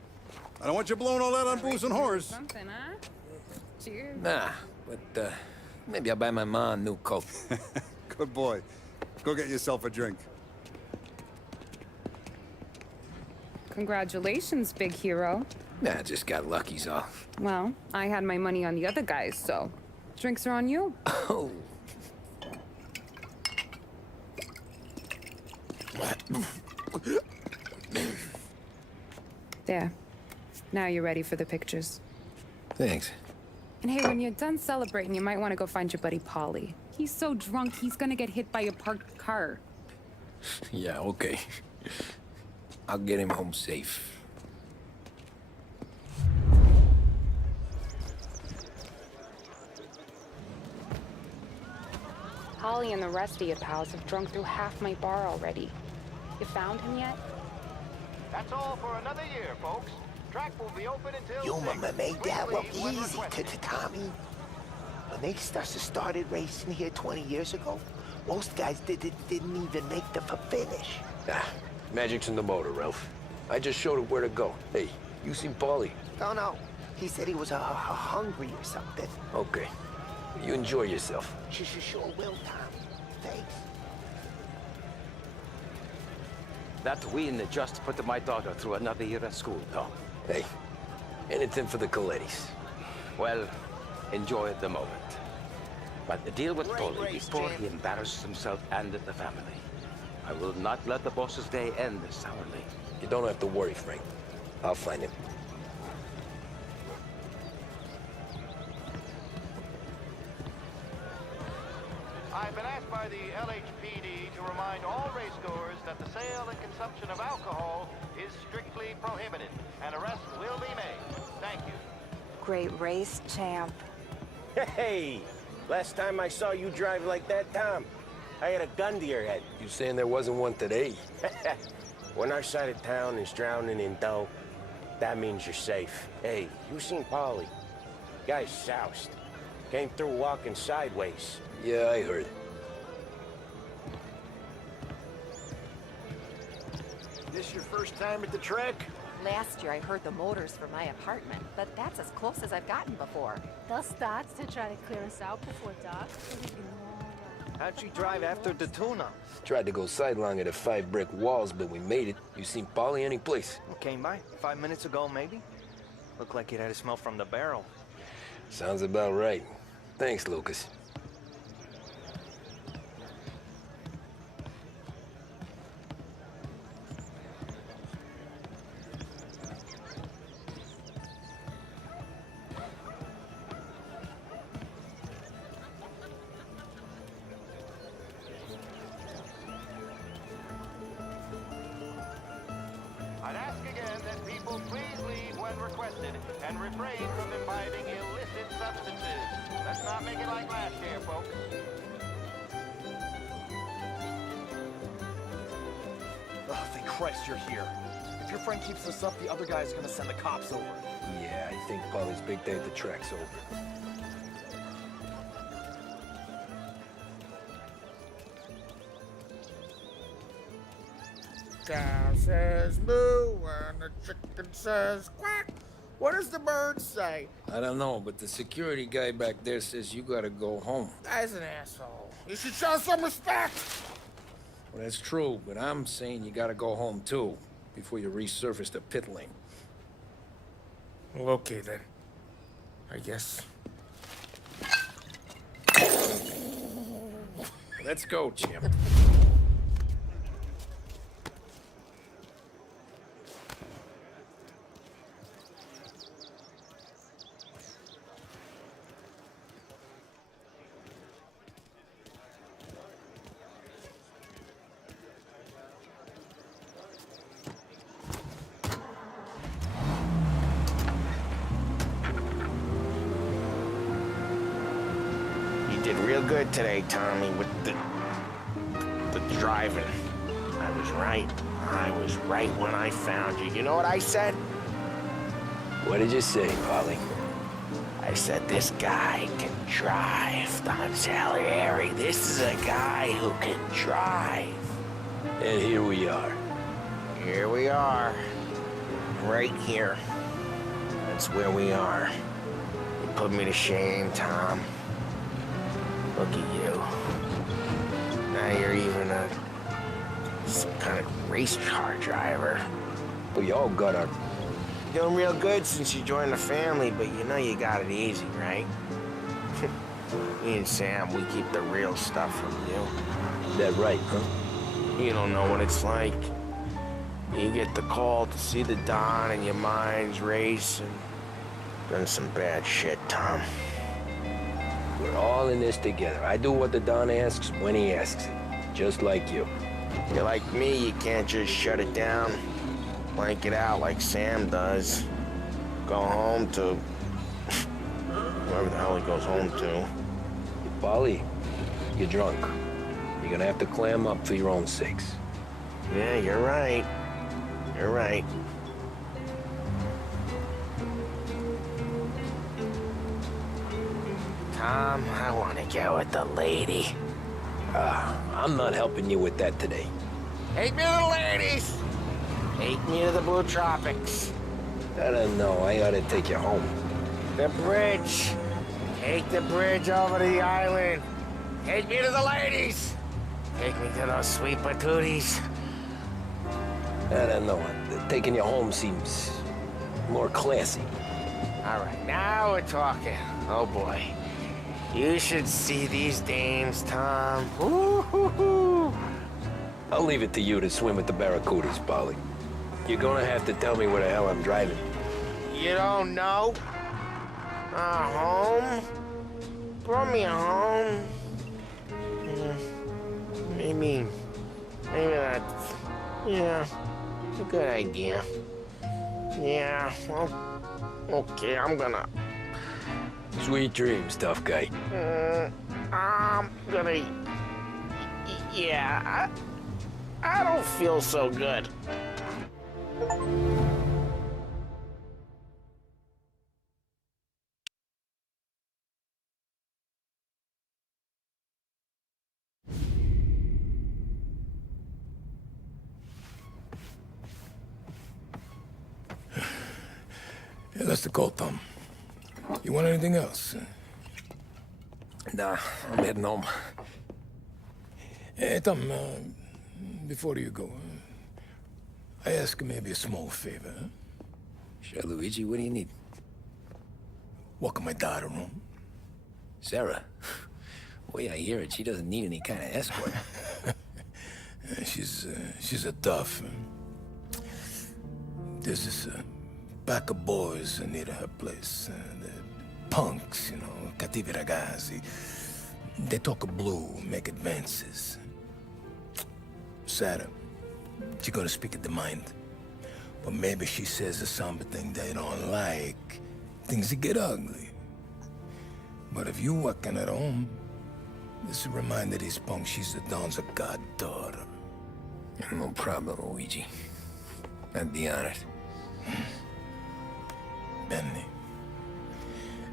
I don't want you blowing all that on booze and whores. Something, huh? Cheers. Nah, but, maybe I'll buy my mom a new coat. Good boy. Go get yourself a drink. Congratulations, big hero. Nah, I just got lucky's all. Well, I had my money on the other guys, so drinks are on you. Oh. There. Now you're ready for the pictures. Thanks. And hey, when you're done celebrating, you might want to go find your buddy Paulie. He's so drunk, he's gonna get hit by a parked car. Yeah, okay. I'll get him home safe. Holly and the rest of your pals have drunk through half my bar already. You found him yet? That's all for another year, folks. Track will be open until Your 6. mama made that Please look leave when easy requested. to Tommy. When they started racing here 20 years ago, most guys didn't even make the finish. Ah, magic's in the motor, Ralph. I just showed him where to go. Hey, you seen Paulie? No. He said he was hungry or something. Okay. You enjoy yourself. Sure will, Tom. Thanks. That win just put my daughter through another year at school, Tom. Hey, anything for the Colettis. Well, enjoy the moment. But deal with Great Paulie race, before champ. he embarrasses himself and the family. I will not let the boss's day end sourly. You don't have to worry, Frank. I'll find him. I've been asked by the LHPD to remind all racegoers that the sale and consumption of alcohol is strictly prohibited, and arrests will be made. Thank you. Great race, champ. Hey! Last time I saw you drive like that, Tom, I had a gun to your head. You saying there wasn't one today? When our side of town is drowning in dough, that means you're safe. Hey, you seen Paulie? Guy's soused. Came through walking sideways. Yeah, I heard. This your first time at the track? Last year I heard the motors for my apartment, but that's as close as I've gotten before. They'll start to try to clear us out before dark. How'd you drive after the tuna? Tried to go sidelong at the 5 brick walls, but we made it. You seen Polly any place? Came by 5 minutes ago, maybe. Looked like it had a smell from the barrel. Sounds about right. Thanks, Lucas. I'd ask again that people please leave when requested and refrain from imbibing illicit substances. Let's not make it like last year, folks. Oh, thank Christ you're here. If your friend keeps this up, the other guy's gonna send the cops over. Yeah, I think Polly's big day at the track's over. Cow says moo and the chicken says quack. What does the bird say? I don't know, but the security guy back there says you gotta go home. Guy's an asshole. You should show some respect. Well, that's true, but I'm saying you gotta go home too, before you resurface the pit lane. Well, okay then. I guess. Let's go, champ. You did real good today, Tommy, with the driving. I was right. I was right when I found you. You know what I said? What did you say, Polly? I said, this guy can drive, Don Salieri. This is a guy who can drive. And here we are. Here we are. Right here. That's where we are. You put me to shame, Tom. Look at you. Now you're even some kind of race car driver. We all got our... Doing real good since you joined the family, but you know you got it easy, right? Me and Sam, we keep the real stuff from you. That right, huh? You don't know what it's like. You get the call to see the Don and your mind's race and done some bad shit, Tom. We're all in this together. I do what the Don asks when he asks it. Just like you. You're like me, you can't just shut it down. Blank it out like Sam does. Go home to... wherever the hell he goes home to. Polly, you're drunk. You're gonna have to clam up for your own sakes. Yeah, you're right. You're right. Tom, I want to go with the lady. I'm not helping you with that today. Take me to the ladies. Take me to the Blue Tropics. I don't know. I ought to take you home. The bridge. Take the bridge over to the island. Take me to the ladies. Take me to those sweet patooties. I don't know. Taking you home seems more classy. All right, now we're talking. Oh, boy. You should see these dames, Tom. Ooh-hoo-hoo. I'll leave it to you to swim with the barracudas, Polly. You're gonna have to tell me where the hell I'm driving. You don't know? Home? Brought me home. Maybe that's, yeah, a good idea. Yeah, well, okay, I'm gonna. Sweet dreams, tough guy. I'm gonna, yeah, I don't feel so good. Yeah, that's the call, Tom. You want anything else? Nah, I'm heading home. Hey, Tom, before you go, I ask maybe a small favor, huh? Sure, Luigi, what do you need? Walk my daughter home. Sarah? The way I hear it, she doesn't need any kind of escort. She's a tough. There's this pack of boys near her place. The punks, you know, cattivi ragazzi. They talk blue, make advances. Sarah, she gonna speak at the mind. But maybe she says something they don't like. Things get ugly. But if you walking at home, this will remind these punks she's the Don's a goddaughter. No problem, Luigi. I'd be honored. Benny.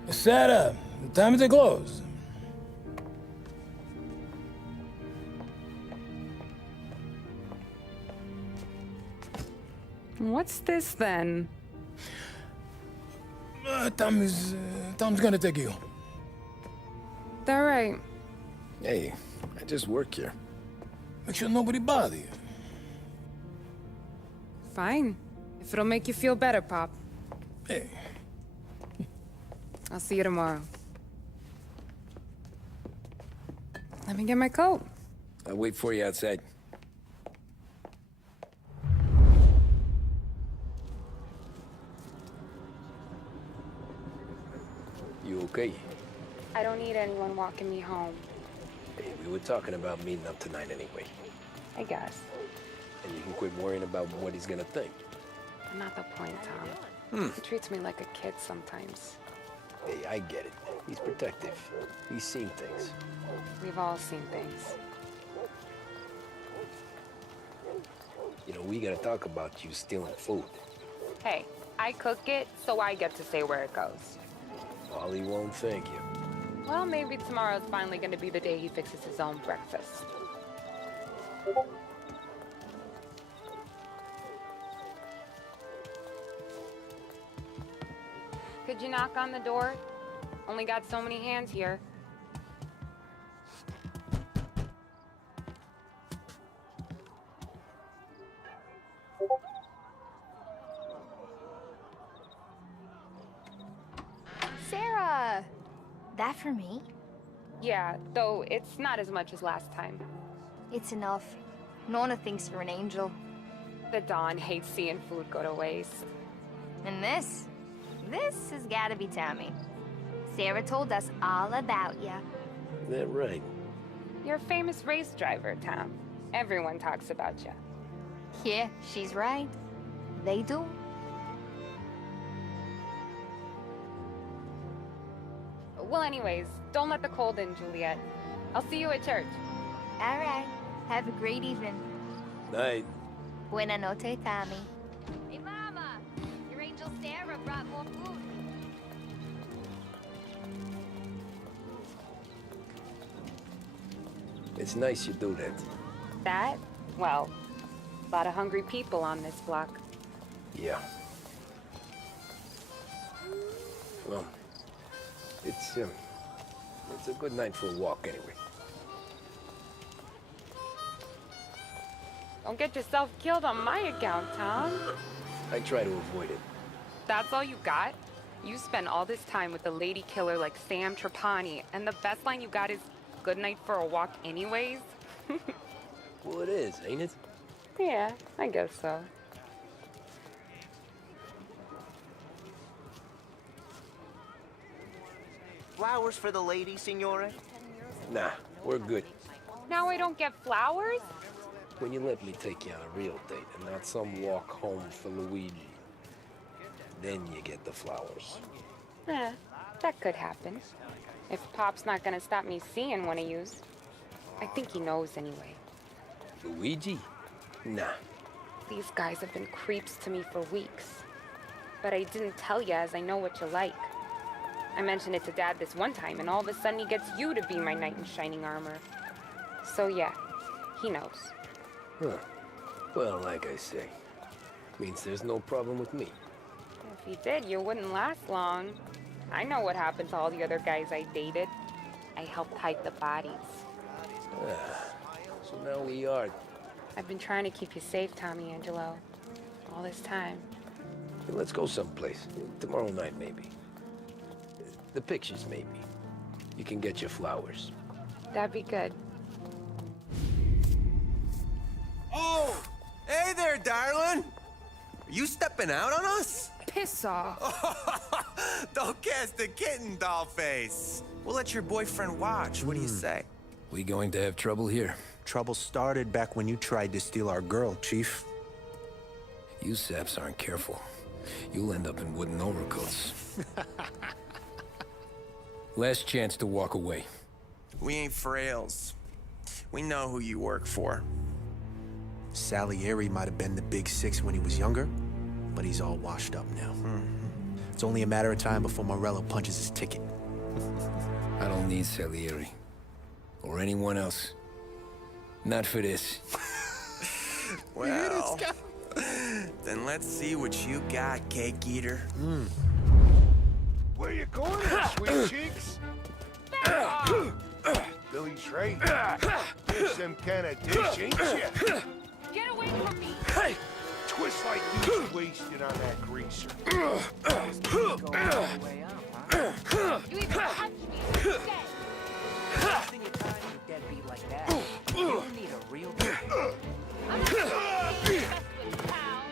Sarah, the time to close. What's this then? Tom's gonna take you. All right. Hey, I just work here. Make sure nobody bother you. Fine. If it'll make you feel better, Pop. Hey. I'll see you tomorrow. Let me get my coat. I'll wait for you outside. You okay? I don't need anyone walking me home. Hey, we were talking about meeting up tonight anyway. I guess. And you can quit worrying about what he's gonna think. Not the point, Tom. He treats me like a kid sometimes. Hey, I get it. He's protective. He's seen things. We've all seen things. You know, we gotta talk about you stealing food. Hey, I cook it, so I get to say where it goes. Ollie won't thank you. Well, maybe tomorrow's finally gonna be the day he fixes his own breakfast. Could you knock on the door? Only got so many hands here. Sarah! That for me? Yeah, though it's not as much as last time. It's enough. Nona thinks you're an angel. The Don hates seeing food go to waste. And this has gotta be Tammy. Sarah told us all about ya. Is that right? You're a famous race driver, Tom. Everyone talks about you. Yeah, she's right. They do. Well, anyways, don't let the cold in, Juliet. I'll see you at church. All right. Have a great evening. Night. Buena noche, Tommy. Hey, Mama! Your angel Sarah brought more food. It's nice you do that. That? Well, a lot of hungry people on this block. Yeah. Well, it's a good night for a walk anyway. Don't get yourself killed on my account, Tom. I try to avoid it. That's all you got? You spend all this time with a lady killer like Sam Trapani, and the best line you got is, "Good night for a walk anyways"? Well, it is, ain't it? Yeah, I guess so. Flowers for the lady, signore? Nah, we're good. Now I don't get flowers? When you let me take you on a real date and not some walk home for Luigi, then you get the flowers. That could happen. If Pop's not gonna stop me seeing one of yous. I think he knows anyway. Luigi? Nah. These guys have been creeps to me for weeks. But I didn't tell you as I know what you like. I mentioned it to Dad this one time, and all of a sudden he gets you to be my knight in shining armor. So yeah, he knows. Huh. Well, like I say, means there's no problem with me. If he did, you wouldn't last long. I know what happened to all the other guys I dated. I helped hide the bodies. So now we are. I've been trying to keep you safe, Tommy Angelo. All this time. Let's go someplace. Tomorrow night, maybe. The pictures, maybe. You can get your flowers. That'd be good. Oh! Hey there, darling! Are you stepping out on us? Piss off. Don't cast a kitten, dollface. We'll let your boyfriend watch. What do you say? We going to have trouble here? Trouble started back when you tried to steal our girl, Chief. You saps aren't careful. You'll end up in wooden overcoats. Last chance to walk away. We ain't frails. We know who you work for. Salieri might have been the big six when he was younger, but he's all washed up now. It's only a matter of time before Morello punches his ticket. I don't need Salieri. Or anyone else. Not for this. Well, then let's see what you got, cake eater. Where you going, sweet cheeks? Billy's right. You're some kind of dish, ain't you? Get away from me! Hey! Twist like you was wasted on that greaser. You even touch me, you're dead. Wasting your time with a deadbeat like that. You need a real I'm not gonna be messed with, pal.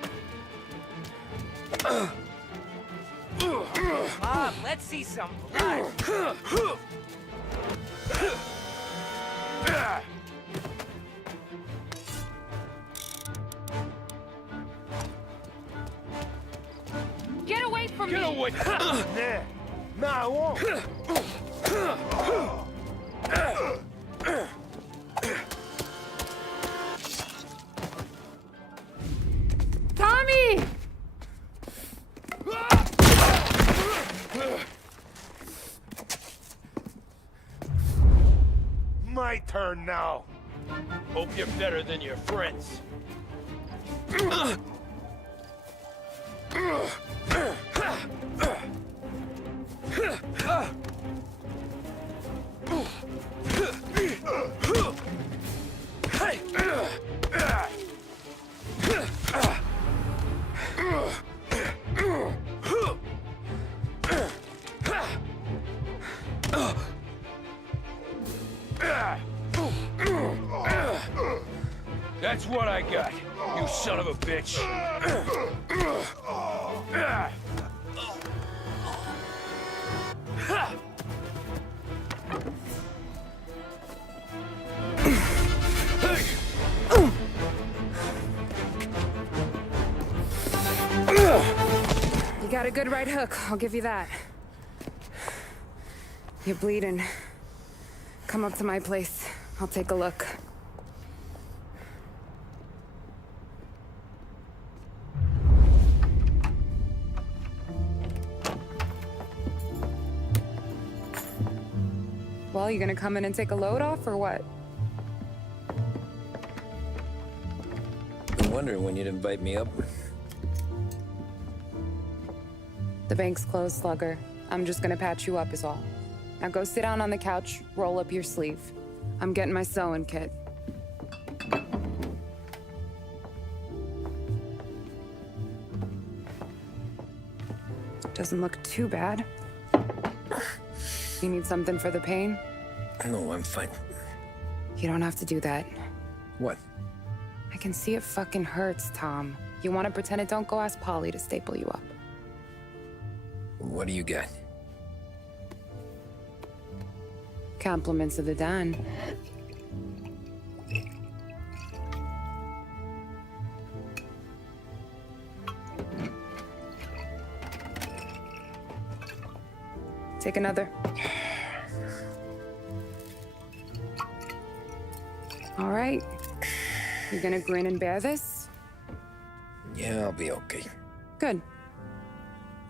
Mom, let's see some blood. Get away from me! Get away! Nah, I won't. Tommy! My turn now. Hope you're better than your friends. That's what I got, you son of a bitch. You got a good right hook, I'll give you that. You're bleeding. Come up to my place. I'll take a look. Well, you gonna come in and take a load off, or what? Been wondering when you'd invite me up. The bank's closed, Slugger. I'm just gonna patch you up is all. Now go sit down on the couch, roll up your sleeve. I'm getting my sewing kit. Doesn't look too bad. You need something for the pain? No, I'm fine. You don't have to do that. What? can see it fucking hurts, Tom. You want to pretend it don't? Go ask Polly to staple you up. What do you got? Compliments of the Don. Take another. All right. You gonna grin and bear this? Yeah, I'll be okay. Good.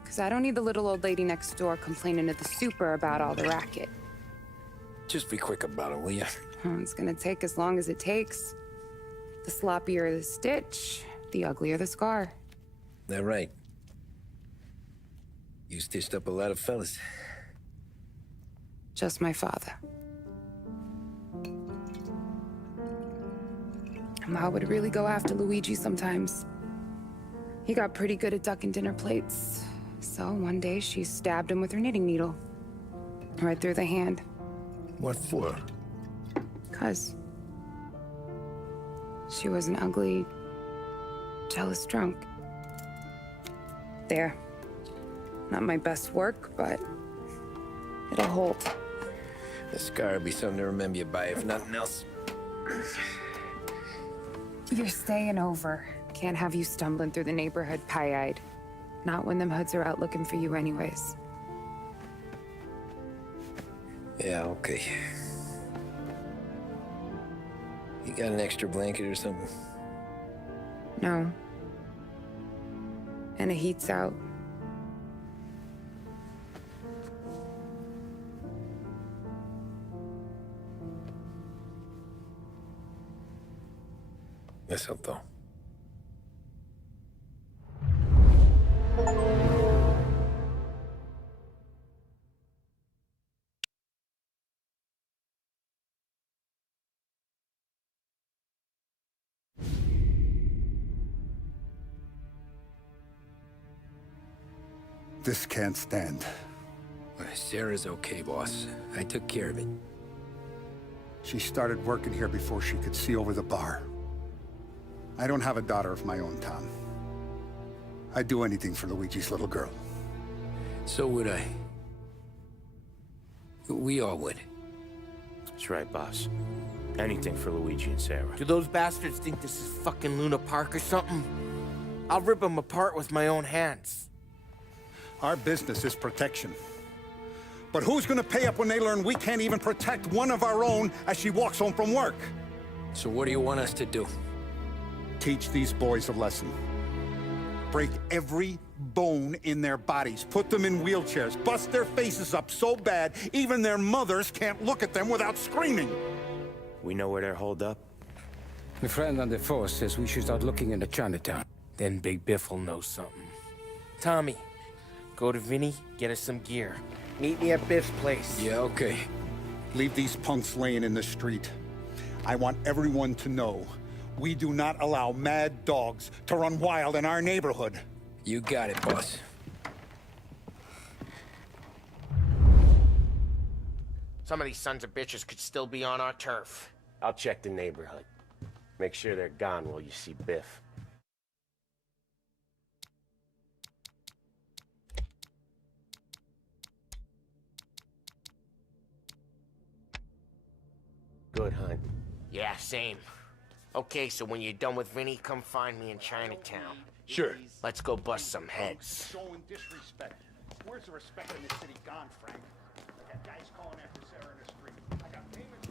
Because I don't need the little old lady next door complaining to the super about all the racket. Just be quick about it, will ya? It's gonna take as long as it takes. The sloppier the stitch, the uglier the scar. That right. You stitched up a lot of fellas. Just my father. Ma would really go after Luigi sometimes. He got pretty good at ducking dinner plates. So one day she stabbed him with her knitting needle. Right through the hand. What for? 'Cause she was an ugly, jealous drunk. There. Not my best work, but it'll hold. The scar will be something to remember you by, if nothing else. You're staying over. Can't have you stumbling through the neighborhood pie-eyed. Not when them hoods are out looking for you anyways. Yeah, okay. You got an extra blanket or something? No. And the heat's out. Eso todo. This can't stand. Sarah's okay, boss. I took care of it. She started working here before she could see over the bar. I don't have a daughter of my own, Tom. I'd do anything for Luigi's little girl. So would I. We all would. That's right, boss. Anything for Luigi and Sarah. Do those bastards think this is fucking Luna Park or something? I'll rip them apart with my own hands. Our business is protection. But who's gonna pay up when they learn we can't even protect one of our own as she walks home from work? So what do you want us to do? Teach these boys a lesson. Break every bone in their bodies. Put them in wheelchairs. Bust their faces up so bad, even their mothers can't look at them without screaming. We know where they're holed up? My friend on the force says we should start looking into Chinatown. Then Big Biff will know something. Tommy, go to Vinny, get us some gear. Meet me at Biff's place. Yeah, okay. Leave these punks laying in the street. I want everyone to know we do not allow mad dogs to run wild in our neighborhood. You got it, boss. Some of these sons of bitches could still be on our turf. I'll check the neighborhood. Make sure they're gone while you see Biff. Good, hun. Yeah, same. Okay, so when you're done with Vinny, come find me in Chinatown. Sure. Let's go bust some heads. Showing disrespect. Where's the respect in this city gone, Frank? I got guys calling after Sarah in the street. I got payments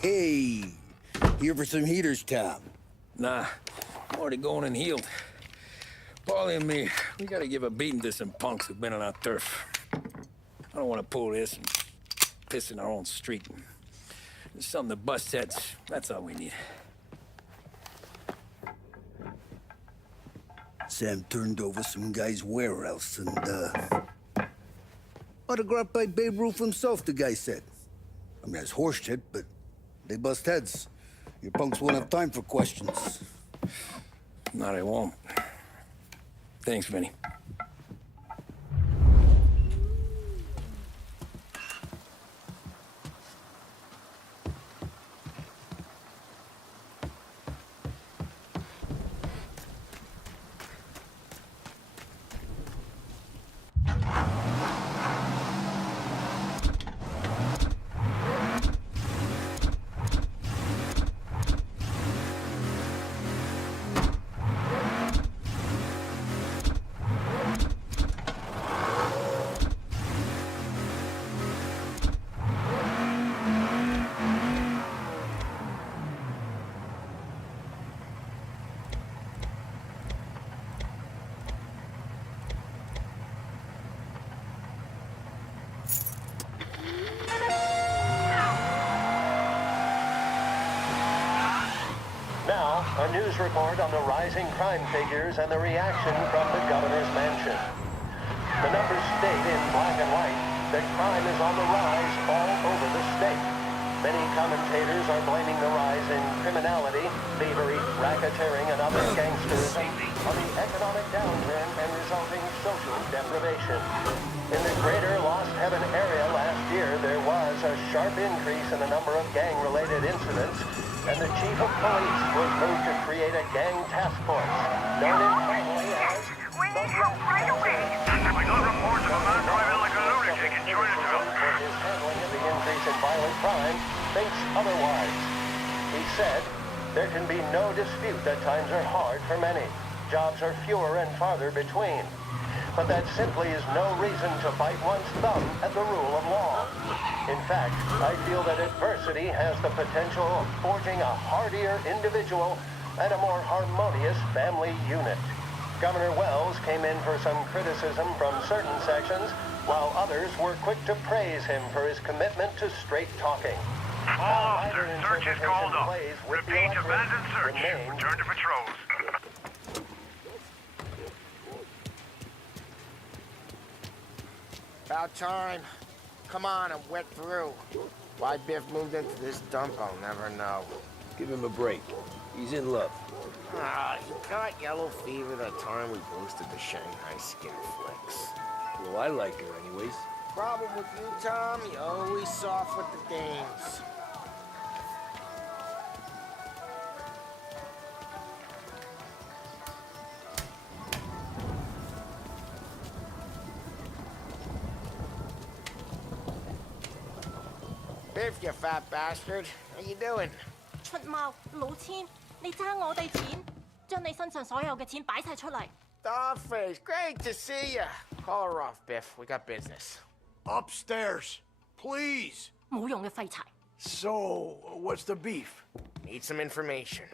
Hey, here for some heaters, Tom? Nah, I'm already going and healed. Paulie and me, we gotta give a beating to some punks who've been on our turf. I don't want to pull this and piss in our own street. There's something to bust heads. That's all we need. Sam turned over some guy's warehouse and, autographed by Babe Ruth himself, the guy said. I mean, that's horse shit, but they bust heads. Your punks won't have time for questions. No, they won't. Thanks, Vinny. Now, a news report on the rising crime figures and the reaction from the governor's mansion. The numbers state in black and white that crime is on the rise all over the state. Many commentators are blaming the rise in criminality, thievery, racketeering, and other gangsterism on the economic downturn and resulting social deprivation. In the greater Lost Heaven area last year, there was a sharp increase in the number of gang-related incidents, and the chief of police was moved to create a gang task force, known informally as We need help right away! We got reports of a man driving like a lunatic in Chinatown. His handling of the increase in violent crime thinks otherwise. He said, there can be no dispute that times are hard for many. Jobs are fewer and farther between. But that simply is no reason to bite one's thumb at the rule of law. In fact, I feel that adversity has the potential of forging a hardier individual and a more harmonious family unit. Governor Wells came in for some criticism from certain sections, while others were quick to praise him for his commitment to straight talking. All officers, search is called up. Repeat, abandoned search. Return to patrols. About time. Come on, I'm wet through. Why Biff moved into this dump, I'll never know. Give him a break. He's in love. Ah, he caught yellow fever that time we boosted the Shanghai skin flicks. Well, I like her anyways. Problem with you, Tom, you always soft with the dames. Biff, you fat bastard. How you doing? 出貓，老千，你爭我哋錢，將你身上所有嘅錢擺晒出嚟。Dollface, great to see you. Call her off, Biff. We got business. Upstairs, please. 冇用嘅廢柴。So, what's the beef? Need some information.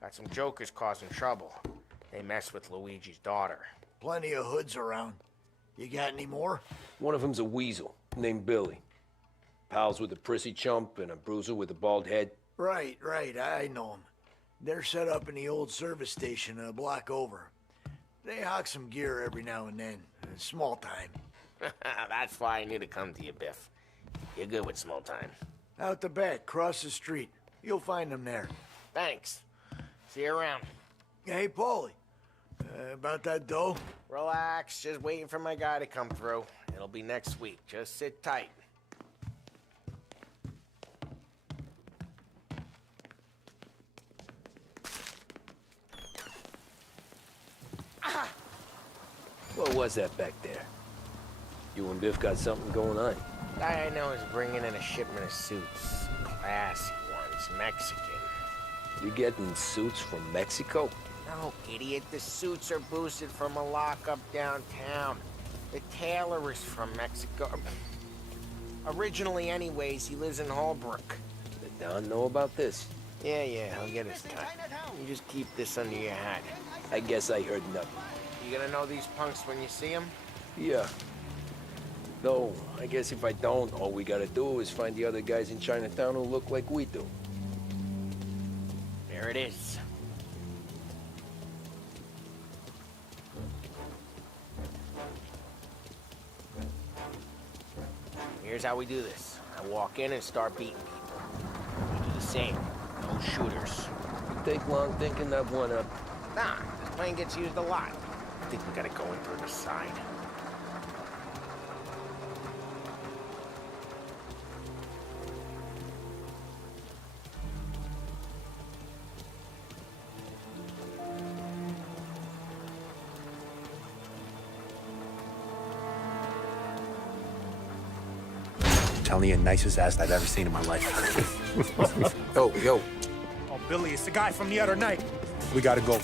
Got some jokers causing trouble. They mess with Luigi's daughter. Plenty of hoods around. You got any more? One of them's a weasel named Billy. Pals with a prissy chump and a bruiser with a bald head. Right, I know them. They're set up in the old service station a block over. They hawk some gear every now and then. Small time. That's why I knew to come to you, Biff. You're good with small time. Out the back, cross the street. You'll find them there. Thanks. See you around. Hey, Paulie. About that dough? Relax. Just waiting for my guy to come through. It'll be next week. Just sit tight. What was that back there? You and Biff got something going on. Guy I know is bringing in a shipment of suits. Classy ones, Mexican. You getting suits from Mexico? No, idiot. The suits are boosted from a lockup downtown. The tailor is from Mexico. Originally, anyways, he lives in Holbrook. Did Don know about this? Yeah, he'll get his cut. You just keep this under your hat. I guess I heard nothing. You gonna know these punks when you see them? Yeah. No, I guess if I don't, all we gotta do is find the other guys in Chinatown who look like we do. There it is. Here's how we do this. I walk in and start beating people. You do the same. No shooters. You take long thinking that one up. Nah, this plane gets used a lot. think we gotta go in through the side. Telling you, nicest ass I've ever seen in my life. Yo. Oh, Billy, it's the guy from the other night. We gotta go.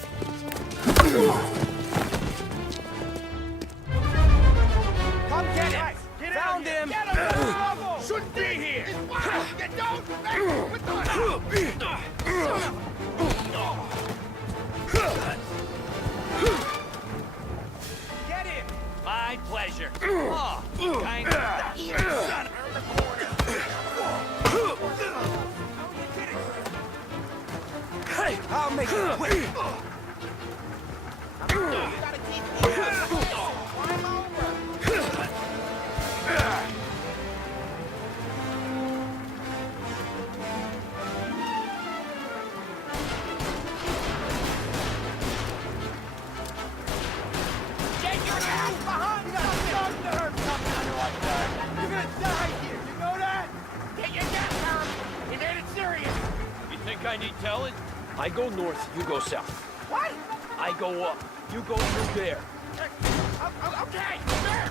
Come get him! Found him! Get him! Shouldn't be here! Get down! What Get him! My pleasure. Oh, kind of. Son of a corner. Hey, I'll make it quick. Get your ass behind us! You're gonna die here, you know that? Get your gas, Harry! We made it serious! You think I need telling? I go north, you go south. What? I go up, you go through there. Okay, there!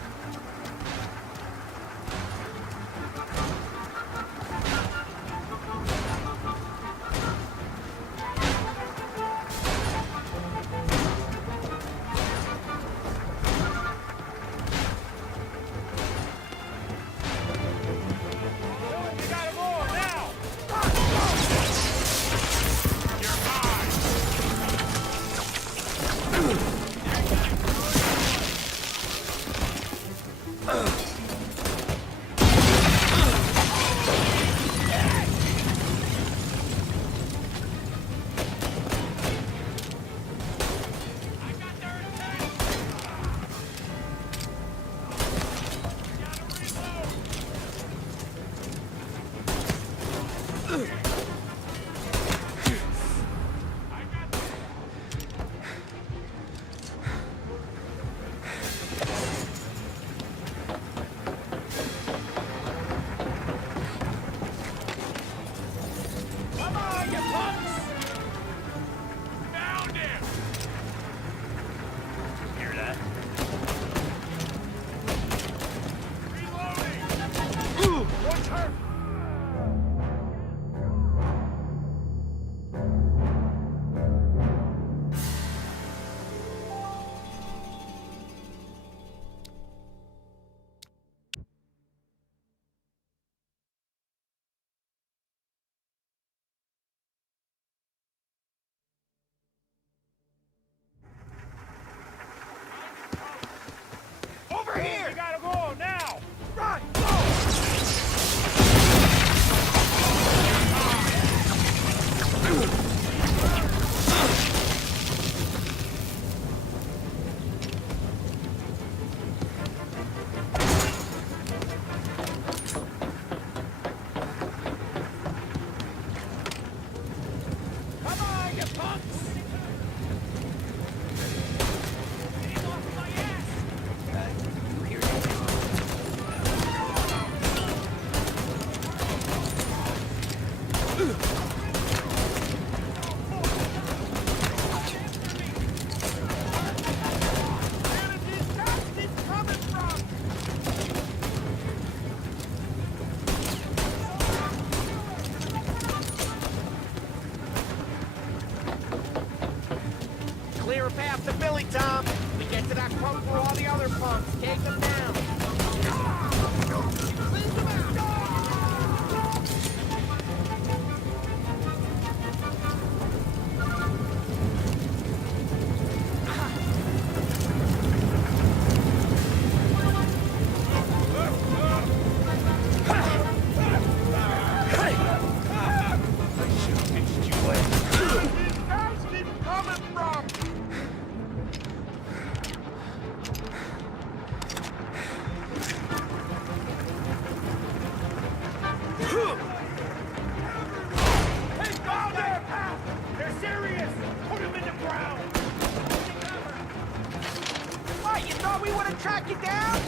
thought we would have tracked you down?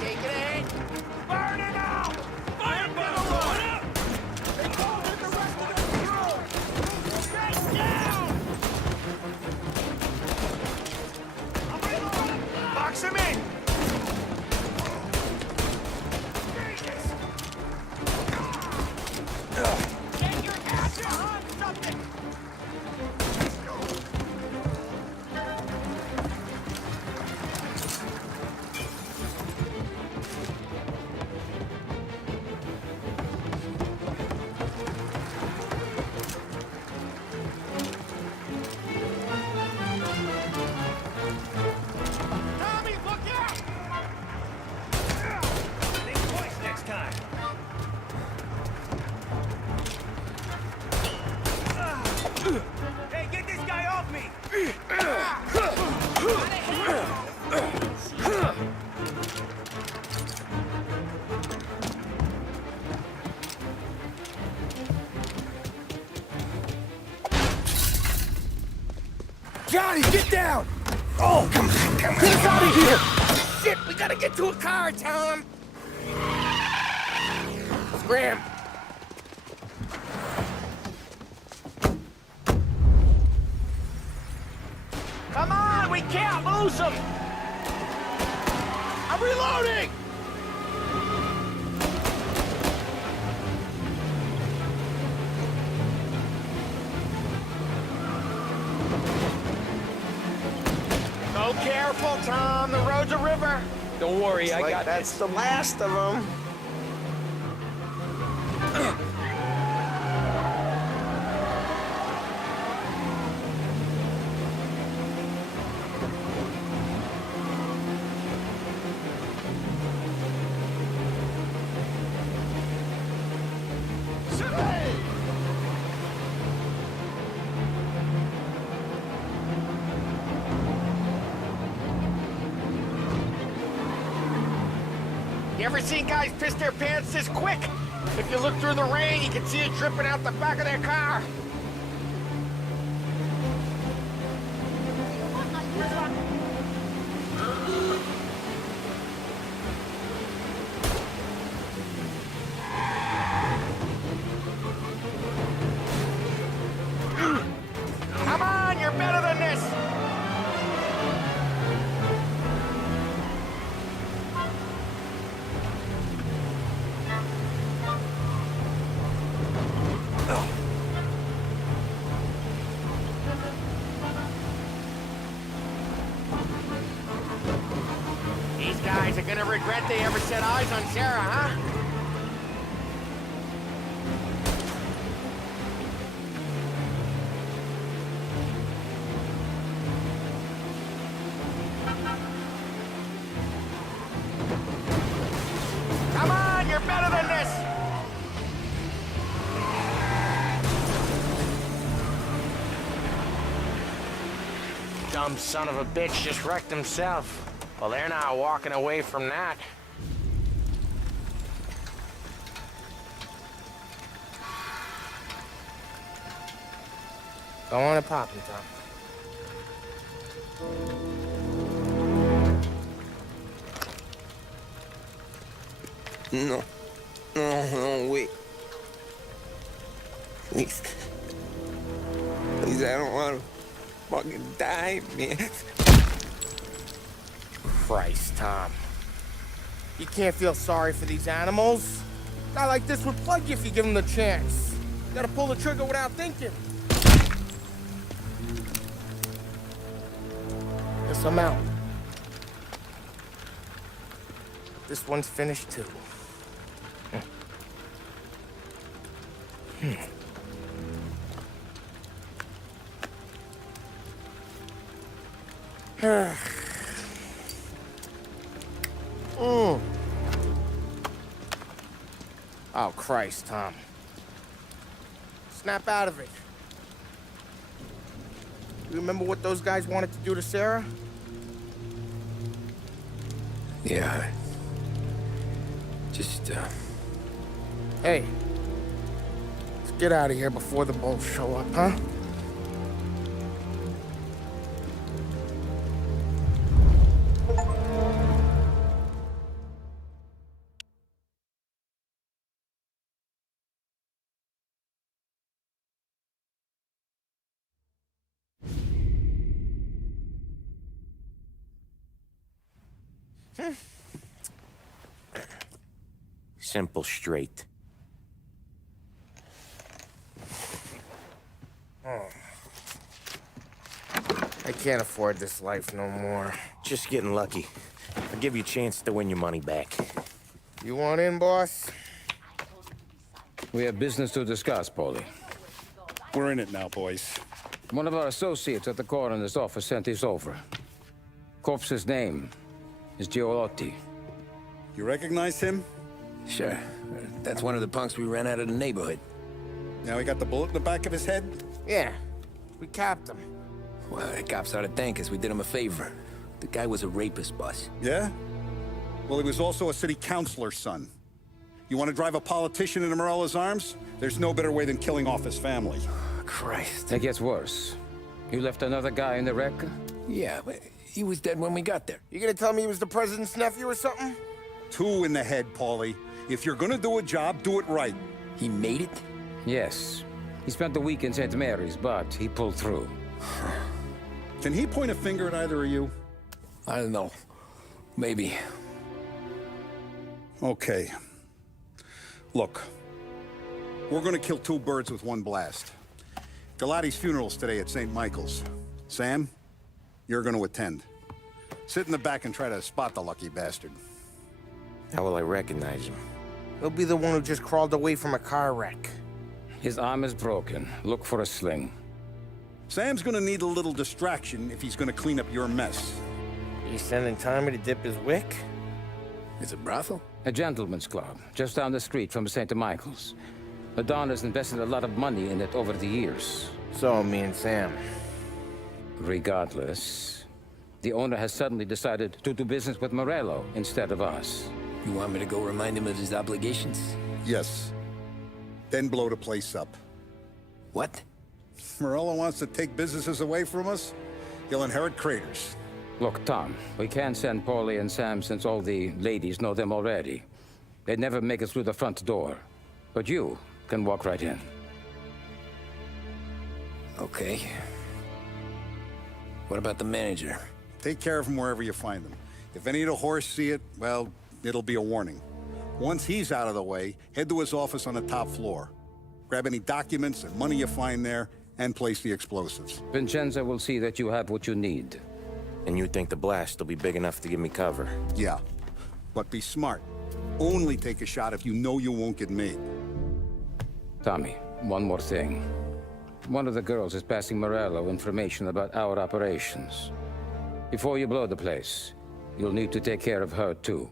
Take it in. Burn it out! Fire better! They called in the rest of the crew! Stay down! Box him in! Get your ass on something! Tommy, look out! Think twice next time. Hey, get this guy off me! Johnny, get down! Oh, come on. Get us out of here! Shit, we gotta get to a car, Tom! Scram! Come on, we can't lose him! I'm reloading! Go careful, Tom. The road's a river. Don't worry, I got That's this. the last of them. You ever seen guys piss their pants this quick? If you look through the rain, you can see it dripping out the back of their car. Come on, you're better than this. These guys are gonna regret they ever set eyes on Sarah, huh? Come on, you're better than this! Dumb son of a bitch just wrecked himself. Well, they're not walking away from that. Go on and pop him, Tom. No. No, wait. Please. Please, I don't want to fucking die, man. Christ, Tom. You can't feel sorry for these animals. A guy like this would plug you if you give him the chance. You gotta pull the trigger without thinking. Guess I'm out. This one's finished too. Oh, Christ, Tom. Snap out of it. You remember what those guys wanted to do to Sarah? Yeah. Just, Hey. Let's get out of here before the bulls show up, huh? Simple, straight. I can't afford this life no more. Just getting lucky. I'll give you a chance to win your money back. You want in, boss? We have business to discuss, Paulie. We're in it now, boys. One of our associates at the coroner's office sent this over. Corpse's name is Giolotti. You recognize him? Sure. That's one of the punks we ran out of the neighborhood. Now he got the bullet in the back of his head? Yeah. We capped him. Well, the cops ought to thank us. We did him a favor. The guy was a rapist, boss. Yeah? Well, he was also a city councilor's son. You want to drive a politician into Morella's arms? There's no better way than killing off his family. Christ. It gets worse. You left another guy in the wreck? Yeah, but he was dead when we got there. You gonna tell me he was the president's nephew or something? 2 in the head, Paulie. If you're gonna do a job, do it right. He made it? Yes. He spent the week in St. Mary's, but he pulled through. Can he point a finger at either of you? I don't know. Maybe. Okay. Look. We're gonna kill 2 birds with 1 blast. Galati's funeral's today at St. Michael's. Sam, you're gonna attend. Sit in the back and try to spot the lucky bastard. How will I recognize him? He'll be the one who just crawled away from a car wreck. His arm is broken. Look for a sling. Sam's gonna need a little distraction if he's gonna clean up your mess. You sending Tommy to dip his wick? It's a brothel? A gentleman's club, just down the street from St. Michael's. Madonna's invested a lot of money in it over the years. So, me and Sam. Regardless, the owner has suddenly decided to do business with Morello instead of us. You want me to go remind him of his obligations? Yes. Then blow the place up. What? Morello wants to take businesses away from us? He'll inherit craters. Look, Tom, we can't send Paulie and Sam since all the ladies know them already. They'd never make it through the front door. But you can walk right in. Okay. What about the manager? Take care of him wherever you find him. If any of the whores see it, well, it'll be a warning. Once he's out of the way, head to his office on the top floor. Grab any documents and money you find there, and place the explosives. Vincenzo will see that you have what you need. And you think the blast will be big enough to give me cover? Yeah. But be smart. Only take a shot if you know you won't get made. Tommy, one more thing. One of the girls is passing Morello information about our operations. Before you blow the place, you'll need to take care of her, too.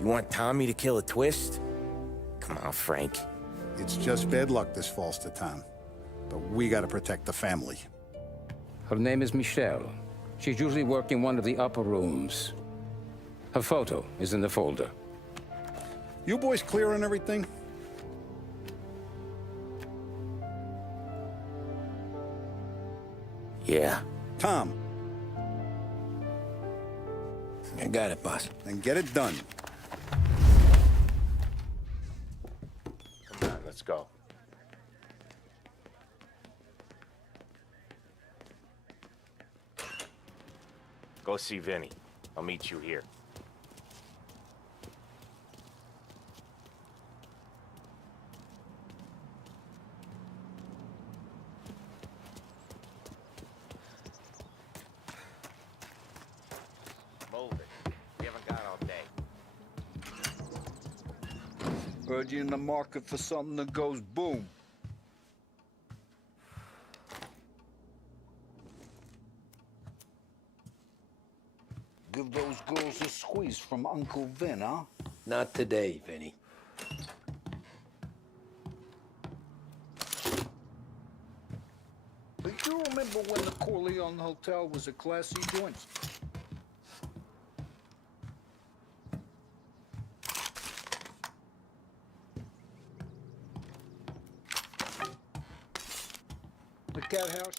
You want Tommy to kill a twist? Come on, Frank. It's just bad luck this falls to Tom. But we gotta protect the family. Her name is Michelle. She's usually working one of the upper rooms. Her photo is in the folder. You boys clear on everything? Yeah. Tom. I got it, boss. Then get it done. Come on, let's go. Go see Vinny. I'll meet you here. Move it. We haven't got all day. Heard you in the market for something that goes boom. Give those girls a squeeze from Uncle Vin, huh? Not today, Vinny. Do you remember when the Corleone Hotel was a classy joint? The cat house?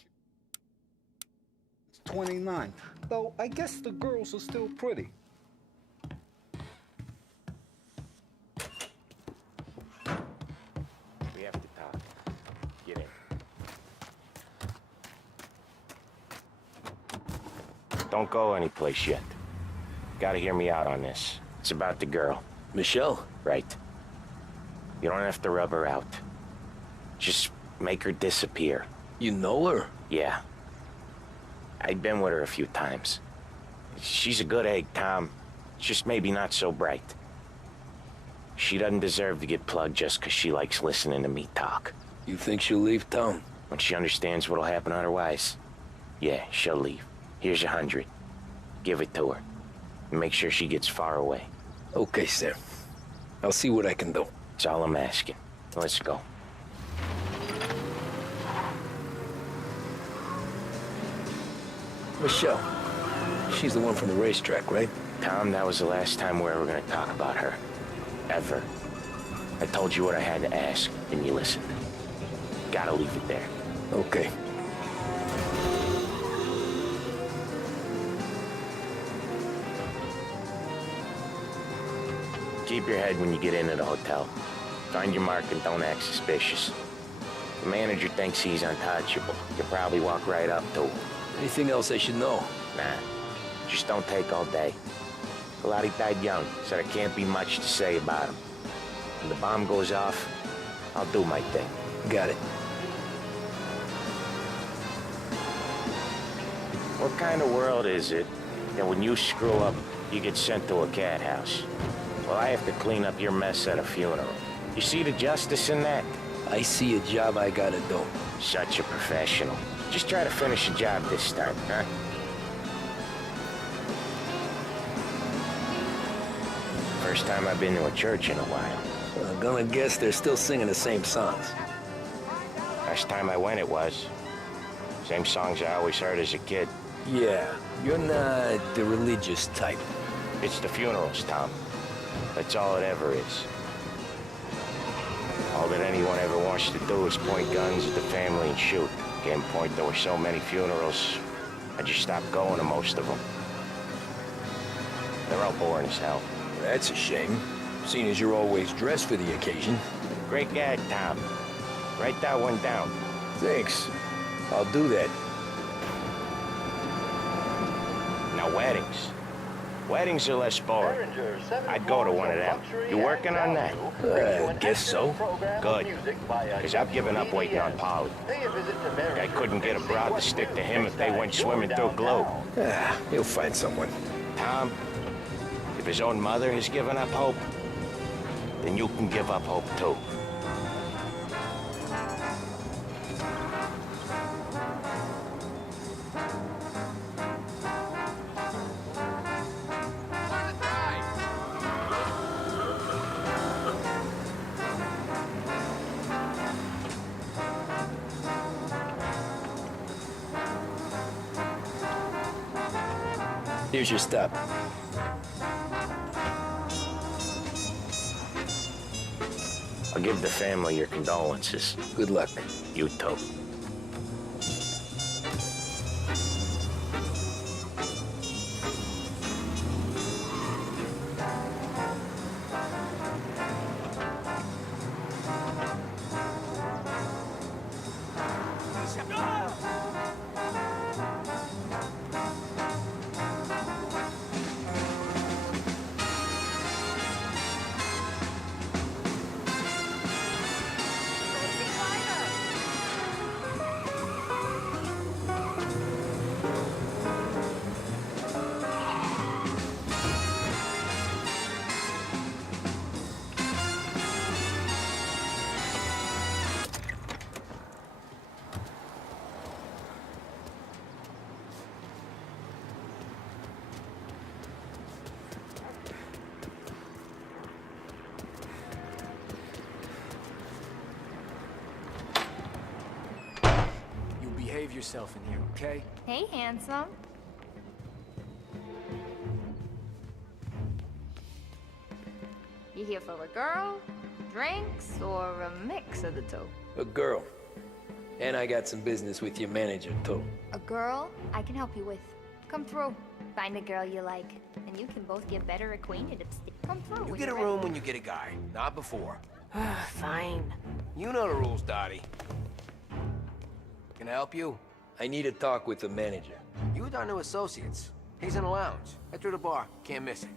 It's 29. Though I guess the girls are still pretty. We have to talk. Get in. Don't go anyplace yet. gotta hear me out on this. It's about the girl. Michelle? Right. You don't have to rub her out. Just make her disappear. You know her? Yeah. I've been with her a few times. She's a good egg, Tom. Just maybe not so bright. She doesn't deserve to get plugged just because she likes listening to me talk. You think she'll leave town? When she understands what'll happen otherwise, yeah, she'll leave. Here's 100. Give it to her. And make sure she gets far away. Okay, Sam. I'll see what I can do. That's all I'm asking. Let's go. Michelle. She's the one from the racetrack, right? Tom, that was the last time we're ever gonna talk about her. Ever. I told you what I had to ask, and you listened. Gotta leave it there. Okay. Keep your head when you get into the hotel. Find your mark and don't act suspicious. The manager thinks he's untouchable. You'll probably walk right up to him. Anything else I should know? Nah. Just don't take all day. Galati died young, so there can't be much to say about him. When the bomb goes off, I'll do my thing. Got it. What kind of world is it that when you screw up, you get sent to a cat house? Well, I have to clean up your mess at a funeral. You see the justice in that? I see a job I gotta do. Such a professional. Just try to finish the job this time, huh? First time I've been to a church in a while. I'm gonna guess they're still singing the same songs. Last time I went, it was. Same songs I always heard as a kid. Yeah, you're not the religious type. It's the funerals, Tom. That's all it ever is. All that anyone ever wants to do is point guns at the family and shoot. Getting point there were so many funerals, I just stopped going to most of them. They're all boring as hell. That's a shame, seeing as you're always dressed for the occasion. Great gag, Tom. Write that one down. Thanks. I'll do that. Now, weddings. Weddings are less boring. I'd go to one of them. You working on that? Guess so. Good. Because I've given up waiting on Polly. I couldn't get a broad to stick to him if they went swimming through glue. He'll find someone. Tom, if his own mother has given up hope, then you can give up hope too. Here's your stop. I'll give the family your condolences. Good luck. You too. Behave yourself in here, okay? Hey, handsome. You here for a girl, drinks, or a mix of the two? A girl. And I got some business with your manager, too. A girl I can help you with. Come through. Find a girl you like, and you can both get better acquainted. Come through. You get a room when you get a guy, not before. Fine. You know the rules, Dottie. Can I help you? I need to talk with the manager. You with our new associates. He's in the lounge. Head through the bar. Can't miss it.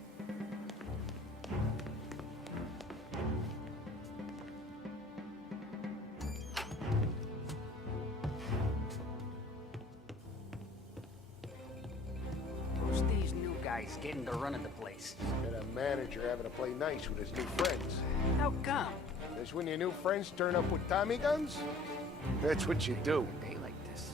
Who's these new guys getting the run of the place? And a manager having to play nice with his new friends. How come? That's when your new friends turn up with Tommy guns? That's what you do. They like this.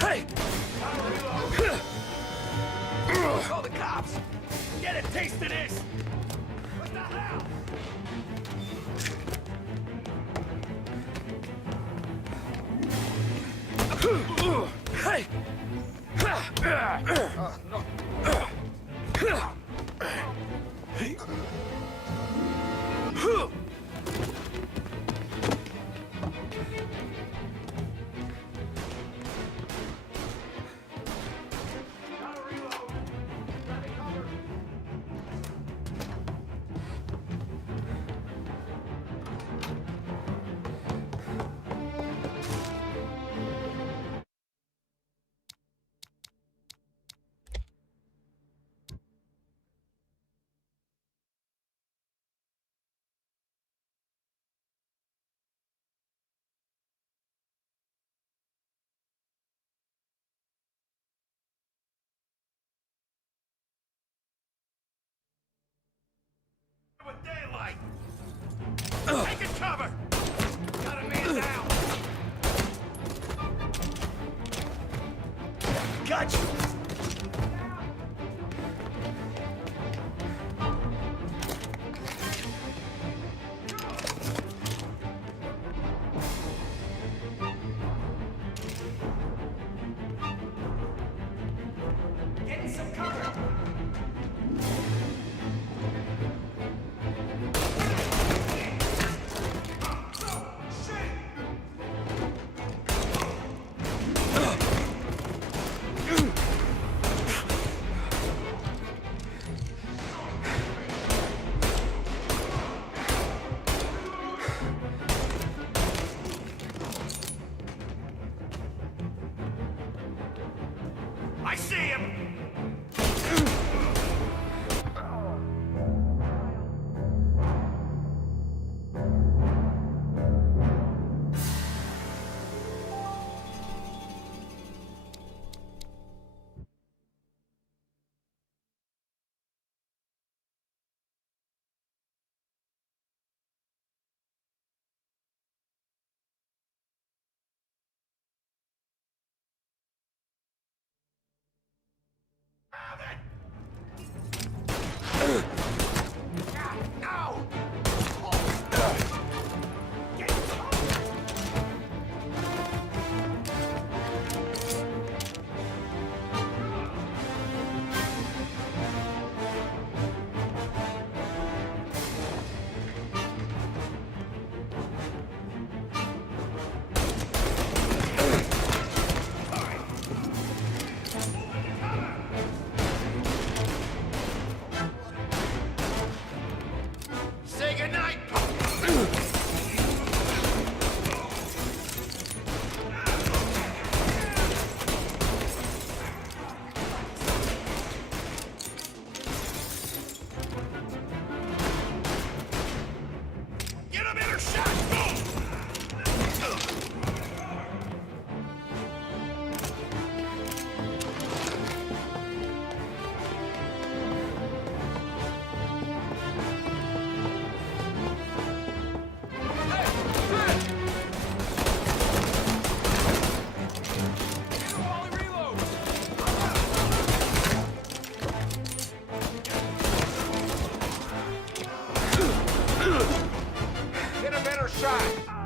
Hey! Call the cops! Get a taste of this! What the hell? Hey! With daylight! Taking cover! Got a man down! Gotcha! Getting some cover! I see him! Say goodnight! Get a better shot! Get a better shot!